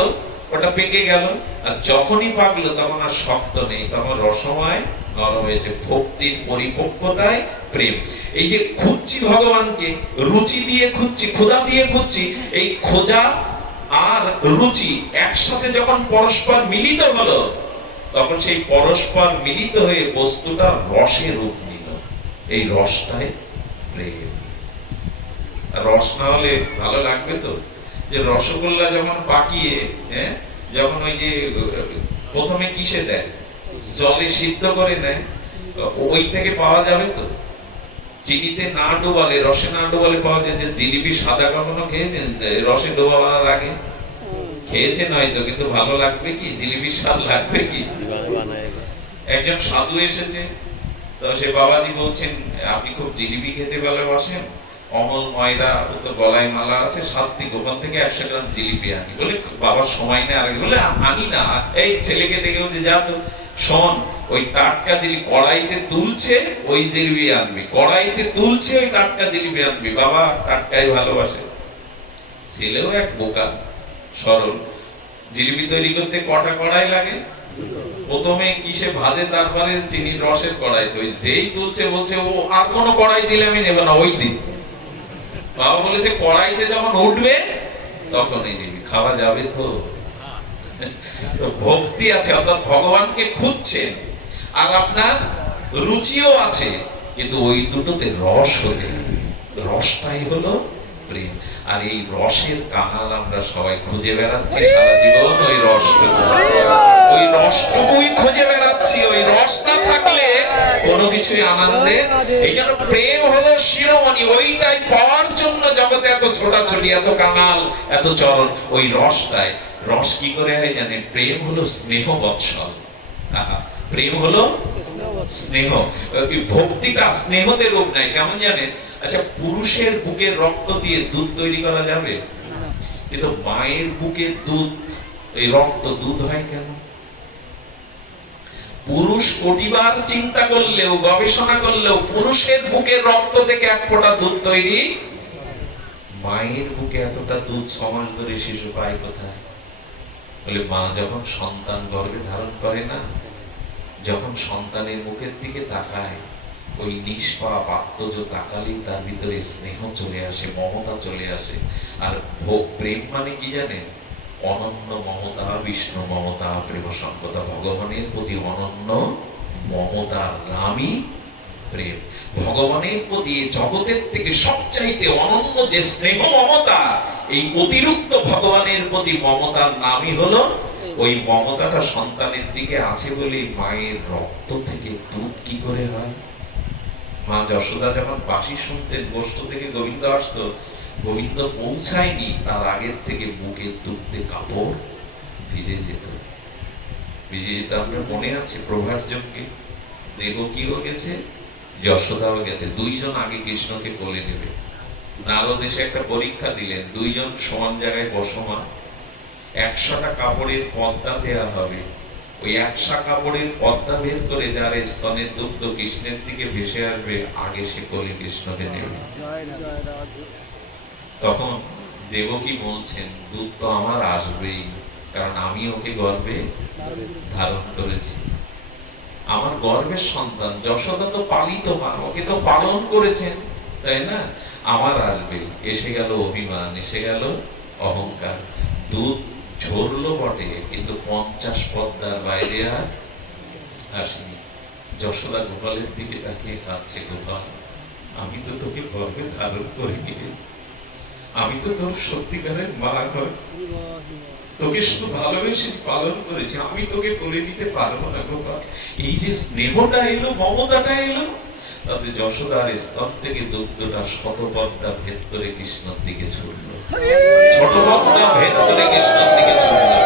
ওটা পেকে গেল, আর যখনই পাকলো তখন আর শক্ত নেই, তখন রসময় নরম হয়েছে। ভক্তির পরিপক্কতায় প্রেম। এই যে খুঁজছি ভগবানকে, রুচি দিয়ে খুঁজছি, ক্ষুধা দিয়ে খুঁজছি, এই খোঁজা আর রুচি একসাথে যখন পরস্পর মিলিত হলো, তখন সেই পরস্পর মিলিত হয়ে বস্তুটা রসে রূপ নিল। এই রসটাই প্রেম। রস না হলে ভালো লাগবে তো? যে রসগোল্লা যখন পাকিয়ে, যখন ওই যে প্রথমে কিসে দেয়, জলে সিদ্ধ করে নেয়, ওই থেকে পাওয়া যাবে তো? চিনিতে না ডোবালে, রসে না ডোবালে পাওয়া যায়। যে জিলিপি সাদা কখনো খেয়েছেন রসে ডোবাবার আগে? খেয়েছেন হয়তো, কিন্তু ভালো লাগবে কি? জিলিপির স্বাদ লাগবে কি? একজন সাধু এসেছে, তো সে বাবাজি বলছেন, আপনি খুব জিলিপি খেতে ভালোবাসেন, অমল ময়রা তো গলায় মালা আছে, সাত্বিক, ওখান থেকে 100 গ্রাম জিলিপি আনি। বলে বাবার সময় নেই, আর বলে আনি না, এই ছেলেকে দেখে বলছে, যা তো শোন, ওই টাটকা জিলিপি কড়াইতে তুলছে, ওই জিলিপি আনবি, কড়াইতে তুলছে ওই টাটকা জিলিপি আনবি। বাবা টাটকাই ভালোবাসে। ছেলেও এক বোকা, সরল। জিলিপি তৈরি করতে কটা কড়াই লাগে? প্রথমে কিসে ভাজে, তারপরে চিনির রসের কড়াই। তো যেই তুলছে বলছে ও আর কোনো কড়াই দিলে আমি নেব না, ওই দিন। বাবা বলেছে কড়াইতে যখন উঠবে তখনই নিবি, খাওয়া যাবে তো। তো ভক্তি আছে, অর্থাৎ ভগবানকে খুঁজছেন, আর আপনার রুচিও আছে, কিন্তু ওই দুটোতে রস হতে হবে। রসটাই হলো প্রেম। আর এই রসের কাঙাল আমরা সবাই খুঁজে বেড়াচ্ছি সারা জীবন, ওই রসটুকু, ওই রসটুকুই খুঁজে বেড়াচ্ছি। ওই রস না থাকলে কোনো কিছুই আনন্দের। এই জন্য প্রেম হলো শিরোমণি, ওইটাই পাওয়ার জন্য জগতে এত ছোটাছুটি, এত কাঙাল, এত চরণ। ওই রসটাই। রস কি করে হয় জানেন? প্রেম হলো স্নেহ বৎসল। প্রেম হলো স্নেহ। ভক্তিটা স্নেহতে রূপ নেয়। কেমন জানেন? আচ্ছা, পুরুষের বুকের রক্ত দিয়ে দুধ তৈরি করা যাবে, কিন্তু মায়ের বুকের দুধ, এই রক্ত দুধ হয় কেন? পুরুষ কোটিবার চিন্তা করলেও, গবেষণা করলেও পুরুষের বুকের রক্ত থেকে এক ফোঁটা দুধ তৈরি। মায়ের বুকে এতটা দুধ 6 মাস ধরে শিশু পায় কোথায়? বলে মা যখন সন্তান গর্ভে ধারণ করে না, যখন সন্তানের মুখের দিকে তাকায়, ওই নিষ্পাপ আত্মজ তাকালেই তার ভিতরে স্নেহ চলে আসে, মমতা চলে আসে। আর প্রেম মানে কি জানেন? অনন্য মমতা, বিষ্ণু মমতা, প্রেম সংকতা, ভগবানের প্রতি অনন্য মমতার নামই প্রেম। ভগবানের প্রতি জগতের থেকে সবচাইতে অনন্য যে স্নেহ মমতা, এই অতিরিক্ত ভগবানের প্রতি মমতার নামই হলো। ওই মমতাটা সন্তানের দিকে আছে বলেই মায়ের রক্ত থেকে দুধ কি করে হয়। মা যশোদা যখন বাঁশি শুনতেন, গোষ্ঠ থেকে গোবিন্দ আসতো, গোবিন্দ পৌঁছায়নি তার আগের থেকে বুকের দুধে কাপড় ভিজে যেত, ভিজে যেত। আমরা মনে আছে প্রভার যজ্ঞে দেবকীও গেছে, যশোদাও গেছে, দুইজন আগে কৃষ্ণকে কোলে নেবে। নারদ এসে একটা পরীক্ষা দিলেন, দুইজন সমান জায়গায় বসমান, 100টা কাপড়ের পর্দা দেয়া হবে। ওই 100 কাপড়ের পর্দা বের করে যার স্তনের দুগ্ধ কৃষ্ণের দিকে ভেসে আসবে, আগে সে কোলে কৃষ্ণকে নেবে। তখন দেবকী বলছেন, দুধ তো আমার আসবেই, কারণ আমি ওকে গর্ভে ধারণ করেছি, আমার গর্ভের সন্তান। যশোদা তো পালিত মা, ওকে তো পালন করেছেন, তাই না? আমার আসবে। এসে গেল অভিমান, এসে গেল অহংকার। দুধ ঝরলো বটে, কিন্তু 50 পদ্মার বাইরে আর আসেনি। যশোদা গোপালের দিকে তাকিয়ে কাঁদছে, গোপাল আমি তো তোকে গর্ভে ধারণ করিনি, আমি তো তোর সত্যিকারের মা নয়, তোকে শুধু ভালোবেসে পালন করেছি, আমি তোকে করে নিতে পারবো না গোপাল। এই যে স্নেহটা এলো, মমতাটা এলো, তাতে যশোদার স্তন থেকে দুগ্ধটা শত পদ্মা ভেদ করে কৃষ্ণর দিকে ছুটলো, ছোট পদ্মা ভেদ করে কৃষ্ণর দিকে ছুটলো।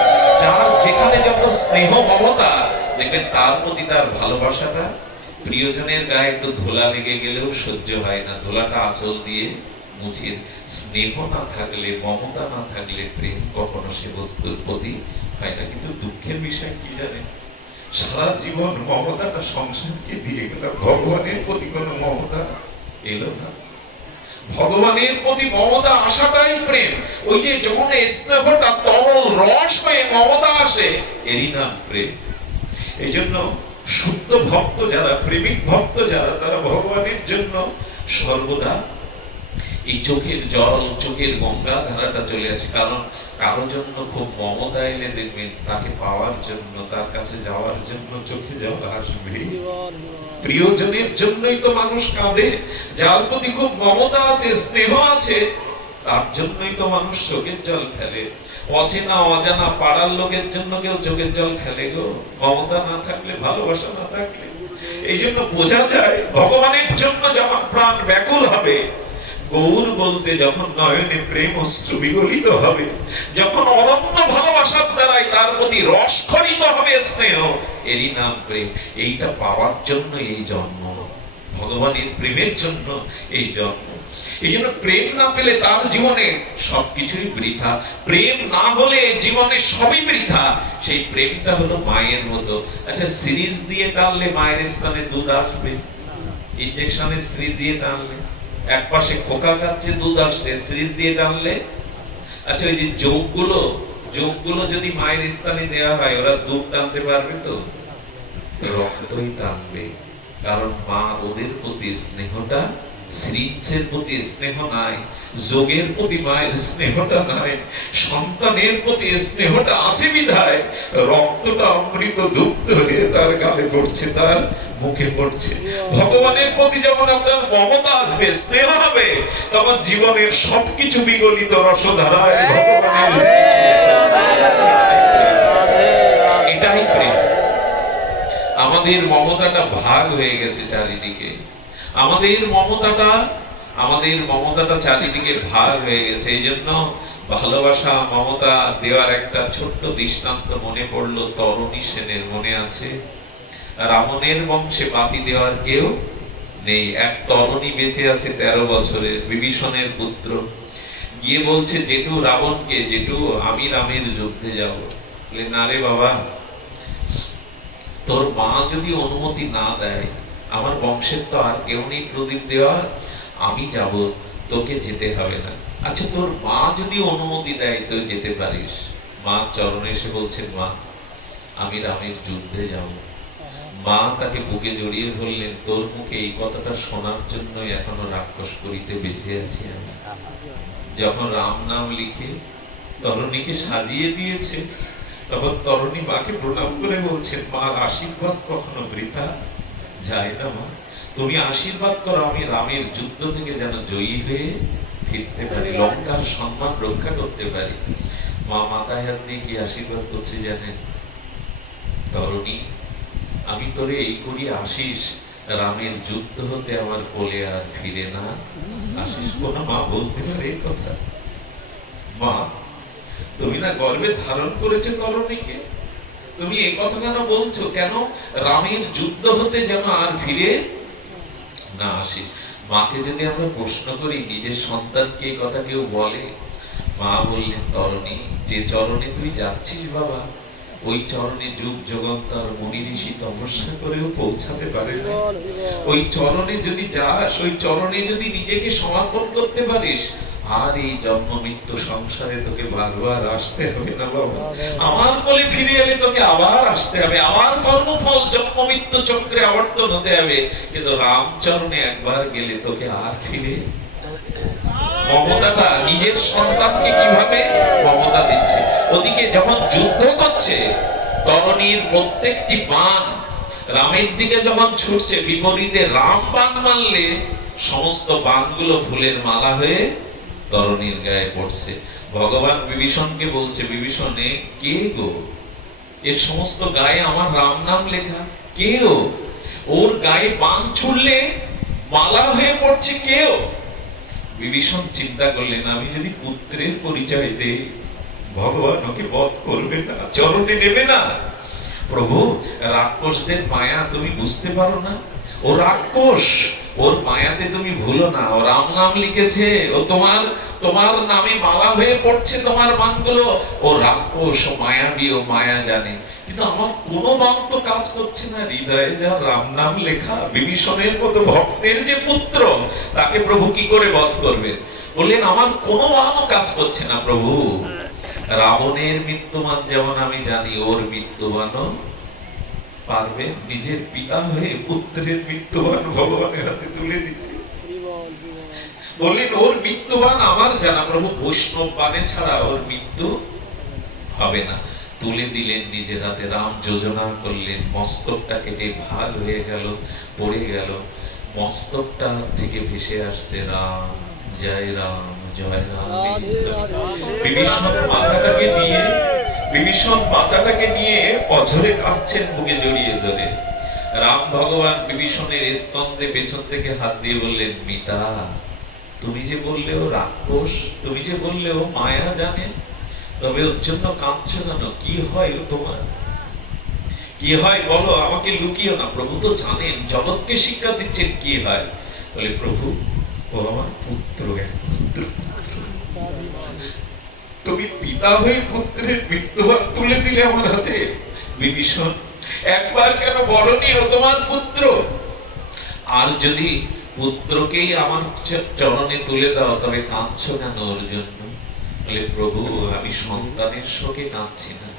যার যেখানে যত স্নেহ মমতা, দেখবেন তার প্রতি তার ভালোবাসাটা। প্রিয়জনের গায়ে একটু ধুলা লেগে গেলেও সহ্য হয় না, ধুলাটা আঁচল দিয়ে মুছিয়ে। স্নেহ না থাকলে, মমতা না থাকলে প্রেম কখনো সে বস্তুর প্রতি হয় না। কিন্তু দুঃখের বিষয় কি জানেন? সারা জীবন মমতাটা সংসারকে দিয়ে গেল, ভগবানের প্রতি কোনো মমতা এলো না। ভগবানের প্রতি মমতা আসাটাই প্রেম। ওই যে যখন স্নেহটা তরল রস হয়ে মমতা আসে, এরই নাম প্রেম। এই জন্য শুদ্ধ ভক্ত যারা, প্রেমিক ভক্ত যারা, তারা ভগবানের জন্য সর্বদা এই চোখের জল, চোখের গঙ্গা ধারাটা চলে আসে। কারণ কারো জন্য খুব মমতা এলে দেখবেন তাকে পাওয়ার জন্য, তার কাছে যাওয়ার জন্য চোখে জল আসবে। প্রিয়জনের জন্যই তো মানুষ কাঁদে। যার প্রতি খুব মমতা আছে, স্নেহ আছে, তার জন্যই তো মানুষ চোখের জল ফেলে। অচেনা অজানা পাড়ার লোকের জন্য কেউ চোখের জল ফেলে গো? মমতা না থাকলে, ভালোবাসা না থাকলে। এই জন্য বোঝা যায় ভগবানের জন্য যখন প্রাণ ব্যাকুল হবে, গৌর বলতে যখন নয়নে প্রেম অশ্রু বিগলিত হবে, যখন অনন্য ভালোবাসার দ্বারাই তার প্রতি রসক্ষরিত হবে স্নেহ, এরই নাম প্রেম। এইটা পাওয়ার জন্য এই জন্ম, ভগবানের প্রেমের জন্য এই জন্ম। এই জন্য প্রেম না পেলে তার জীবনে সবকিছুই বৃথা। প্রেম না হলে জীবনে সবই বৃথা। সেই প্রেমটা হলো মায়ের মতো। আচ্ছা, সিরিজ দিয়ে টানলে মায়ের স্তনে দুধ আসবে? ইনজেকশনের সিরিজ দিয়ে টানলে, এক পাশে খোকা খাচ্ছে দুধ আসছে, সিরিজ দিয়ে টানলে? আচ্ছা, ওই যে যোগগুলো যোগগুলো যদি মায়ের স্থানে দেওয়া হয়, ওরা দুধ টানতে পারবে তো? রক্তই টানবে। কারণ মা ওদের প্রতি স্নেহটা, শ্রীঞ্চের প্রতি স্নেহ নাই, যোগের প্রতি মায়ের স্নেহটা নাই, সন্তানের প্রতি স্নেহটা আছে বিধায় রক্তটা অমৃত দুগ্ধ হয়ে তার গালে পড়ছে, তার মুখে পড়ছে। ভগবানের প্রতি যখন আপনার মমতা আসবে, স্নেহ হবে, তখন জীবনের সবকিছু বিগলিত রসধারায় ভগবানের। এটাই প্রেম। আমাদের মমতাটা ভাগ হয়ে গেছে চারিদিকে, আমাদের মমতাটা চারিদিকে ভাগ হয়ে গেছে। এই জন্য ভালোবাসা মমতা দেওয়ার একটা ছোট্ট দৃষ্টান্ত মনে পড়লো তরুণী সেনের, মনে আছে? রাবণের বংশে পাপি দেওয়ার কেউ নেই, এক তরুণী বেঁচে আছে 13 বছরের, বিভীষণের পুত্র। গিয়ে বলছে জেঠু রাবণকে, জেঠু আমি রামের যুদ্ধে যাব। না রে বাবা, তোর মা যদি অনুমতি না দেয়, আমার বংশের তো আর কেউ নেই প্রদীপ দেওয়ার, আমি যাব, তোকে যেতে হবে না। আচ্ছা তোর মা যদি অনুমতি দেয় তুই যেতে পারিস। মা চরণে এসে বলছেন, মা আমি রামের যুদ্ধে যাব। মা তাকে বুকে জড়িয়ে ধরলেন, তোর মুখে এই কথাটা শোনার জন্য এখনো রাক্ষস করিতে বেঁচে আছি আমি। যখন রাম নাম লিখে তরুণীকে সাজিয়ে দিয়েছে, তখন তরুণী মাকে প্রণাম করে বলছেন, মার আশীর্বাদ কখনো বৃথা যায় না মা, তুমি আশীর্বাদ করো আমি রামের যুদ্ধ থেকে যেন জয়ী হয়ে ফিরতে পারি, লঙ্কার সম্মান রক্ষা করতে পারি। মা মাথায় হাত দিয়ে কি আশীর্বাদ করছে জানেন? তরুণী আমি তোরে এই করি আসিস, রামের যুদ্ধ হতে আমার কোলে আর ফিরে না আসিস। কোন মা বলতে পারে এই কথা? মা তুমি না গর্বে ধারণ করেছো তরুণীকে, তুমি এই কথা কেন বলছো? কেন রামের যুদ্ধ হতে যেন আর ফিরে না আসি। মাকে যদি আমরা প্রশ্ন করি, নিজের সন্তানকে এই কথা কেউ বলে? মা বললেন, তরুণী যে চরণে তুই যাচ্ছিস বাবা, ওই চরণে যুগ যুগান্তর মুনি ঋষি তপস্যা করেও পৌঁছাতে পারে না। ওই চরণে যদি যাস, ওই চরণে যদি নিজেকে সমর্পণ করতে পারিস, আর এই জন্ম মৃত্যু সংসারে তোকে বারবার আসতে হবে না বাবা। আমার কোলে ফিরে এলে তোকে আবার আসতে হবে, আবার কর্মফল জন্ম মৃত্যু চক্রে আবর্তন হতে হবে, কিন্তু রামচরণে একবার গেলে তোকে আর ফিরে। মমতাটা নিজের সন্তানকে কিভাবে মমতা দিচ্ছে। ওদিকে যখন যুদ্ধ করছে, তরুণীর প্রত্যেকটি বাণ রামের দিকে যখন ছুটছে, বিপরীতে রাম বাণ মারলে সমস্ত বাণগুলো ফুলের মালা হয়ে তরুণীর গায়ে পড়ছে। ভগবান বিভীষণকে বলছে, বিভীষণে কে গো, এর সমস্ত গায়ে আমার রাম নাম লেখা, কে ও? ওর গায়ে বাণ ছুড়লে মালা হয়ে পড়ছে, কে ও? বিভীষণ চিন্তা করলেন, আমি যদি পুত্রের পরিচয় দেই, ভগবান ওকে বধ করবে না, চরণে নেবে না। প্রভু রাক্ষসদের মায়া তুমি বুঝতে পারো না? ও রাক্ষস, ওর মায়াতে তুমি ভুলো না। ও রাম নাম লিখেছে, ও তোমার নামে মালা হয়ে পড়ছে, তোমার বাণগুলো। ও রাক্ষস, ও মায়াবী, ও মায়া জানে। কিন্তু আমার কোনো বাণ তো কাজ করছে না। হৃদয়ে যার রাম নাম লেখা, বিভীষণের মতো ভক্তের যে পুত্র, তাকে প্রভু কি করে বধ করবেন? বললেন, আমার কোনো বাণও কাজ করছে না প্রভু। রাবণের মৃত্যুবান যেমন আমি জানি, ওর মৃত্যুবানও পারবে নিজের পিতা হয়ে পুত্রের মৃত্যুবান ভগবানের হাতে তুলে দিতে। বললেন, ওর মৃত্যুবান আমার জানা প্রভু, বৈষ্ণব বাণে ছাড়া ওর মৃত্যু হবে না। তুলে দিলেন নিজের হাতে, রাম যোজনা করলেন, মস্তকটা কেটে ভাগ হয়ে গেল, পড়ে গেল। মস্তকটা থেকে ভেসে আসছে রাম জয় রাম জয় রাম। বিভীষণ মাথাটাকে নিয়ে অঝরে কাঁদছেন, বুকে জড়িয়ে ধরে। রাম ভগবান বিভীষণের স্কন্ধে পেছন থেকে হাত দিয়ে বললেন, মিতা তুমি যে বললে ও রাক্ষস, তুমি যে বললে ও মায়া জানে, তবে ওর জন্য কাঁদছো কেন? কি হয় ও তোমার? কি হয় বলো, আমাকে লুকিও না। প্রভু তো জানেন, জগৎকে শিক্ষা দিচ্ছেন কি হয়। বলে, প্রভু ও আমার পুত্র, একমাত্র পুত্র। তুমি পিতা হয়ে পুত্রের মৃত্যুবান তুলে দিলে আমার হাতে। বিভীষণ একবার কেন বলনি ও তোমার পুত্র? আর যদি পুত্রকেই আমার চরণে তুলে দাও, তবে কাঁদছো কেন ওর জন্য? বলে প্রভু আমি সন্তানের শোকে কাঁদছি না।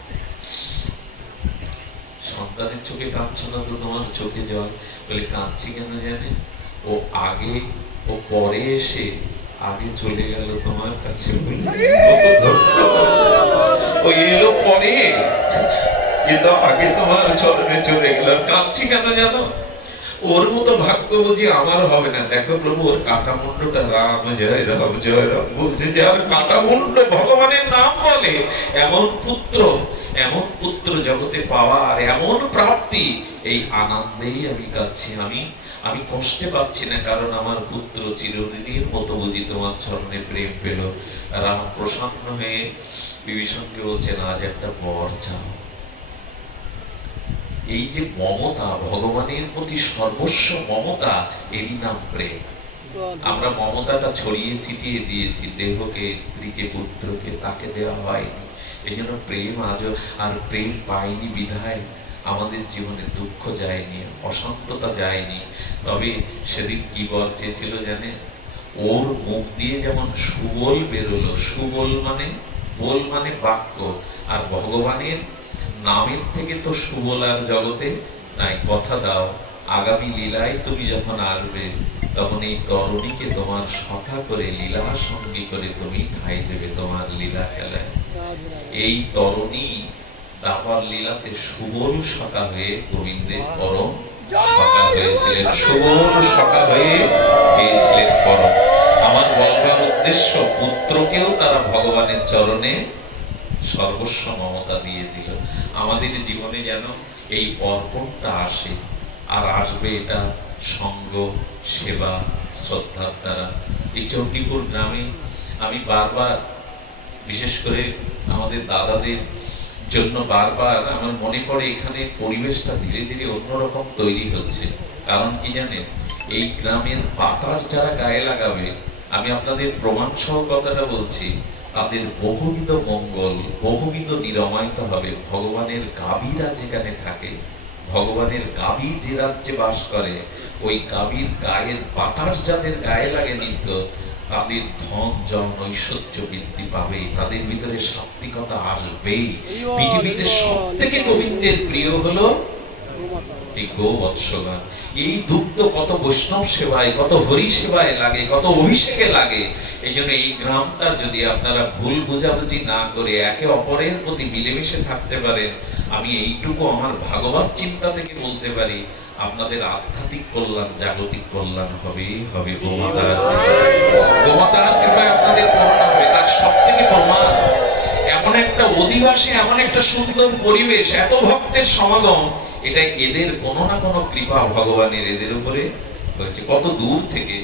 সন্তানের চোখে কাঁদছো না তো তোমার চোখে জল? বলে কাঁদছি কেন জানে? ও আগে, ও পরে এসে আগে চলে গেল তোমার কাছে। ও এলো পরে কিন্তু আগে তোমার চরণে চলে গেল। কাঁদছি কেন জানো? ওর মতো ভাগ্য বুঝি আমার হবে না। দেখো প্রভু ওর কাটা মুন্ডটা রাম জয় রাম জয় রাম বলছে, যে আর কাটা মুন্ড ভগবানের নাম বলে, এমন পুত্র, এমন পুত্র জগতে পাওয়া আর এমন প্রাপ্তি, এই আনন্দেই আমি কাঁদছি। আমি কষ্টে পাচ্ছি না, কারণ আমার পুত্র চিরদিনের মতো বুঝি তোমার চরণে প্রেম পেল। রাম প্রসন্ন হয়ে বিভীষণকে বলছেন আজ একটা বর চাও। এই যে মমতা, ভগবানের প্রতি সর্বস্ব মমতা, এরই নাম প্রেম। আমরা মমতাটা ছড়িয়ে ছিটিয়ে দিয়েছি, দেহকে, স্ত্রীকে, পুত্রকে, তাকে দেওয়া হয়নি। এই জন্য প্রেম আজও, আর প্রেম পাইনি বিধায় আমাদের জীবনে দুঃখ যায়নি, অশান্ততা যায়নি। তবে সেদিন কি বর চেয়েছিল জানে? ওর মুখ দিয়ে যেমন সুবল বেরোলো, সুবল মানে, বল মানে বাক্য, আর ভগবানের নামের থেকে তো সুবল আর জগতে নাই। কথা দাও আগামী লীলায় তুমি যখন আসবে, তখন এই তরুণীকে তোমার সখা করে, লীলা সঙ্গী করে তুমি ঠাঁই দেবে তোমার লীলা খেলায়। এই তরুণী দাপার লীলাতে সুবল সখা হয়ে গোবিন্দের পরম সখা হয়েছিলেন, সুবল সখা হয়ে পেয়েছিলেন পরম। আমার বলবার উদ্দেশ্য, পুত্রকেও তারা ভগবানের চরণে সর্বস্ব মমতা দিয়ে দিল। আমাদের জীবনে যেন এই অর্পণটা আসে, আর আসবে এটা সঙ্গ, সেবা, শ্রদ্ধার দ্বারা। এই চণ্ডীপুর গ্রামে আমি বারবার, বিশেষ করে আমাদের দাদাদের জন্য বারবার আমার মনে পড়ে, এখানে পরিবেশটা ধীরে ধীরে অন্যরকম তৈরি হচ্ছে। কারণ কি জানেন? এই গ্রামের বাতাস যারা গায়ে লাগাবে, আমি আপনাদের প্রমাণ সহ কথাটা বলছি, তাদের বহুবিধ মঙ্গল, বহুবিধ নিরাময়তা হবে। ভগবানের গাভীরা যেখানে থাকে, ভগবানের গাভী যে রাজ্যে বাস করে, ওই গাভীর গায়ের বাতাস যাদের গায়ে লাগে নিত্য, তাদের ধন জন ঐশ্বর্য বৃদ্ধি পাবে, তাদের ভিতরে সাত্বিকতা আসবেই। পৃথিবীতে সব থেকে গোবিন্দের প্রিয় হলো এই গোবৎসগণ। এই দুগ্ধ কত বৈষ্ণব সেবায়, কত হরি সেবায় লাগে, কত অভিষেকে লাগে। এই জন্য এই গ্রামটা যদি আপনারা ভুল বোঝাবুঝি না করে একে অপরের প্রতি মিলেমিশে থাকতে পারেন, আমি এইটুকু আমার ভাগবত চিন্তা থেকে বলতে পারি, আপনাদের আধ্যাত্মিক কল্যাণ, জাগতিক কল্যাণ হবেই হবে। গোমাতার গোমাতার কৃপায় আপনাদের করোনা হবে। তার সব থেকে প্রমাণ, এমন একটা অধিবাসী, এমন একটা সুন্দর পরিবেশ, এত ভক্তের সমাগম, এটা এদের কোনো না কোনো কৃপা ভগবানের এদের উপরে হয়েছে। কত দূর থেকে,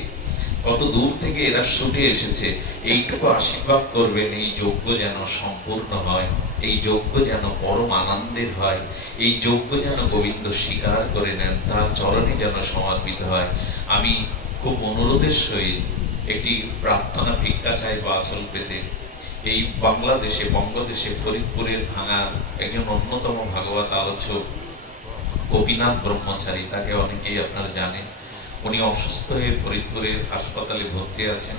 কত দূর থেকে এরা ছুটে এসেছে। এইটুকু আশীর্বাদ করবেন, এই যজ্ঞ যেন সম্পূর্ণ হয়, এই যজ্ঞ যেন পরম আনন্দের হয়, এই যজ্ঞ যেন গোবিন্দ স্বীকার করে নেন, তার চরণে যেন সমর্পিত হয়। আমি খুব অনুরোধের সহিত একটি প্রার্থনা ভিক্ষা চাইব আচল পেতে। এই বাংলাদেশে, বঙ্গদেশে ফরিদপুরের ভাঙার একজন অন্যতম ভাগবত আলোচক গোপীনাথ ব্রহ্মচারী, তাকে অনেকেই আপনারা জানেন। উনি অসুস্থ হয়ে ফরিদপুরের হাসপাতালে ভর্তি আছেন।